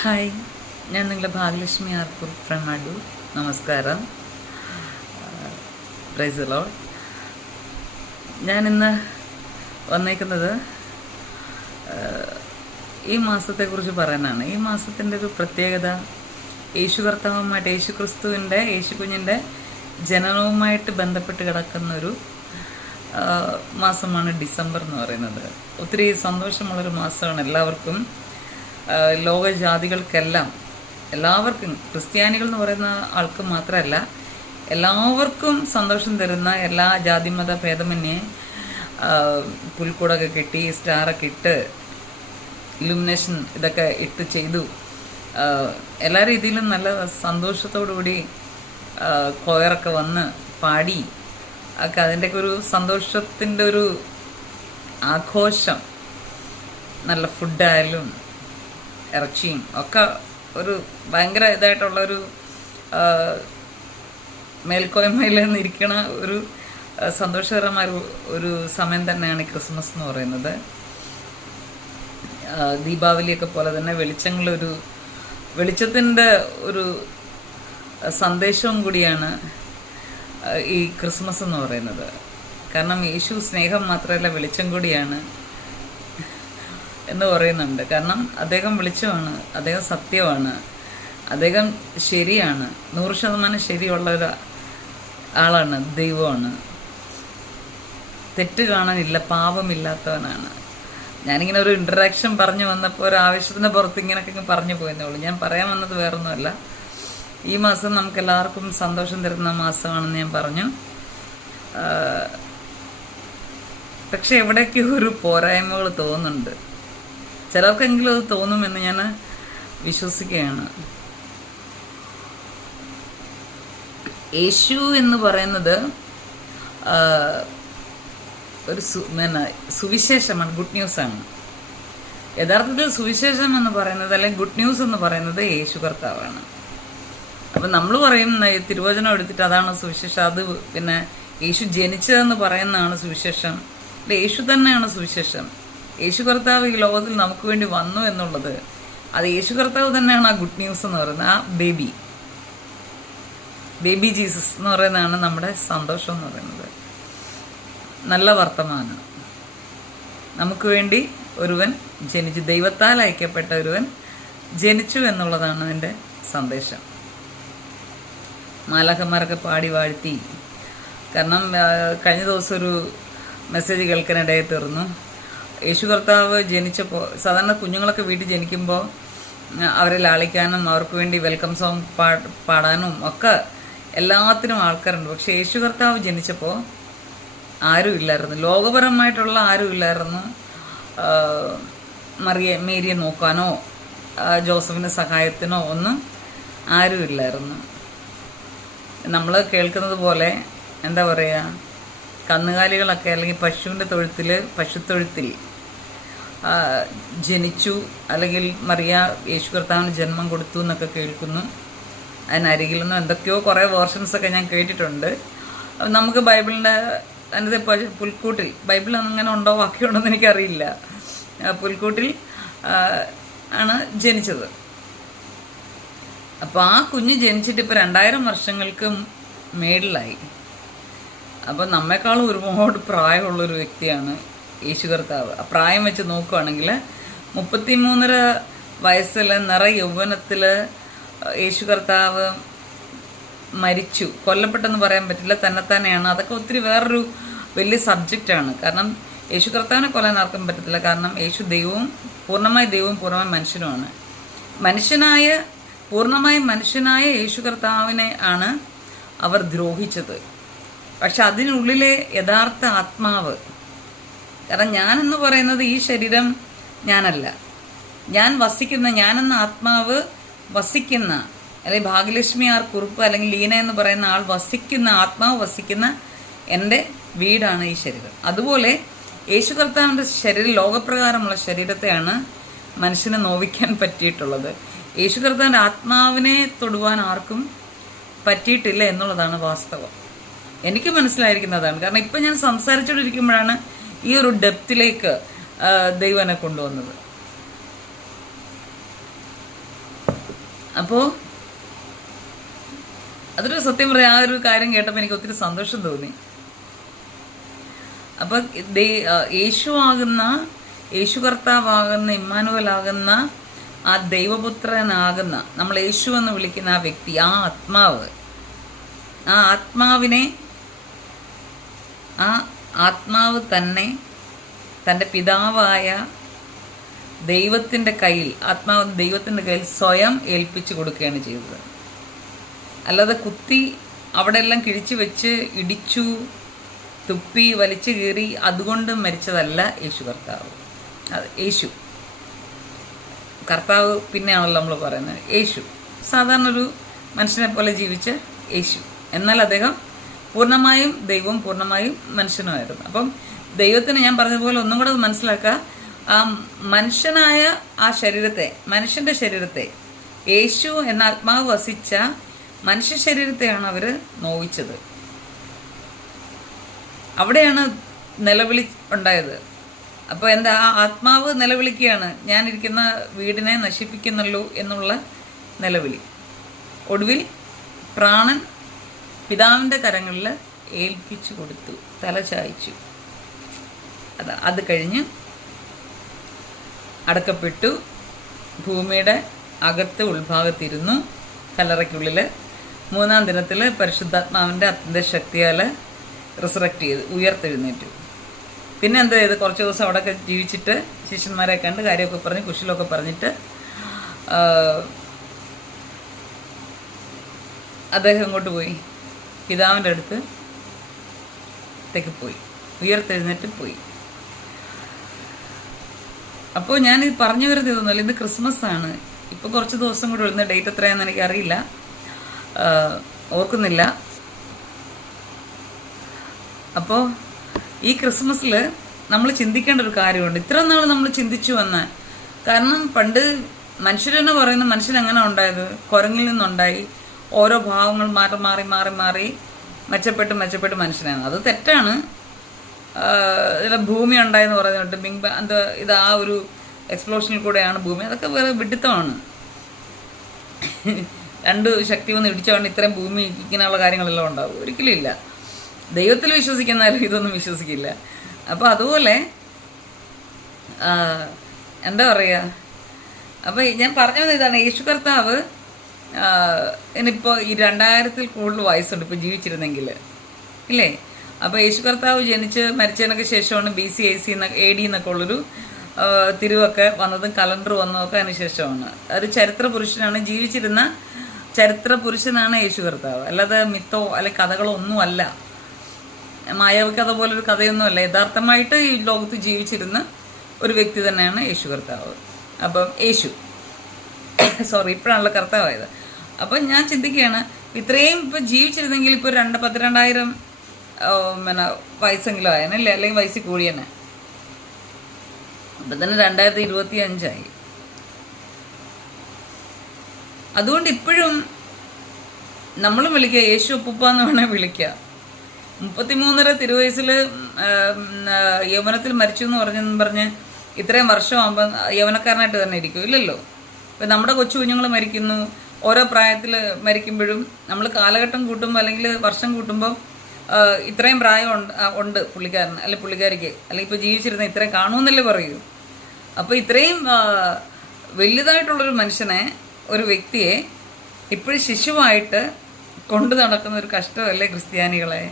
Hi, ഞാൻ നിങ്ങളുടെ Bhagyalakshmi ആർപ്പൂർ from Adoor. നമസ്കാരം. Praise the Lord. ഞാനിന്ന് വന്നേക്കുന്നത് ഈ മാസത്തെക്കുറിച്ച് പറയാനാണ്. ഈ മാസത്തിൻ്റെ ഒരു പ്രത്യേകത യേശു കർത്താവുമായിട്ട് യേശു കുഞ്ഞിൻ്റെ ജനനവുമായിട്ട് ബന്ധപ്പെട്ട് കിടക്കുന്നൊരു മാസമാണ് ഡിസംബർ എന്ന് പറയുന്നത്. ഒത്തിരി സന്തോഷമുള്ളൊരു മാസമാണ് എല്ലാവർക്കും, ലോകജാതികൾക്കെല്ലാം, എല്ലാവർക്കും, ക്രിസ്ത്യാനികൾ എന്ന് പറയുന്ന ആൾക്ക് മാത്രമല്ല എല്ലാവർക്കും സന്തോഷം തരുന്ന, എല്ലാ ജാതിമത ഭേദമന്യേ പുൽക്കൂടൊക്കെ കെട്ടി സ്റ്റാറൊക്കെ ഇട്ട് ഇലുമിനേഷൻ ഇതൊക്കെ ഇട്ട് ചെയ്തു എല്ലാ രീതിയിലും നല്ല സന്തോഷത്തോടുകൂടി കൊയറൊക്കെ വന്ന് പാടി ഒക്കെ അതിൻ്റെയൊക്കെ ഒരു സന്തോഷത്തിൻ്റെ ഒരു ആഘോഷം. നല്ല ഫുഡായാലും ഇറച്ചിയും ഒക്കെ ഒരു ഭയങ്കര ഇതായിട്ടുള്ളൊരു മേൽക്കോയ്മയിൽ നിന്നിരിക്കണ ഒരു സന്തോഷകരമായ ഒരു സമയം തന്നെയാണ് ക്രിസ്മസ് എന്ന് പറയുന്നത്. ദീപാവലിയൊക്കെ പോലെ തന്നെ വെളിച്ചത്തിൻ്റെ ഒരു സന്ദേശവും കൂടിയാണ് ഈ ക്രിസ്മസ് എന്ന് പറയുന്നത്. കാരണം യേശു സ്നേഹം മാത്രമല്ല, വെളിച്ചം കൂടിയാണ് എന്ന് പറയുന്നുണ്ട്. കാരണം അദ്ദേഹം വെളിച്ചമാണ്, അദ്ദേഹം സത്യമാണ്, അദ്ദേഹം ശരിയാണ്, 100% ശരിയുള്ള ഒരു ആളാണ്, ദൈവമാണ്, തെറ്റ് കാണാനില്ല, പാപമില്ലാത്തവനാണ്. ഞാനിങ്ങനെ ഒരു ഇൻട്രഡക്ഷൻ പറഞ്ഞു വന്നപ്പോൾ ഒരു ആവശ്യത്തിന് പുറത്ത് ഇങ്ങനെയൊക്കെ പറഞ്ഞു പോയെന്നേ ഉള്ളൂ. ഞാൻ പറയാൻ വന്നത് വേറൊന്നുമല്ല. ഈ മാസം നമുക്ക് എല്ലാവർക്കും സന്തോഷം തരുന്ന മാസമാണെന്ന് ഞാൻ പറഞ്ഞു. പക്ഷെ എവിടെയൊക്കെ ഒരു പോരായ്മകൾ തോന്നുന്നുണ്ട്. ചിലർക്കെങ്കിലും അത് തോന്നുമെന്ന് ഞാൻ വിശ്വസിക്കുകയാണ്. യേശു എന്ന് പറയുന്നത് ഒരു സുവിശേഷമാണ്, ഗുഡ് ന്യൂസാണ്. യഥാർത്ഥത്തിൽ സുവിശേഷം എന്ന് പറയുന്നത്, അല്ലെങ്കിൽ ഗുഡ് ന്യൂസ് എന്ന് പറയുന്നത് യേശു കർത്താവാണ്. അപ്പം നമ്മൾ പറയും തിരുവചനം എടുത്തിട്ട് അതാണ് സുവിശേഷം, അത് പിന്നെ യേശു ജനിച്ചതെന്ന് പറയുന്നതാണ് സുവിശേഷം. യേശു തന്നെയാണ് സുവിശേഷം. യേശു കർത്താവ് ഈ ലോകത്തിൽ നമുക്ക് വേണ്ടി വന്നു എന്നുള്ളത്, അത് യേശു കർത്താവ് തന്നെയാണ് ആ ഗുഡ് ന്യൂസ് എന്ന് പറയുന്നത്. ആ ബേബി ജീസസ് എന്ന് പറയുന്നതാണ് നമ്മുടെ സന്തോഷം എന്ന് പറയുന്നത്. നല്ല വർത്തമാനം. നമുക്ക് വേണ്ടി ഒരുവൻ ജനിച്ചു, ദൈവത്താൽ അയക്കപ്പെട്ട ഒരുവൻ ജനിച്ചു എന്നുള്ളതാണ് അതിൻ്റെ സന്ദേശം. മാലാഖമാരൊക്കെ പാടി വാഴ്ത്തി. കാരണം കഴിഞ്ഞ ദിവസം ഒരു മെസ്സേജ് കേൾക്കാനിടയിൽ തീർന്നു. യേശു കർത്താവ് ജനിച്ചപ്പോൾ, സാധാരണ കുഞ്ഞുങ്ങളൊക്കെ വീട്ടിൽ ജനിക്കുമ്പോൾ അവരെ ലാളിക്കാനും അവർക്ക് വേണ്ടി വെൽക്കം സോങ് പാടാനും ഒക്കെ എല്ലാത്തിനും ആൾക്കാരുണ്ട്. പക്ഷെ യേശു കർത്താവ് ജനിച്ചപ്പോൾ ആരും ഇല്ലായിരുന്നു, ലോകപരമായിട്ടുള്ള ആരും ഇല്ലായിരുന്നു. മേരിയെ നോക്കാനോ ജോസഫിൻ്റെ സഹായത്തിനോ ഒന്നും ആരും ഇല്ലായിരുന്നു. നമ്മൾ കേൾക്കുന്നത് പോലെ എന്താ പറയുക, കന്നുകാലികളൊക്കെ അല്ലെങ്കിൽ പശുത്തൊഴുത്തിൽ ജനിച്ചു, അല്ലെങ്കിൽ മറിയ യേശു കർത്താവിന് ജന്മം കൊടുത്തു എന്നൊക്കെ കേൾക്കുന്നു. അതിനരികിൽ നിന്നും എന്തൊക്കെയോ കുറേ വേർഷൻസൊക്കെ ഞാൻ കേട്ടിട്ടുണ്ട്. നമുക്ക് ബൈബിളിൻ്റെ അതിൻ്റെ പുൽക്കൂട്ടിൽ, ബൈബിളിൽ അങ്ങനെ ഉണ്ടോ വാക്യമുണ്ടോ എന്ന് എനിക്കറിയില്ല, പുൽക്കൂട്ടിൽ ആണ് ജനിച്ചത്. അപ്പോൾ ആ കുഞ്ഞ് ജനിച്ചിട്ട് ഇപ്പോൾ 2000 വർഷങ്ങൾക്ക് മേളിലായി. അപ്പം നമ്മെക്കാളും ഒരുപാട് പ്രായമുള്ളൊരു വ്യക്തിയാണ് യേശു കർത്താവ്. ആ പ്രായം വെച്ച് നോക്കുകയാണെങ്കിൽ 33.5 വയസ്സിൽ യൗവനത്തിൽ യേശു കർത്താവ് മരിച്ചു. കൊല്ലപ്പെട്ടെന്ന് പറയാൻ പറ്റില്ല, തന്നെയാണ്. അതൊക്കെ ഒത്തിരി വേറൊരു വലിയ സബ്ജക്റ്റാണ്. കാരണം യേശു കർത്താവിനെ കൊല്ലാൻ ആർക്കും പറ്റത്തില്ല. കാരണം യേശു പൂർണ്ണമായി ദൈവവും പൂർണ്ണമായി മനുഷ്യനുമാണ്. പൂർണ്ണമായി മനുഷ്യനായ യേശു കർത്താവിനെ ആണ് അവർ ദ്രോഹിച്ചത്. പക്ഷെ അതിനുള്ളിലെ യഥാർത്ഥ ആത്മാവ്, കാരണം ഞാനെന്ന് പറയുന്നത് ഈ ശരീരം ഞാനല്ല, ഞാനെന്ന ആത്മാവ് വസിക്കുന്ന, അല്ലെങ്കിൽ ഭാഗ്യലക്ഷ്മി ആർ കുറുപ്പ് അല്ലെങ്കിൽ ലീന എന്ന് പറയുന്ന ആൾ വസിക്കുന്ന, ആത്മാവ് വസിക്കുന്ന എൻ്റെ വീടാണ് ഈ ശരീരം. അതുപോലെ യേശു കർത്താവിൻ്റെ ശരീരം, ലോകപ്രകാരമുള്ള ശരീരത്തെയാണ് മനുഷ്യനെ നോവിക്കാൻ പറ്റിയിട്ടുള്ളത്. യേശു കർത്താവിൻ്റെ ആത്മാവിനെ തൊടുവാൻ ആർക്കും പറ്റിയിട്ടില്ല എന്നുള്ളതാണ് വാസ്തവം. എനിക്ക് മനസ്സിലായിരിക്കുന്നതാണ്. കാരണം ഇപ്പം ഞാൻ സംസാരിച്ചുകൊണ്ടിരിക്കുമ്പോഴാണ് ഈ ഒരു ഡെപ്തിലേക്ക് ദൈവം എന്നെ കൊണ്ടുവന്നത്. അപ്പോൾ അതൊരു സത്യം പറയാം, ആ ഒരു കാര്യം കേട്ടപ്പോൾ എനിക്ക് ഒത്തിരി സന്തോഷം തോന്നി. അപ്പൊ യേശു കർത്താവാകുന്ന, ഇമ്മാനുവലാകുന്ന, ആ ദൈവപുത്രനാകുന്ന, നമ്മൾ യേശു എന്ന് വിളിക്കുന്ന ആ വ്യക്തി, ആ ആത്മാവ് തന്നെ തൻ്റെ പിതാവായ ദൈവത്തിൻ്റെ കയ്യിൽ സ്വയം ഏൽപ്പിച്ചു കൊടുക്കുകയാണ് ചെയ്തത്. അല്ലാതെ കുത്തി അവിടെ എല്ലാം കിഴിച്ചു വെച്ച് ഇടിച്ചു തുപ്പി വലിച്ചു കീറി അതുകൊണ്ട് മരിച്ചതല്ല യേശു കർത്താവ്. യേശു കർത്താവ് പിന്നെയാണല്ലോ നമ്മൾ പറയുന്നത്. യേശു സാധാരണ ഒരു മനുഷ്യനെ പോലെ ജീവിച്ച യേശു, എന്നാൽ അദ്ദേഹം പൂർണ്ണമായും ദൈവവും പൂർണ്ണമായും മനുഷ്യനുമായിരുന്നു. അപ്പം ദൈവത്തിന്, ഞാൻ പറഞ്ഞതുപോലെ ഒന്നും കൂടെ മനസ്സിലാക്കുക, ആ മനുഷ്യനായ ആ ശരീരത്തെ, മനുഷ്യൻ്റെ ശരീരത്തെ, യേശു എന്ന ആത്മാവ് വസിച്ച മനുഷ്യ ശരീരത്തെയാണ് അവർ നോവിച്ചത്. അവിടെയാണ് നിലവിളി ഉണ്ടായത്. അപ്പോൾ എന്താ, ആ ആത്മാവ് നിലവിളിക്കുകയാണ്, ഞാനിരിക്കുന്ന വീടിനെ നശിപ്പിക്കുന്നല്ലോ എന്നുള്ള നിലവിളി. ഒടുവിൽ പ്രാണൻ പിതാവിൻ്റെ കരങ്ങളിൽ ഏൽപ്പിച്ചു കൊടുത്തു, തല ചായ്ച്ചു. അത് കഴിഞ്ഞ് അടക്കപ്പെട്ടു, ഭൂമിയുടെ അകത്ത് ഉൾഭാഗത്തിരുന്നു, കല്ലറയ്ക്കുള്ളിൽ. 3-ാം ദിനത്തിൽ പരിശുദ്ധാത്മാവിൻ്റെ അത്യന്തശക്തിയാൽ റിസറക്റ്റ് ചെയ്ത് ഉയർത്തെഴുന്നേറ്റു. പിന്നെ എന്താ ചെയ്ത്, കുറച്ച് ദിവസം അവിടെയൊക്കെ ജീവിച്ചിട്ട് ശിഷ്യന്മാരെ കണ്ട് കാര്യമൊക്കെ പറഞ്ഞ് കുശലമൊക്കെ പറഞ്ഞിട്ട് അദ്ദേഹം ഇങ്ങോട്ട് പോയി, പിതാവിൻ്റെ അടുത്തേക്ക് പോയി, ഉയർത്തെഴുന്നേറ്റ് പോയി. അപ്പോൾ ഞാനിത് പറഞ്ഞു വരുന്നത് ഇതൊന്നുമല്ല, ഇത് ക്രിസ്മസ് ആണ്. ഇപ്പോൾ കുറച്ച് ദിവസം കൂടെ ഉള്ള, ഡേറ്റ് എത്രയാണെന്ന് എനിക്കറിയില്ല, ഓർക്കുന്നില്ല. അപ്പോൾ ഈ ക്രിസ്മസിൽ നമ്മൾ ചിന്തിക്കേണ്ട ഒരു കാര്യമുണ്ട്. ഇത്ര നാൾ നമ്മൾ ചിന്തിച്ചു വന്ന, കാരണം പണ്ട് മനുഷ്യരെന്ന് പറയുന്ന മനുഷ്യൻ എങ്ങനെ ഉണ്ടായത്, കുരങ്ങിൽ നിന്നുണ്ടായി, ഓരോ ഭാവങ്ങൾ മാറി മെച്ചപ്പെട്ട് മനുഷ്യനാണ്. അത് തെറ്റാണ്. ഭൂമി ഉണ്ടായെന്ന് പറയുന്നുണ്ട്, ഇത് ആ ഒരു എക്സ്പ്ലോഷനിൽ കൂടെയാണ് ഭൂമി. അതൊക്കെ വേറെ വിഡിത്തമാണ്. 2 ശക്തി വന്ന് ഇടിച്ചോണ്ട് ഇത്രയും ഭൂമി ഇങ്ങനെയുള്ള കാര്യങ്ങളെല്ലാം ഉണ്ടാവും? ഒരിക്കലും ഇല്ല. ദൈവത്തിൽ വിശ്വസിക്കുന്നാലും ഇതൊന്നും വിശ്വസിക്കില്ല. അപ്പോൾ അതുപോലെ എന്താ പറയുക, അപ്പോൾ ഞാൻ പറഞ്ഞത് ഇതാണ്, യേശു കർത്താവ് ഇനിയിപ്പോൾ ഈ 2000-ൽ കൂടുതൽ വയസ്സുണ്ട് ഇപ്പോൾ ജീവിച്ചിരുന്നെങ്കിൽ, ഇല്ലേ? അപ്പോൾ യേശു കർത്താവ് ജനിച്ച് മരിച്ചതിനൊക്കെ ശേഷമാണ് BC AC AD എന്നൊക്കെ ഉള്ളൊരു തിരുവൊക്കെ വന്നതും കലണ്ടർ വന്നതൊക്കെ അതിന് ശേഷമാണ്. ഒരു ചരിത്ര പുരുഷനാണ്, ജീവിച്ചിരുന്ന ചരിത്ര പുരുഷനാണ് യേശു കർത്താവ്. അല്ലാതെ മിത്തോ അല്ലെങ്കിൽ കഥകളോ ഒന്നുമല്ല, മായാവി കഥ പോലൊരു കഥയൊന്നുമല്ല. യഥാർത്ഥമായിട്ട് ഈ ലോകത്ത് ജീവിച്ചിരുന്ന ഒരു വ്യക്തി തന്നെയാണ് യേശു കർത്താവ്. അപ്പം ഇപ്പോഴാണല്ലോ കർത്താവായത്. അപ്പം ഞാൻ ചിന്തിക്കുകയാണ്, ഇത്രയും ഇപ്പം ജീവിച്ചിരുന്നെങ്കിൽ ഇപ്പോൾ 12,000 വയസ്സെങ്കിലും ആയനല്ലേ, അല്ലെങ്കിൽ വയസ്സിൽ കൂടിയന്നെ. അപ്പം തന്നെ 2025 അതുകൊണ്ട് ഇപ്പോഴും നമ്മളും വിളിക്കുക, യേശു ഉപ്പുപ്പ എന്ന് വേണേൽ വിളിക്കുക. 33 തിരുവയസ്സിൽ യൗവനത്തിൽ മരിച്ചു എന്ന് പറഞ്ഞ് ഇത്രയും വർഷമാകുമ്പോൾ യൗവനക്കാരനായിട്ട് തന്നെ ഇരിക്കും? ഇല്ലല്ലോ. ഇപ്പം നമ്മുടെ കൊച്ചു കുഞ്ഞുങ്ങൾ മരിക്കുന്നു, ഓരോ പ്രായത്തിൽ മരിക്കുമ്പോഴും നമ്മൾ കാലഘട്ടം കൂട്ടുമ്പോൾ അല്ലെങ്കിൽ വർഷം കൂട്ടുമ്പോൾ ഇത്രയും പ്രായം ഉണ്ട് പുള്ളിക്കാരന് അല്ലെങ്കിൽ പുള്ളിക്കാരിക്ക്, അല്ലെങ്കിൽ ഇപ്പോൾ ജീവിച്ചിരുന്ന ഇത്രയും കാണുമെന്നല്ലേ പറയൂ. അപ്പോൾ ഇത്രയും വലുതായിട്ടുള്ളൊരു മനുഷ്യനെ, ഒരു വ്യക്തിയെ ഇപ്പോഴും ശിശുവായിട്ട് കൊണ്ടു നടക്കുന്ന ഒരു കഷ്ടമല്ലേ ക്രിസ്ത്യാനികളെ?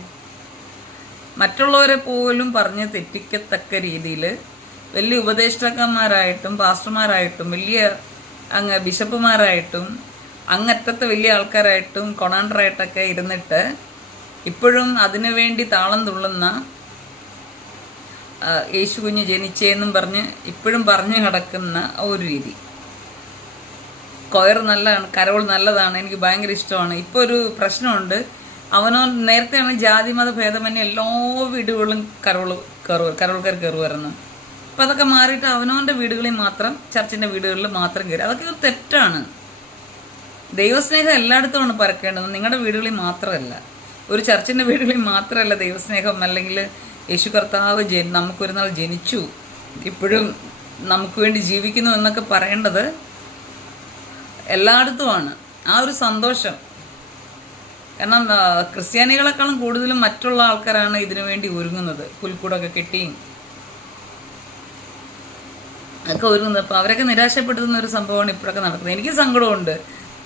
മറ്റുള്ളവരെ പോലും പറഞ്ഞ് തെറ്റിക്കത്തക്ക രീതിയിൽ വലിയ ഉപദേഷ്ടാക്കന്മാരായിട്ടും പാസ്റ്റർമാരായിട്ടും വലിയ ബിഷപ്പുമാരായിട്ടും അങ്ങറ്റത്തെ വലിയ ആൾക്കാരായിട്ടും കൊണാണ്ടറായിട്ടൊക്കെ ഇരുന്നിട്ട് ഇപ്പോഴും അതിനുവേണ്ടി താളം തുള്ളുന്ന യേശു കുഞ്ഞ് ജനിച്ചേന്നും പറഞ്ഞ് ഇപ്പോഴും പറഞ്ഞു കിടക്കുന്ന ഒരു രീതി. കൊയർ നല്ലതാണ്, കരോൾ നല്ലതാണ്, എനിക്ക് ഭയങ്കര ഇഷ്ടമാണ്. ഇപ്പോൾ ഒരു പ്രശ്നമുണ്ട്, നേരത്തെയാണ് ജാതി മത ഭേദമന്യേ എല്ലാ വീടുകളിലും കരോൾക്കാർ കയറുമായിരുന്നു. അപ്പം അതൊക്കെ മാറിയിട്ട് അവനവൻ്റെ വീടുകളിൽ മാത്രം, ചർച്ചിൻ്റെ വീടുകളിൽ മാത്രം കയറി. അതൊക്കെ തെറ്റാണ്. ദൈവസ്നേഹം എല്ലായിടത്തുമാണ് പരക്കേണ്ടത്, നിങ്ങളുടെ വീടുകളിൽ മാത്രമല്ല. ഒരു ചർച്ചിൻ്റെ വീടുകളിൽ മാത്രമല്ല ദൈവസ്നേഹം. അല്ലെങ്കിൽ യേശു കർത്താവ് നമുക്കൊരു നാൾ ജനിച്ചു, ഇപ്പോഴും നമുക്ക് വേണ്ടി ജീവിക്കുന്നു എന്നൊക്കെ പറയേണ്ടത് എല്ലായിടത്തുമാണ് ആ ഒരു സന്തോഷം. കാരണം ക്രിസ്ത്യാനികളെക്കാളും കൂടുതലും മറ്റുള്ള ആൾക്കാരാണ് ഇതിനു വേണ്ടി ഒരുങ്ങുന്നത്, പുൽക്കൂടൊക്കെ കെട്ടിയും ഒക്കെ ഒരുങ്ങുന്നത്. അപ്പോൾ അവരൊക്കെ നിരാശപ്പെടുത്തുന്ന ഒരു സംഭവമാണ് ഇപ്പോഴൊക്കെ നടക്കുന്നത്. എനിക്ക് സങ്കടമുണ്ട്.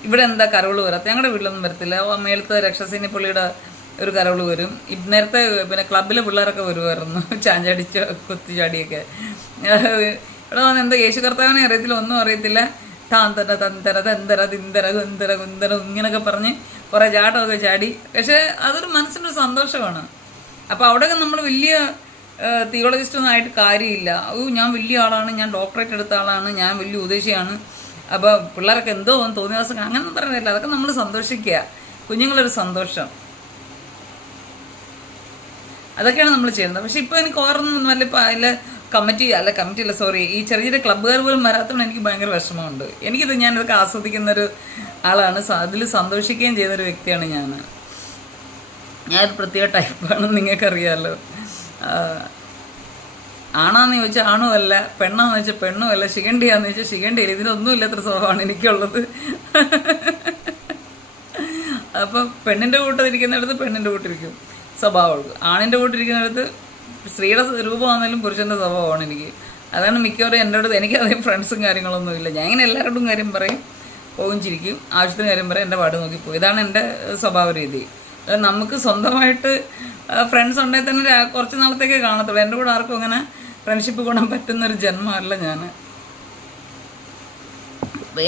ഇവിടെ എന്താ കരോള് വരാത്ത? ഞങ്ങളുടെ വീട്ടിലൊന്നും വരത്തില്ല. മേലത്തെ രക്ഷസിനി പുള്ളിയുടെ ഒരു കരോള് വരും. നേരത്തെ പിന്നെ ക്ലബിലെ പിള്ളേരൊക്കെ വരുമായിരുന്നു, ചാഞ്ചാടിച്ച കുത്തിച്ചാടിയൊക്കെ. ഇവിടെ വന്ന് എന്താ യേശു കർത്താവിനെ അറിയത്തില്ല, ഒന്നും അറിയത്തില്ല. താന്തര തന്തര തന്തര തിന്തര കുന്തര കുന്തര ഇങ്ങനെയൊക്കെ പറഞ്ഞ് കുറേ ചാട്ടമൊക്കെ ചാടി. പക്ഷെ അതൊരു മനസ്സിനൊരു സന്തോഷമാണ്. അപ്പോൾ അവിടെയൊക്കെ നമ്മൾ വലിയ തിയോളജിസ്റ്റൊന്നും ആയിട്ട് കാര്യമില്ല. ഞാൻ വലിയ ആളാണ്, ഞാൻ ഡോക്ടറേറ്റ് എടുത്ത ആളാണ്, ഞാൻ വലിയ ഉദ്ദേശിയാണ്, അപ്പോൾ പിള്ളേരൊക്കെ എന്തോ തോന്നിയ ദിവസം അങ്ങനെയൊന്നും പറയുന്നില്ല. അതൊക്കെ നമ്മൾ സന്തോഷിക്കുക, കുഞ്ഞുങ്ങളൊരു സന്തോഷം, അതൊക്കെയാണ് നമ്മൾ ചെയ്യുന്നത്. പക്ഷെ ഇപ്പോൾ എനിക്ക് ഓർമ്മൊന്നും വല്ല ഇപ്പോൾ അതിൽ കമ്മിറ്റി അല്ല സോറി, ഈ ചെറിയ ചെറിയ ക്ലബ്ബുകാർ പോലും വരാത്തതുകൊണ്ട് എനിക്ക് ഭയങ്കര വിഷമമുണ്ട്. ഞാനിതൊക്കെ ആസ്വദിക്കുന്നൊരു ആളാണ്, അതിൽ സന്തോഷിക്കുകയും ചെയ്യുന്നൊരു വ്യക്തിയാണ് ഞാനൊരു പ്രത്യേക ടൈപ്പാണെന്ന് നിങ്ങൾക്കറിയാമല്ലോ. ആണാന്ന് ചോദിച്ചാൽ ആണുമല്ല, പെണ്ണാന്ന് ചോദിച്ചാൽ പെണ്ണുമല്ല, ശിഖണ്ഡിയാന്ന് ചോദിച്ചാൽ ശിഖണ്ഡിയില്ല. ഇതിനൊന്നും ഇല്ലാത്തൊരു സ്വഭാവമാണ് എനിക്കുള്ളത്. അപ്പം പെണ്ണിൻ്റെ കൂട്ടത്തിരിക്കുന്നിടത്ത് പെണ്ണിൻ്റെ കൂട്ടിരിക്കും സ്വഭാവമുള്ളൂ, ആണിൻ്റെ കൂട്ടിരിക്കുന്നിടത്ത് സ്ത്രീയുടെ രൂപമാണെങ്കിലും പുരുഷൻ്റെ സ്വഭാവമാണ് എനിക്ക്. അതാണ് മിക്കവാറും എൻ്റെ അടുത്ത്. എനിക്ക് അതേ ഫ്രണ്ട്സും കാര്യങ്ങളൊന്നുമില്ല. ഞാൻ ഇങ്ങനെ എല്ലാവരോടും കാര്യം പറയും, പോകും, ചിരിക്കും, ആവശ്യത്തിന് കാര്യം പറയും, എൻ്റെ പാട് നോക്കി പോകും. ഇതാണ് എൻ്റെ സ്വഭാവ രീതി. നമുക്ക് സ്വന്തമായിട്ട് ഫ്രണ്ട്സ് ഉണ്ടെങ്കിൽ തന്നെ കുറച്ച് നാളത്തേക്കേ കാണത്തുള്ളൂ. എൻ്റെ കൂടെ ആർക്കും അങ്ങനെ ഫ്രണ്ട്ഷിപ്പ് കൂടാൻ പറ്റുന്നൊരു ജന്മമല്ല ഞാൻ.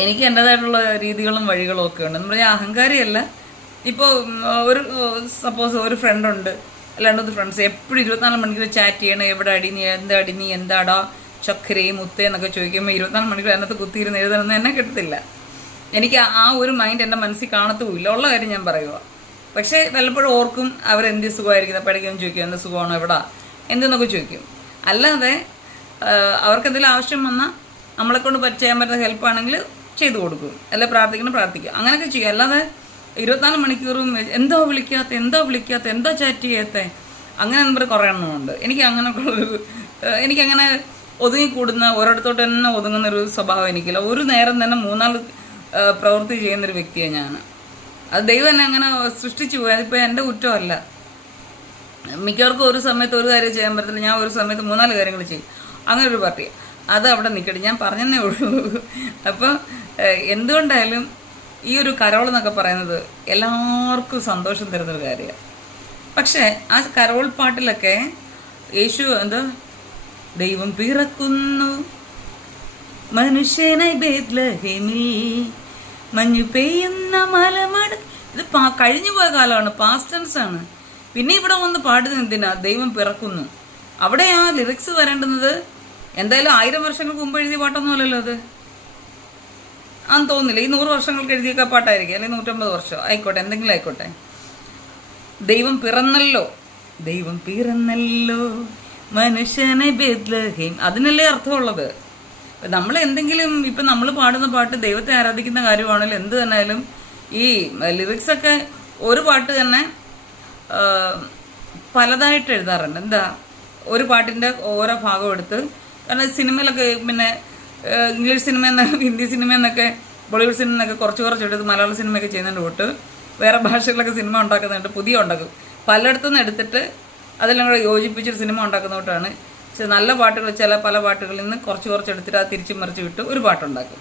എനിക്ക് എൻ്റേതായിട്ടുള്ള രീതികളും വഴികളും ഒക്കെ ഉണ്ട്. എന്ന് പറഞ്ഞാൽ അഹങ്കാരിയല്ല. ഇപ്പോൾ സപ്പോസ് ഒരു ഫ്രണ്ടുണ്ട്, അല്ലാണ്ട് ഫ്രണ്ട്സ് എപ്പോഴും 24 മണിക്കൂർ ചാറ്റ് ചെയ്യണം. എവിടെ അടി, നീ എന്താടി, നീ എന്താടാ ചക്കരയും മുത്തേ എന്നൊക്കെ ചോദിക്കുമ്പോൾ 24 മണിക്കൂർ അതിനകത്ത് കുത്തിയിരുന്ന് എഴുതാനൊന്നും എന്നെ കിട്ടത്തില്ല. എനിക്ക് ആ ഒരു മൈൻഡ് എൻ്റെ മനസ്സിൽ കാണത്തുമില്ല. ഉള്ള കാര്യം ഞാൻ പറയുക. പക്ഷേ വല്ലപ്പോഴും ഓർക്കും അവരെന്ത് സുഖമായിരിക്കുന്നത്, പഠിക്കുമെന്ന് ചോദിക്കും, എന്ത് സുഖമാണോ, എവിടാ, എന്തെന്നൊക്കെ ചോദിക്കും. അല്ലാതെ അവർക്ക് എന്തെങ്കിലും ആവശ്യം വന്നാൽ നമ്മളെക്കൊണ്ട് ചെയ്യാൻ പറ്റുന്ന ഹെൽപ്പാണെങ്കിൽ ചെയ്തു കൊടുക്കും, അല്ലെ പ്രാർത്ഥിക്കും, അങ്ങനെയൊക്കെ ചെയ്യും. അല്ലാതെ 24 മണിക്കൂറും എന്തോ വിളിക്കാത്ത എന്തോ ചാറ്റ് ചെയ്യാത്ത അങ്ങനെ നമ്പർ കുറേ എണ്ണമുണ്ട്. എനിക്കങ്ങനെ ഒതുങ്ങിക്കൂടുന്ന ഒരിടത്തോട്ട് തന്നെ ഒതുങ്ങുന്നൊരു സ്വഭാവം എനിക്കില്ല. ഒരു നേരം തന്നെ 3-4 പ്രവൃത്തി ചെയ്യുന്നൊരു വ്യക്തിയാണ് ഞാൻ. അത് ദൈവം എന്നെ അങ്ങനെ സൃഷ്ടിച്ചു പോയി. അതിപ്പോൾ എൻ്റെ കുറ്റമല്ല. മിക്കവർക്കും ഒരു സമയത്ത് ഒരു കാര്യം ചെയ്യാൻ പറ്റത്തില്ല. ഞാൻ ഒരു സമയത്ത് 3-4 കാര്യങ്ങൾ ചെയ്യും. അങ്ങനെ ഒരു പാർട്ടി അത് അവിടെ നിൽക്കട്ടെ, ഞാൻ പറഞ്ഞതേ ഉള്ളൂ. അപ്പോൾ എന്തുകൊണ്ടായാലും ഈ ഒരു കരോൾ എന്നൊക്കെ പറയുന്നത് എല്ലാവർക്കും സന്തോഷം തരുന്നൊരു കാര്യമാണ്. പക്ഷേ ആ കരോൾ പാട്ടിലൊക്കെ യേശു ദൈവം പിറക്കുന്നു മനുഷ്യനായി ബേത്ലഹേമിൽ, മഞ്ഞു പെയ്യുന്ന മലമട, ഇത് കഴിഞ്ഞു പോയ കാലമാണ്, പാസ്റ്റ് ടെൻസ് ആണ്. പിന്നെ ഇവിടെ വന്ന് പാടുന്നത് എന്തിനാ? ദൈവം പിറക്കുന്നു. അവിടെ ആ ലിറിക്സ് വരേണ്ടുന്നത് എന്തായാലും 1000 വർഷങ്ങൾക്ക് മുമ്പ് എഴുതിയ പാട്ടൊന്നും അല്ലല്ലോ അത്. ആന്ന് തോന്നില്ല. ഈ 100 വർഷങ്ങൾക്ക് എഴുതിയൊക്കെ പാട്ടായിരിക്കും, അല്ലെങ്കിൽ 150 വർഷം ആയിക്കോട്ടെ, എന്തെങ്കിലും ആയിക്കോട്ടെ. ദൈവം പിറന്നല്ലോ മനുഷ്യനെ ബേത്ലഹേം, അതിനല്ലേ അർത്ഥമുള്ളത്. നമ്മൾ എന്തെങ്കിലും ഇപ്പം നമ്മൾ പാടുന്ന പാട്ട് ദൈവത്തെ ആരാധിക്കുന്ന കാര്യമാണെങ്കിലും എന്ത് തന്നെയാലും ഈ ലിറിക്സൊക്കെ ഒരു പാട്ട് തന്നെ പലതായിട്ട് എഴുതാറുണ്ട്. എന്താ, ഒരു പാട്ടിൻ്റെ ഓരോ ഭാഗം എടുത്ത്, കാരണം സിനിമയിലൊക്കെ പിന്നെ ഇംഗ്ലീഷ് സിനിമയെന്ന്, ഹിന്ദി സിനിമയെന്നൊക്കെ, ബോളിവുഡ് സിനിമ എന്നൊക്കെ കുറച്ച് എടുത്ത് മലയാള സിനിമയൊക്കെ ചെയ്യുന്നതിൻ്റെ കൂട്ട് വേറെ ഭാഷകളിലൊക്കെ സിനിമ ഉണ്ടാക്കുന്നുണ്ട്, പുതിയ ഉണ്ടാക്കും. പലയിടത്തുനിന്ന് എടുത്തിട്ട് അതെല്ലാം കൂടെ യോജിപ്പിച്ചൊരു സിനിമ ഉണ്ടാക്കുന്ന തൊട്ടാണ്. നല്ല പാട്ടുകൾ, പല പാട്ടുകളിൽ നിന്ന് കുറച്ച് എടുത്തിട്ട് അത് തിരിച്ചു മറിച്ച് വിട്ട് ഒരു പാട്ടുണ്ടാക്കും.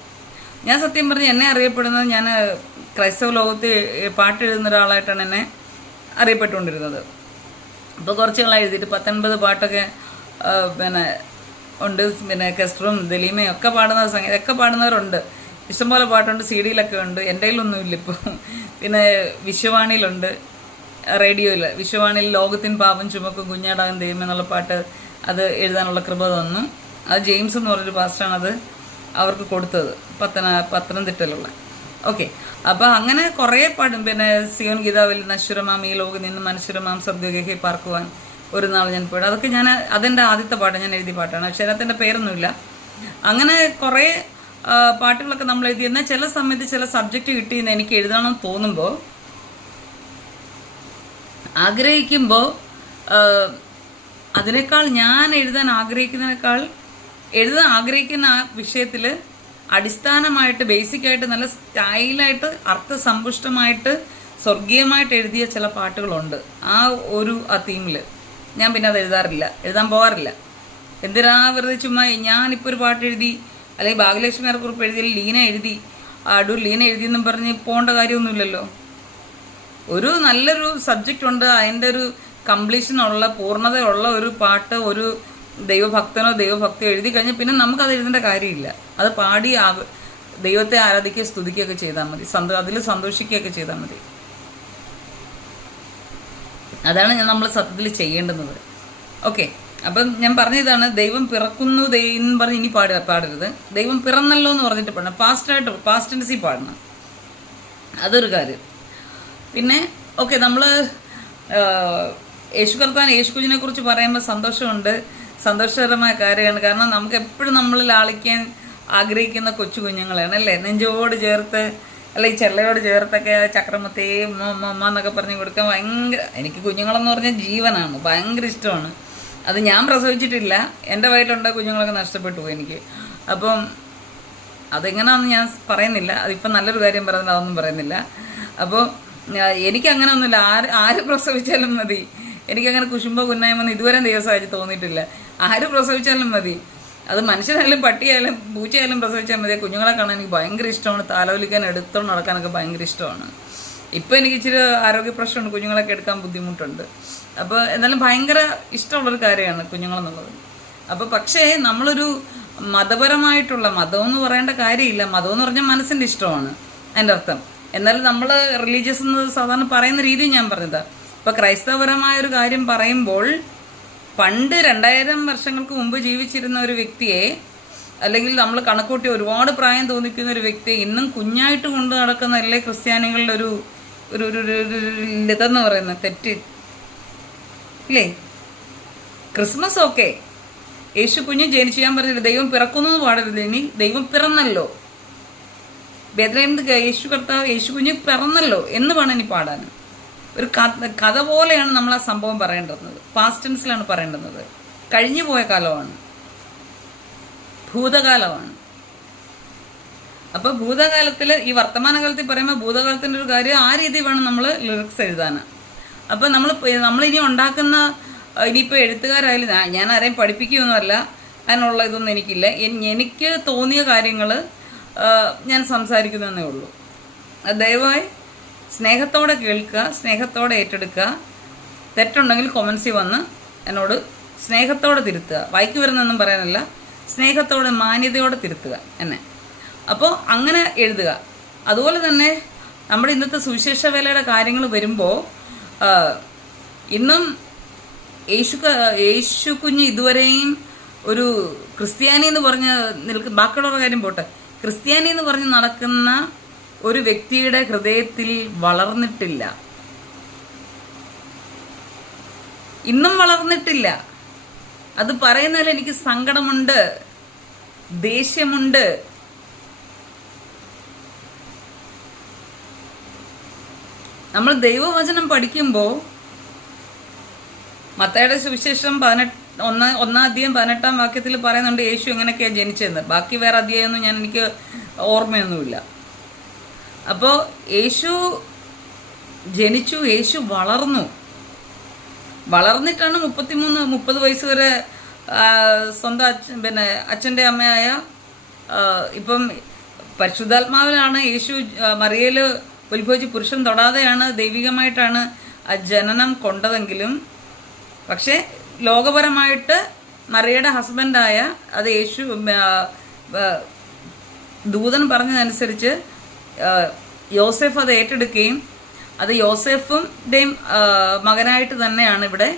ഞാൻ സത്യം പറഞ്ഞ് എന്നെ അറിയപ്പെടുന്നത്, ഞാൻ ക്രൈസ്തവ ലോകത്ത് പാട്ട് എഴുതുന്ന ഒരാളായിട്ടാണ് എന്നെ അറിയപ്പെട്ടുകൊണ്ടിരുന്നത്. ഇപ്പോൾ കുറച്ച് നാളായി എഴുതിയിട്ട് 19 പാട്ടൊക്കെ പിന്നെ ഉണ്ട്. പിന്നെ കെസ്റ്ററും ദലീമയും ഒക്കെ ഒക്കെ പാടുന്നവരുണ്ട്. ഇഷ്ടംപോലെ പാട്ടുണ്ട്, CD-യിലൊക്കെ ഉണ്ട്. എൻ്റെ കയ്യിലൊന്നുമില്ല ഇപ്പോൾ. പിന്നെ വിശ്വവാണിയിലുണ്ട്, റേഡിയോയിൽ വിശ്വവാണിയിൽ ലോകത്തിൻ പാപം ചുമക്കും കുഞ്ഞാടാകും ദൈവം എന്നുള്ള പാട്ട്, അത് എഴുതാനുള്ള കൃപ തന്നു. അത് ജെയിംസ് എന്ന് പറഞ്ഞൊരു പാസ്റ്ററാണ് അത് അവർക്ക് കൊടുത്തത്, പത്തനംതിട്ടയിലുള്ള. ഓക്കെ, അപ്പോൾ അങ്ങനെ കുറേ പാടും. പിന്നെ സിയോൻ ഗീതാവിൽ നശ്വരമാം ഈ ലോകം നിന്ന് മനശ്വരമാം സ്വർഗ്ഗഗേഹി പാർക്കുവാൻ ഒരു നാൾ ഞാൻ പോയിട്ട്, അതൊക്കെ അതെൻ്റെ ആദ്യത്തെ പാട്ട്, ഞാൻ എഴുതിയ പാട്ടാണ്. പക്ഷേ അതിനകത്തിൻ്റെ പേരൊന്നുമില്ല. അങ്ങനെ കുറേ പാട്ടുകളൊക്കെ നമ്മൾ എഴുതി. എന്നാൽ ചില സമയത്ത് ചില സബ്ജക്റ്റ് കിട്ടിയെന്ന് എനിക്ക് എഴുതണമെന്ന് തോന്നുമ്പോൾ, ആഗ്രഹിക്കുമ്പോൾ, അതിനേക്കാൾ ഞാൻ എഴുതാൻ ആഗ്രഹിക്കുന്ന ആ വിഷയത്തിൽ അടിസ്ഥാനമായിട്ട് ബേസിക്കായിട്ട് നല്ല സ്റ്റൈലായിട്ട് അർത്ഥസമ്പുഷ്ടമായിട്ട് സ്വർഗീയമായിട്ട് എഴുതിയ ചില പാട്ടുകളുണ്ട് ആ തീമിൽ. ഞാൻ പിന്നെ അത് എഴുതാൻ പോകാറില്ല. എന്തിനാ വെറുതെ ചുമ്മാ ഞാനിപ്പോൾ ഒരു പാട്ട് എഴുതി, അല്ലെങ്കിൽ ഭാഗ്യലക്ഷ്മി കുറിപ്പ് എഴുതിയാൽ ലീന എഴുതി, അടൂർ ലീന എഴുതിയെന്നും പറഞ്ഞ് പോകേണ്ട കാര്യമൊന്നുമില്ലല്ലോ. ഒരു നല്ലൊരു സബ്ജക്റ്റ് ഉണ്ട്, അതിൻ്റെ ഒരു കംപ്ലീഷനുള്ള പൂർണ്ണതയുള്ള ഒരു പാട്ട് ഒരു ദൈവഭക്തനോ ദൈവഭക്തിയോ എഴുതി കഴിഞ്ഞാൽ പിന്നെ നമുക്കത് എഴുതേണ്ട കാര്യമില്ല. അത് പാടി ദൈവത്തെ ആരാധിക്കുകയോ സ്തുതിക്കുകയൊക്കെ ചെയ്താൽ മതി, അതിൽ സന്തോഷിക്കുകയൊക്കെ ചെയ്താൽ മതി. അതാണ് നമ്മൾ സത്യത്തിൽ ചെയ്യേണ്ടുന്നത്. ഓക്കെ, അപ്പം ഞാൻ പറഞ്ഞതാണ്, ദൈവം പിറക്കുന്നു എന്ന് പറഞ്ഞ് ഇനി പാടരുത്. ദൈവം പിറന്നല്ലോ എന്ന് പറഞ്ഞിട്ട് പാടണം, പാസ്റ്റ് ടെൻസിൽ പാടണം. അതൊരു കാര്യം. പിന്നെ ഓക്കെ, നമ്മൾ യേശു കുഞ്ഞിനെ കുറിച്ച് പറയുമ്പോൾ സന്തോഷകരമായ കാര്യമാണ്. കാരണം നമുക്ക് എപ്പോഴും നമ്മൾ ലാളിക്കാൻ ആഗ്രഹിക്കുന്ന കൊച്ചു കുഞ്ഞുങ്ങളാണ് അല്ലേ, നെഞ്ചോട് ചേർത്ത് അല്ലെങ്കിൽ ചെള്ളയോട് ചേർത്തൊക്കെ ചക്രമത്തേ അമ്മ എന്നൊക്കെ പറഞ്ഞ് കൊടുക്കാൻ ഭയങ്കര, എനിക്ക് കുഞ്ഞുങ്ങളെന്ന് പറഞ്ഞാൽ ജീവനാണ്, ഭയങ്കര ഇഷ്ടമാണ്. അത് ഞാൻ പ്രസവിച്ചിട്ടില്ല, എൻ്റെ വയറ്റിലുണ്ട കുഞ്ഞുങ്ങളൊക്കെ നഷ്ടപ്പെട്ടു പോയി എനിക്ക്. അപ്പം അതെങ്ങനെയാണെന്ന് ഞാൻ പറയുന്നില്ല, അതിപ്പം നല്ലൊരു കാര്യം പറയുന്നത് അതൊന്നും പറയുന്നില്ല. അപ്പോൾ എനിക്കങ്ങനെ ഒന്നുമില്ല, ആര് പ്രസവിച്ചാലും മതി. എനിക്കങ്ങനെ കുശുമ്പോ കുന്നായ്മൊന്നും ഇതുവരെ ദിവസമായിട്ട് തോന്നിയിട്ടില്ല. ആര് പ്രസവിച്ചാലും മതി, അത് മനുഷ്യനായാലും പട്ടിയായാലും പൂച്ചയായാലും പ്രസവിച്ചാൽ മതി. കുഞ്ഞുങ്ങളെ കാണാൻ എനിക്ക് ഭയങ്കര ഇഷ്ടമാണ്, താലോലിക്കാൻ എടുത്തോണ്ട് നടക്കാനൊക്കെ ഭയങ്കര ഇഷ്ടമാണ്. ഇപ്പം എനിക്ക് ഇച്ചിരി ആരോഗ്യ പ്രശ്നമുണ്ട്, കുഞ്ഞുങ്ങളൊക്കെ എടുക്കാൻ ബുദ്ധിമുട്ടുണ്ട്. അപ്പോൾ എന്നാലും ഭയങ്കര ഇഷ്ടമുള്ളൊരു കാര്യമാണ് കുഞ്ഞുങ്ങളെന്നുള്ളത്. അപ്പോൾ പക്ഷേ നമ്മളൊരു മതപരമായിട്ടുള്ള, മതമെന്ന് പറയേണ്ട കാര്യമില്ല, മതമെന്ന് പറഞ്ഞാൽ മനസ്സിൻ്റെ ഇഷ്ടമാണ് അതിൻ്റെ അർത്ഥം. എന്നാലും നമ്മൾ റിലീജിയസ് എന്ന് സാധാരണ പറയുന്ന രീതി ഞാൻ പറഞ്ഞതാണ്. ഇപ്പം ക്രൈസ്തവപരമായൊരു കാര്യം പറയുമ്പോൾ പണ്ട് 2000 വർഷങ്ങൾക്ക് മുമ്പ് ജീവിച്ചിരുന്ന ഒരു വ്യക്തിയെ, അല്ലെങ്കിൽ നമ്മൾ കണക്കൂട്ടി ഒരുപാട് പ്രായം തോന്നിക്കുന്ന ഒരു വ്യക്തിയെ ഇന്നും കുഞ്ഞായിട്ട് കൊണ്ട് നടക്കുന്നതല്ലേ ക്രിസ്ത്യാനികളുടെ ഒരു ഒരു ഇതെന്ന് പറയുന്നത്, തെറ്റ് ഇല്ലേ? ക്രിസ്മസ് ഓക്കെ, യേശു കുഞ്ഞ് ജനിച്ചു, ഞാൻ പറഞ്ഞില്ല ദൈവം പിറക്കുന്നു പാടരുത്, ഇനി ദൈവം പിറന്നല്ലോ, ബേത്ലഹേമിൽ യേശു കുഞ്ഞ് പിറന്നല്ലോ എന്ന് വേണം ഇനി പാടാൻ. ഒരു കഥ പോലെയാണ് നമ്മൾ ആ സംഭവം പറയേണ്ടുന്നത്, പാസ്റ്റ് ടെൻസിലാണ് പറയേണ്ടുന്നത്. കഴിഞ്ഞു പോയ കാലമാണ്, ഭൂതകാലമാണ്. അപ്പോൾ ഭൂതകാലത്തിൽ, ഈ വർത്തമാനകാലത്തിൽ പറയുമ്പോൾ ഭൂതകാലത്തിൻ്റെ ഒരു കാര്യം ആ രീതി വേണം നമ്മൾ ലിറിക്സ് എഴുതാൻ. അപ്പോൾ നമ്മളിനി ഉണ്ടാക്കുന്ന, ഇനിയിപ്പോൾ എഴുത്തുകാരായാലും ഞാൻ ആരെയും പഠിപ്പിക്കുകയൊന്നുമല്ല, അതിനുള്ള ഇതൊന്നും എനിക്കില്ല. എനിക്ക് തോന്നിയ കാര്യങ്ങൾ ഞാൻ സംസാരിക്കുന്നതേ ഉള്ളൂ. ദയവായി സ്നേഹത്തോടെ കേൾക്കുക, സ്നേഹത്തോടെ ഏറ്റെടുക്കുക. തെറ്റുണ്ടെങ്കിൽ കൊമൻസിൽ വന്ന് എന്നോട് സ്നേഹത്തോടെ തിരുത്തുക. വായിക്ക് വരുന്നൊന്നും പറയാനല്ല, സ്നേഹത്തോടെ മാന്യതയോടെ തിരുത്തുക എന്നെ. അപ്പോൾ അങ്ങനെ എഴുതുക. അതുപോലെ തന്നെ നമ്മുടെ ഇന്നത്തെ സുവിശേഷ വേലയുടെ കാര്യങ്ങൾ വരുമ്പോൾ ഇന്നും യേശു കുഞ്ഞ് ഇതുവരെയും ഒരു ക്രിസ്ത്യാനി എന്ന് പറഞ്ഞ് ബാക്കിയുള്ള കാര്യം പോട്ടെ, ക്രിസ്ത്യാനി എന്ന് പറഞ്ഞ് നടക്കുന്ന ഒരു വ്യക്തിയുടെ ഹൃദയത്തിൽ വളർന്നിട്ടില്ല, ഇന്നും വളർന്നിട്ടില്ല. അത് പറയുന്നതിൽ എനിക്ക് സങ്കടമുണ്ട്, ദേഷ്യമുണ്ട്. നമ്മൾ ദൈവവചനം പഠിക്കുമ്പോൾ മത്തായിയുടെ സുവിശേഷം 1:18 വാക്യത്തിൽ പറയുന്നുണ്ട് യേശു എങ്ങനെയൊക്കെയാണ് ജനിച്ചതെന്ന്. ബാക്കി വേറെ അധ്യായമൊന്നും എനിക്ക് ഓർമ്മയൊന്നുമില്ല. അപ്പോൾ യേശു ജനിച്ചു, യേശു വളർന്നിട്ടാണ് 30 വയസ്സ് വരെ സ്വന്തം അച്ഛൻ്റെ അമ്മയായ ഇപ്പം പരിശുദ്ധാത്മാവിലാണ് യേശു മറിയയിൽ ഉത്ഭവിച്ച് പുരുഷൻ തൊടാതെയാണ് ദൈവികമായിട്ടാണ് ആ ജനനം കൊണ്ടതെങ്കിലും, പക്ഷേ ലോകപരമായിട്ട് മറിയയുടെ ഹസ്ബൻഡായ അത് യേശു ദൂതൻ പറഞ്ഞതനുസരിച്ച് യോസെഫ് അത് ഏറ്റെടുക്കുകയും അത് യോസെഫിൻ്റെയും മകനായിട്ട് തന്നെയാണ് ഇവിടെ,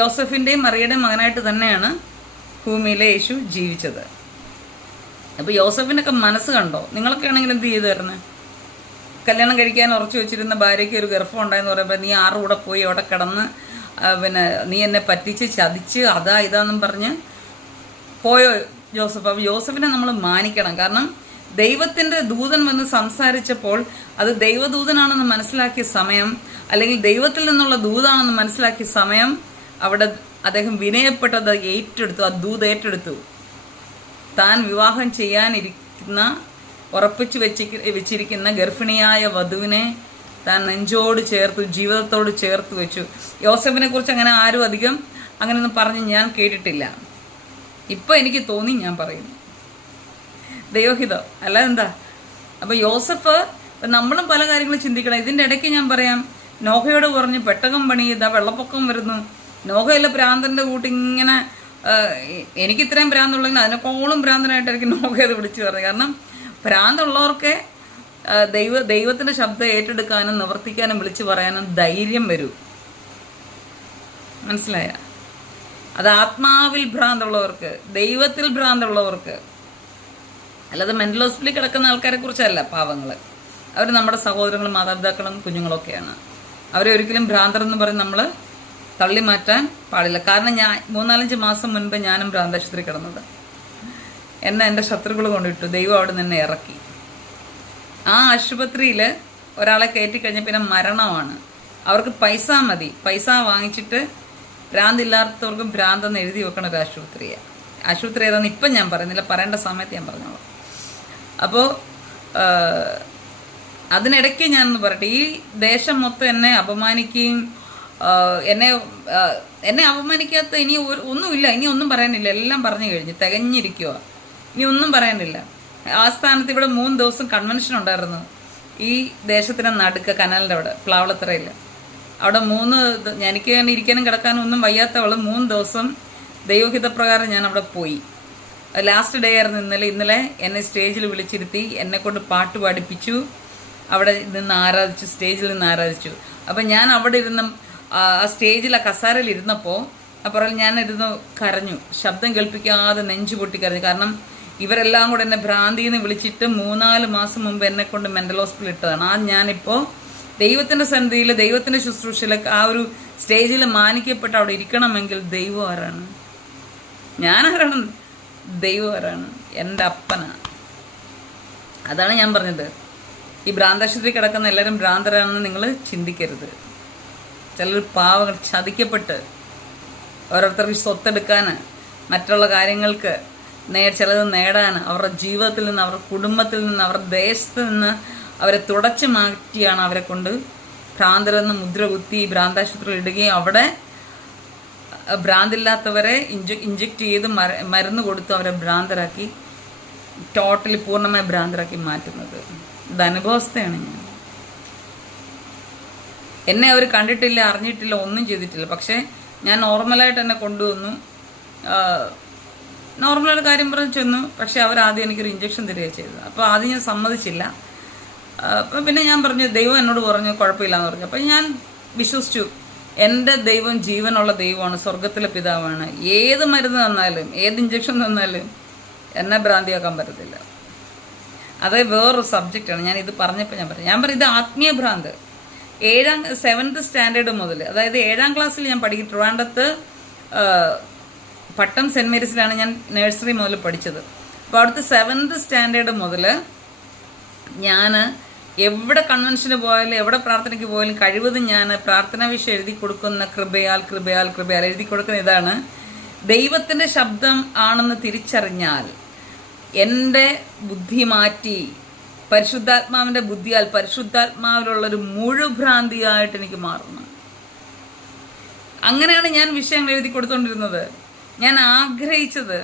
യോസെഫിൻ്റെയും മറിയയുടെയും മകനായിട്ട് തന്നെയാണ് ഭൂമിയിലെ യേശു ജീവിച്ചത്. അപ്പോൾ യോസെഫിനൊക്കെ മനസ്സ് കണ്ടോ? നിങ്ങളൊക്കെ ആണെങ്കിൽ എന്ത് ചെയ്തു തരുന്നത്? കല്യാണം കഴിക്കാൻ ഉറച്ചു വെച്ചിരുന്ന ഭാര്യയ്ക്ക് ഒരു ഗർഭം ഉണ്ടായെന്ന് പറയുമ്പോൾ നീ ആരുടെ കൂടെ പോയി അവിടെ കിടന്ന് നീ എന്നെ പറ്റിച്ച് ചതിച്ച് ഇതാന്നും പറഞ്ഞ് പോയോ ജോസഫ്? അപ്പോൾ യോസഫിനെ നമ്മൾ മാനിക്കണം. കാരണം ദൈവത്തിൻ്റെ ദൂതൻ വന്ന് സംസാരിച്ചപ്പോൾ അത് ദൈവദൂതനാണെന്ന് മനസ്സിലാക്കിയ സമയം, അല്ലെങ്കിൽ ദൈവത്തിൽ നിന്നുള്ള ദൂതാണെന്ന് മനസ്സിലാക്കിയ സമയം അവിടെ അദ്ദേഹം വിനയപ്പെട്ടത് ഏറ്റെടുത്തു, ആ ദൂത് ഏറ്റെടുത്തു. താൻ വിവാഹം ഉറപ്പിച്ചു വെച്ചിരിക്കുന്ന ഗർഭിണിയായ വധുവിനെ താൻ നെഞ്ചോട് ചേർത്തു, ജീവിതത്തോട് ചേർത്ത് വെച്ചു. യോസഫിനെ കുറിച്ച് അങ്ങനെ ആരും അധികം അങ്ങനെയൊന്നും പറഞ്ഞ് ഞാൻ കേട്ടിട്ടില്ല. ഇപ്പം എനിക്ക് തോന്നി ഞാൻ പറയുന്നു, ദൈവഹിതം അല്ല എന്താ. അപ്പം യോസഫ്, നമ്മളും പല കാര്യങ്ങളും ചിന്തിക്കണം. ഇതിൻ്റെ ഇടയ്ക്ക് ഞാൻ പറയാം, നോഹയോട് പറഞ്ഞു പെട്ടകം പണി ചെയ്താൽ വെള്ളപ്പൊക്കം വരുന്നു. നോഹയിലെ ഭ്രാന്തൻ്റെ കൂട്ടി ഇങ്ങനെ, എനിക്ക് ഇത്രയും ഭ്രാന്തുള്ളെങ്കിൽ അതിനേക്കോളം ഭ്രാന്തനായിട്ടായിരിക്കും നോഹയത് വിളിച്ചു പറഞ്ഞത്. കാരണം ഭ്രാന്തുള്ളവർക്ക് ദൈവത്തിൻ്റെ ശബ്ദം ഏറ്റെടുക്കാനും നിവർത്തിക്കാനും വിളിച്ചു പറയാനും ധൈര്യം വരൂ. മനസ്സിലായ? അത് ആത്മാവിൽ ഭ്രാന്തുള്ളവർക്ക്, ദൈവത്തിൽ ഭ്രാന്തുള്ളവർക്ക്, അല്ലാതെ മെന്റൽ ഹോസ്പിറ്റലിൽ കിടക്കുന്ന ആൾക്കാരെ കുറിച്ചല്ല. പാവങ്ങൾ അവർ നമ്മുടെ സഹോദരങ്ങളും മാതാപിതാക്കളും കുഞ്ഞുങ്ങളൊക്കെയാണ്. അവരെ ഒരിക്കലും ഭ്രാന്തരെന്ന് പറഞ്ഞ് നമ്മൾ തള്ളി മാറ്റാൻ പാടില്ല. കാരണം ഞാൻ 3-4 മാസം മുൻപ് ഞാനും ഭ്രാന്താശുപത്രി കിടന്നത്. എന്നെ എൻ്റെ ശത്രുക്കൾ കൊണ്ടിട്ടു. ദൈവം അവിടെ നിന്ന് ഇറക്കി. ആ ആശുപത്രിയിൽ ഒരാളെ കയറ്റിക്കഴിഞ്ഞാൽ പിന്നെ മരണമാണ്. അവർക്ക് പൈസ മതി. പൈസ വാങ്ങിച്ചിട്ട് ഭ്രാന്തില്ലാത്തവർക്കും ഭ്രാന്തെന്ന് എഴുതി വെക്കണ ഒരു ആശുപത്രിയാണ്. ആശുപത്രി ഏതാണെന്ന് ഇപ്പം ഞാൻ പറയുന്നില്ല, പറയേണ്ട സമയത്ത് ഞാൻ പറഞ്ഞോളാം. അപ്പോൾ അതിനിടയ്ക്ക് ഞാനൊന്ന് പറയട്ടെ, ഈ ദേശം മൊത്തം എന്നെ അപമാനിക്കുകയും എന്നെ അപമാനിക്കാത്ത ഇനി ഒന്നുമില്ല, ഇനി ഒന്നും പറയാനില്ല. എല്ലാം പറഞ്ഞു കഴിഞ്ഞ് തികഞ്ഞിരിക്കുക. ഇനി ഒന്നും പറയാനില്ല. ആ സ്ഥാനത്ത് ഇവിടെ 3 ദിവസം കൺവെൻഷൻ ഉണ്ടായിരുന്നു. ഈ ദേശത്തിൻ്റെ നടുക്ക് കനാലിൻ്റെ അവിടെ പ്ലാവളത്തറയിൽ. അവിടെ എനിക്ക് തന്നെ ഇരിക്കാനും കിടക്കാനും ഒന്നും വയ്യാത്തവള് 3 ദിവസം ദൈവഹിതപ്രകാരം ഞാൻ അവിടെ പോയി. ലാസ്റ്റ് ഡേ ആയിരുന്നു ഇന്നലെ. എന്നെ സ്റ്റേജിൽ വിളിച്ചിരുത്തി, എന്നെ കൊണ്ട് പാട്ട് പാടിപ്പിച്ചു. അവിടെ നിന്ന് ആരാധിച്ചു, സ്റ്റേജിൽ നിന്ന് ആരാധിച്ചു. അപ്പം ഞാൻ അവിടെ ഇരുന്ന് ആ സ്റ്റേജിൽ ആ കസാരയിൽ ഇരുന്നപ്പോൾ അപ്പുറം ഞാനിരുന്ന് കരഞ്ഞു. ശബ്ദം കേൾപ്പിക്കാതെ നെഞ്ചു പൊട്ടി കരഞ്ഞു. കാരണം ഇവരെല്ലാം കൂടെ എന്നെ ഭ്രാന്തിന്ന് വിളിച്ചിട്ട് 3-4 മാസം മുമ്പ് എന്നെ കൊണ്ട് മെൻ്റൽ ഹോസ്പിറ്റലിൽ ഇട്ടതാണ്. ആ ഞാനിപ്പോൾ ദൈവത്തിൻ്റെ സന്നിധിയിൽ, ദൈവത്തിൻ്റെ ശുശ്രൂഷയിൽ, ആ ഒരു സ്റ്റേജിൽ മാനിക്കപ്പെട്ട് അവിടെ ഇരിക്കണമെങ്കിൽ ദൈവം ആരാണ്? ഞാനാരാണ്? ദൈവം ആരാണ്? എൻ്റെ അപ്പനാണ്. അതാണ് ഞാൻ പറഞ്ഞത്. ഈ ഭ്രാന്താശുപത്രി കിടക്കുന്ന എല്ലാവരും ഭ്രാന്തരാണെന്ന് നിങ്ങൾ ചിന്തിക്കരുത്. ചിലർ പാവങ്ങൾ ചതിക്കപ്പെട്ട് ഓരോരുത്തർക്ക് സ്വത്തെടുക്കാൻ, മറ്റുള്ള കാര്യങ്ങൾക്ക് ചിലത് നേടാൻ, അവരുടെ ജീവിതത്തിൽ നിന്ന്, അവരുടെ കുടുംബത്തിൽ നിന്ന്, അവരുടെ ദേശത്ത് നിന്ന് അവരെ തുടച്ചു മാറ്റിയാണ് അവരെ കൊണ്ട് ഭ്രാന്തരെന്ന് മുദ്ര കുത്തി ഭ്രാന്താശുപത്രിയിൽ ഇടുകയും അവിടെ ഭ്രാന്തില്ലാത്തവരെ ഇഞ്ചക്ട് ചെയ്ത് മരുന്ന് കൊടുത്ത് അവരെ ഭ്രാന്തരാക്കി, ടോട്ടലി പൂർണ്ണമായി ഭ്രാന്തരാക്കി മാറ്റുന്നത്. ഇത് അനുഭവസ്ഥയാണ്. എന്നെ അവർ കണ്ടിട്ടില്ല, അറിഞ്ഞിട്ടില്ല, ഒന്നും ചെയ്തിട്ടില്ല. പക്ഷേ ഞാൻ നോർമലായിട്ട് എന്നെ കൊണ്ടുവന്നു. നോർമലായിട്ട് കാര്യം പറഞ്ഞ് ചെന്നു. പക്ഷേ അവരാദ്യം എനിക്കൊരു ഇഞ്ചക്ഷൻ തരികയാണ് ചെയ്തത്. അപ്പോൾ ആദ്യം ഞാൻ സമ്മതിച്ചില്ല. അപ്പം പിന്നെ ഞാൻ പറഞ്ഞു, ദൈവം എന്നോട് പറഞ്ഞു കുഴപ്പമില്ലാന്ന് പറഞ്ഞു. അപ്പം ഞാൻ വിശ്വസിച്ചു. എൻ്റെ ദൈവം ജീവനുള്ള ദൈവമാണ്, സ്വർഗത്തിലെ പിതാവാണ്. ഏത് മരുന്ന് തന്നാലും, ഏത് ഇഞ്ചക്ഷൻ തന്നാലും എന്നെ ഭ്രാന്തിയാക്കാൻ പറ്റത്തില്ല. അത് വേറൊരു സബ്ജക്റ്റാണ്. ഞാൻ ഇത് പറഞ്ഞപ്പോൾ ഞാൻ പറഞ്ഞു ഇത് ആത്മീയ ഭ്രാന്ത്. 7th സ്റ്റാൻഡേർഡ് മുതൽ, അതായത് 7ാം ക്ലാസ്സിൽ ഞാൻ പഠിക്കും. ട്രിവാൻഡ്രത്ത് പട്ടം സെൻറ് മേരീസിലാണ് ഞാൻ നഴ്സറി മുതൽ പഠിച്ചത്. അപ്പോൾ അവിടുത്തെ 7th സ്റ്റാൻഡേർഡ് മുതൽ ഞാൻ എവിടെ കൺവെൻഷന് പോയാലും, എവിടെ പ്രാർത്ഥനയ്ക്ക് പോയാലും കഴിവതും ഞാൻ പ്രാർത്ഥനാ വിഷയം എഴുതി കൊടുക്കുന്ന കൃപയാൽ എഴുതി കൊടുക്കുന്ന ഇതാണ്: ദൈവത്തിൻ്റെ ശബ്ദം ആണെന്ന് തിരിച്ചറിഞ്ഞാൽ എൻ്റെ ബുദ്ധി മാറ്റി പരിശുദ്ധാത്മാവിൻ്റെ ബുദ്ധിയാൽ, പരിശുദ്ധാത്മാവിലുള്ളൊരു മുഴുഭ്രാന്തിയായിട്ട് എനിക്ക് മാറുന്നു. അങ്ങനെയാണ് ഞാൻ വിഷയങ്ങൾ എഴുതി കൊടുത്തുകൊണ്ടിരുന്നത്. ഞാൻ ആഗ്രഹിച്ചത്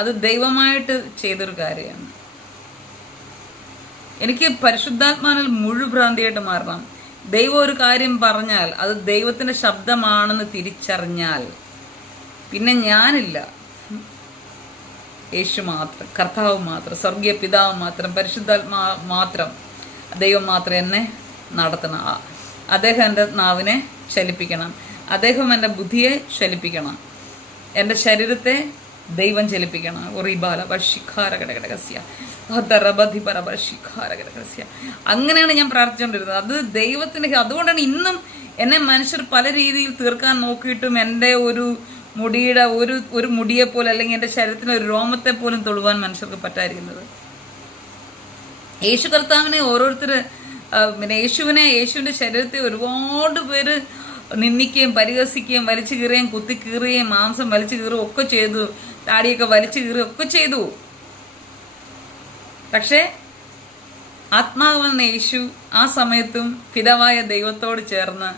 അത് ദൈവമായിട്ട് ചെയ്തൊരു കാര്യമാണ്. എനിക്ക് പരിശുദ്ധാത്മാവിൽ മുഴുഭ്രാന്തിയായിട്ട് മാറണം. ദൈവം ഒരു കാര്യം പറഞ്ഞാൽ അത് ദൈവത്തിൻ്റെ ശബ്ദമാണെന്ന് തിരിച്ചറിഞ്ഞാൽ പിന്നെ ഞാനില്ല, യേശു മാത്രം, കർത്താവ് മാത്രം, സ്വർഗീയ പിതാവ് മാത്രം, പരിശുദ്ധാത്മാ മാത്രം, ദൈവം മാത്രം എന്നെ നടത്തണം. അദ്ദേഹം എൻ്റെ നാവിനെ ചലിപ്പിക്കണം, അദ്ദേഹം എൻ്റെ ബുദ്ധിയെ ചലിപ്പിക്കണം, എൻ്റെ ശരീരത്തെ ദൈവം ചലിപ്പിക്കണം. അങ്ങനെയാണ് ഞാൻ പ്രാർത്ഥിച്ചുകൊണ്ടിരുന്നത്. അത് ദൈവത്തിൻ്റെ, അതുകൊണ്ടാണ് ഇന്നും എന്നെ മനുഷ്യർ പല രീതിയിൽ തീർക്കാൻ നോക്കിയിട്ടും എൻ്റെ ഒരു മുടിയുടെ ഒരു മുടിയെ പോലെ, അല്ലെങ്കിൽ എൻ്റെ ശരീരത്തിന് ഒരു രോമത്തെ പോലും തൊടുവാൻ മനുഷ്യർക്ക് പറ്റാതിരിക്കുന്നത്. യേശു കർത്താവിനെ ഓരോരുത്തർ, പിന്നെ യേശുവിൻ്റെ ശരീരത്തെ ഒരുപാട് പേര് നിന്ദിക്കുകയും പരിഹസിക്കുകയും വലിച്ചു കീറുകയും കുത്തി കീറുകയും മാംസം വലിച്ചു കീറുകയും ഒക്കെ ചെയ്തു, താടിയൊക്കെ വലിച്ചു കീറുകയും ഒക്കെ ചെയ്തു. പക്ഷേ ആത്മാവെന്ന യേശു ആ സമയത്തും പിതാവായ ദൈവത്തോട് ചേർന്ന്